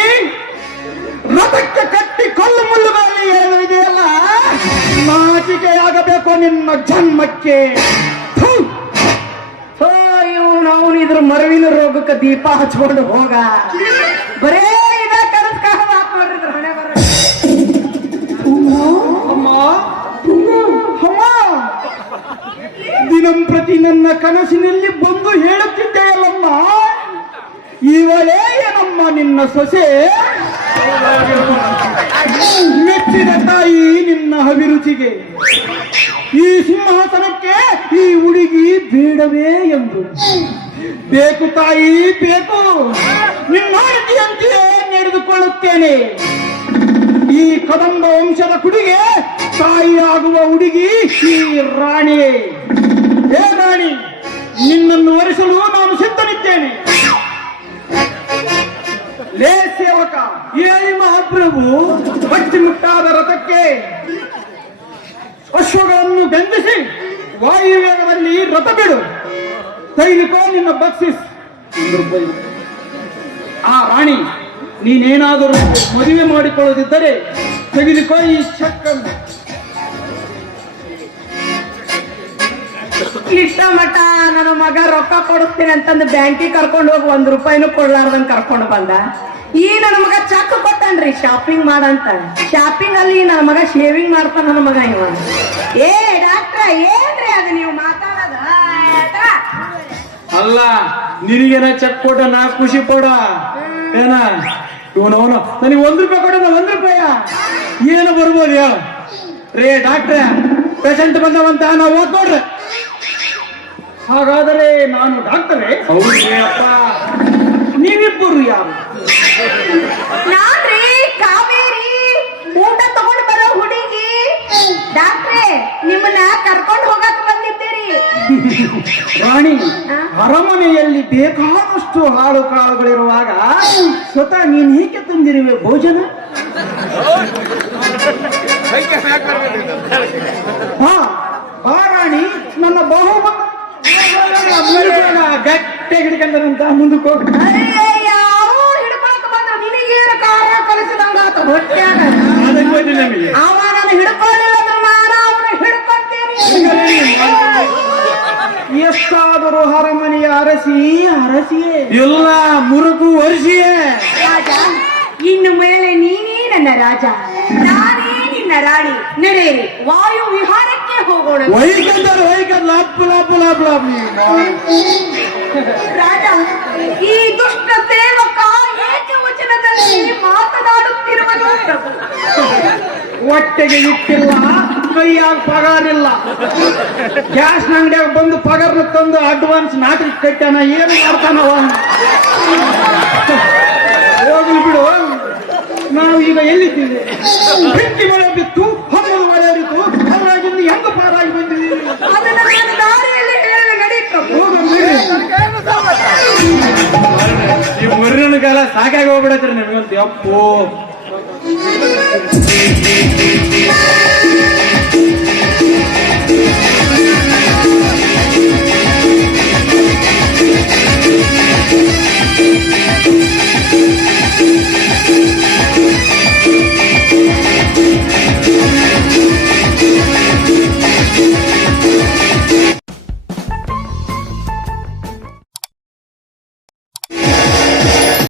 ರಥಕ್ಕೆ ಕಟ್ಟಿ ಕಲ್ಲು ಮುಳ್ಳುಗಳಲ್ಲಿ ಹೇಳುವುದೆಯಲ್ಲ, ನಾಚಿಕೆಯಾಗಬೇಕು ನಿನ್ನ ಜನ್ಮಕ್ಕೆ. ಅವನು ಇದ್ರ ಮರವಿನ ರೋಗಕ್ಕೆ ದೀಪ ಹಚ್ಕೊಂಡು ಹೋಗ. ಬರೇ ಇದ ಕನಸ್ ಕಾಲ ನೋಡ್ರಿದ್ರ ಹಣೆ ಬರ. ಅಮ್ಮ, ಅಮ್ಮ, ದಿನಂಪ್ರತಿ ನನ್ನ ಕನಸಿನಲ್ಲಿ ಬಂದು ಹೇಳುತ್ತಿದ್ದೆಯಲ್ಲಮ್ಮ, ಇವಳೇ ಏನಮ್ಮ ನಿನ್ನ ಸೊಸೆ? ಮೆಚ್ಚಿದ ತಾಯಿ ನಿನ್ನ ಅಭಿರುಚಿಗೆ, ಈ ಸಿಂಹಾಸನಕ್ಕೆ ಈ ಹುಡುಗಿ ಬೇಡವೇ ಎಂದು. ಬೇಕು ತಾಯಿ ಬೇಕು, ನಿನ್ನ ಅಣತಿಯಂತೆಯೇ ನಡೆದುಕೊಳ್ಳುತ್ತೇನೆ. ಈ ಕದಂಬ ವಂಶದ ಕುಡಿಗೆ ತಾಯಿಯಾಗುವ ಹುಡುಗಿ ಈ ರಾಣಿ. ಹೇ ರಾಣಿ, ನಿನ್ನನ್ನು ವರಿಸಲು ನಾನು ಸಿದ್ಧನಿದ್ದೇನೆ. ಲೇ ಸೇವಕ, ಹೇಳಿ ಮಹಾಪ್ರಭು. ಮುಟ್ಟಾದ ರಥಕ್ಕೆ ಅಶ್ವಗಳನ್ನು ಬೆಂದಿಸಿ ವಾಯುವೇಗದಲ್ಲಿ ರಥ ಬಿಡು. ತೆಗೆದುಕೋ ನಿನ್ನ ಬಕ್ಸಿಸ್ ₹100. ಆ ರಾಣಿ, ನೀನೇನಾದರೂ ಮದುವೆ ಮಾಡಿಕೊಳ್ಳದಿದ್ದರೆ ತೆಗೆದುಕೋ ಈ ಚೆಕ್ ಅನ್ನು. ಇಷ್ಟ ಮಠ ನನ್ನ ಮಗ ರೊಕ್ಕ ಕೊಡಿಸ್ತೀನಿ ಅಂತಂದು ಬ್ಯಾಂಕಿಗೆ ಕರ್ಕೊಂಡು ಹೋಗಿ ₹1 ಕೊಡ್ಲಾರ್ದಂಗ್ ಕರ್ಕೊಂಡು ಬಂದ. ಈ ನನ್ನ ಮಗ ಚೆಕ್ ಕೊಟ್ಟನ್ರಿ ಶಾಪಿಂಗ್ ಮಾಡಂತ. ಶಾಪಿಂಗ್ ಅಲ್ಲಿ ನನ್ನ ಮಗ ಶೇವಿಂಗ್ ಮಾಡ್ತಾನ ನನ್ನ ಮಗ ಇವ. ಏ ಡಾಕ್ಟ್ರ, ಏನ್ರಿ ಅದು ನೀವು ಮಾತಾಡೋದ? ಅಲ್ಲ, ನಿನಗೇನ ಚೆಕ್ ಕೊಡ ನಾ ಖುಷಿ ಪಡ ಏನ? ಇವನು ನನಗೆ ₹1 ಕೊಡ, ₹1 ಏನು ಬರ್ಬೋದು ಹೇಳು? ರೇ ಡಾಕ್ಟ್ರ, ಪೇಷಂಟ್ ಬಂದವಂತ ನಾವು ಓದ್ ನೋಡ್ರಿ. ಹಾಗಾದರೆ ನಾನು ಡಾಕ್ಟರೇ? ಹೌದ್ರಿ ಅಪ್ಪ. ನೀವಿಬ್ಬರು ಯಾರು? ನಾನ್ರಿ ಕಾವೇರಿ, ಊಟ ತಗೊಂಡು ಬರೋ ಹುಡುಗಿ. ಡಾಕ್ಟ್ರೇ, ನಿಮ್ಮನ್ನ ಕರ್ಕೊಂಡು ಹೋಗಕ್ ಬಂದಿದ್ದೀರಿ. ರಾಣಿ, ಅರಮನೆಯಲ್ಲಿ ಬೇಕಾದಷ್ಟು ಹಾಳು ಕಾಳುಗಳಿರುವಾಗ ಸ್ವತಃ ನೀನ್ ಹೀಗೆ ತಂದಿರುವೆ ಭೋಜನ? ಹಾ, ಬಾ ರಾಣಿ, ನನ್ನ ಬಾಹುಬಲ ಗಟ್ಟೆ ಹಿಡ್ಕೊಂಡಂತ ಮುಂದಕ್ಕೆ ಹೋಗ. ಹಿಡ್ಕೊಳಕ್ ಬಂದ ನಿನಗೇನು ಕಾರ ಕಲಿಸಿದಂಗ ಹೊಟ್ಟ್ಯಾಗ. ಅವ ನಾನು ಹಿಡ್ಕೊಳ್ಳಿಲ್ಲ ನಾನು ಅವನು ಹಿಡ್ಕೊಳ್ತೇನೆ. ಎಷ್ಟಾದರೂ ಅರಮನೆಯ ಅರಸಿಯೇ ಎಲ್ಲ ಮುರುಗು ವರ್ಷಿಯೇ. ರಾಜ, ಇನ್ನು ಮೇಲೆ ನೀನೇ ನನ್ನ ರಾಜ, ನಾನೇ ನಿನ್ನ ರಾಣಿ. ನಡೆಯಿರಿ, ವಾಯು ವಿಹಾರಕ್ಕೆ ಹೋಗೋಣ. ರಾಜ, ಈ ದುಷ್ಟ ಸೇವಕ ಏಕವಚನದಲ್ಲಿ ಮಾತನಾಡುತ್ತಿರುವುದು ಪ್ರಭು. ಹೊಟ್ಟೆಗೆ ಇಟ್ಟಿಲ್ಲ, ಕೈಯಾಗ ಪಗಾರಿಲ್ಲ. ಗ್ಯಾಸ್ ಅಂಗಡಿಯಾಗ ಬಂದು ಪಗಾರನ ತಂದು ಅಡ್ವಾನ್ಸ್ ನಾಟಿಗೆ ಕಟ್ಟಾನ. ಏನು ಮಾಡ್ತಾನವ? ಹೋಗ್ಲಿ ಬಿಡು. ನಾವು ಈಗ ಎಲ್ಲಿದ್ದೀವಿ? ಬೆಂಕಿ ಮಳೆ ಬಿತ್ತು, ಹಬ್ಬದ ಮಳೆ ಹರಿತು, ಅದರಾಗಿಂದ ಹೆಂಗ ಪಾರಾಗಿ ಬಂದ್ವಿ? ಅದನ್ನ ನಾನು ದಾರಿಯಲ್ಲಿ ಹೇಳಿ ನಡಿ ಪ್ರಭು. ಈ ಮುರ್ರಿನ ಕಾಲ ಸಾಕಾಗಿ ಹೋಗ್ಬಿಡತ್ರಿ ನಿಮ್ಗಂತ. ಅಪ್ಪು, ಿ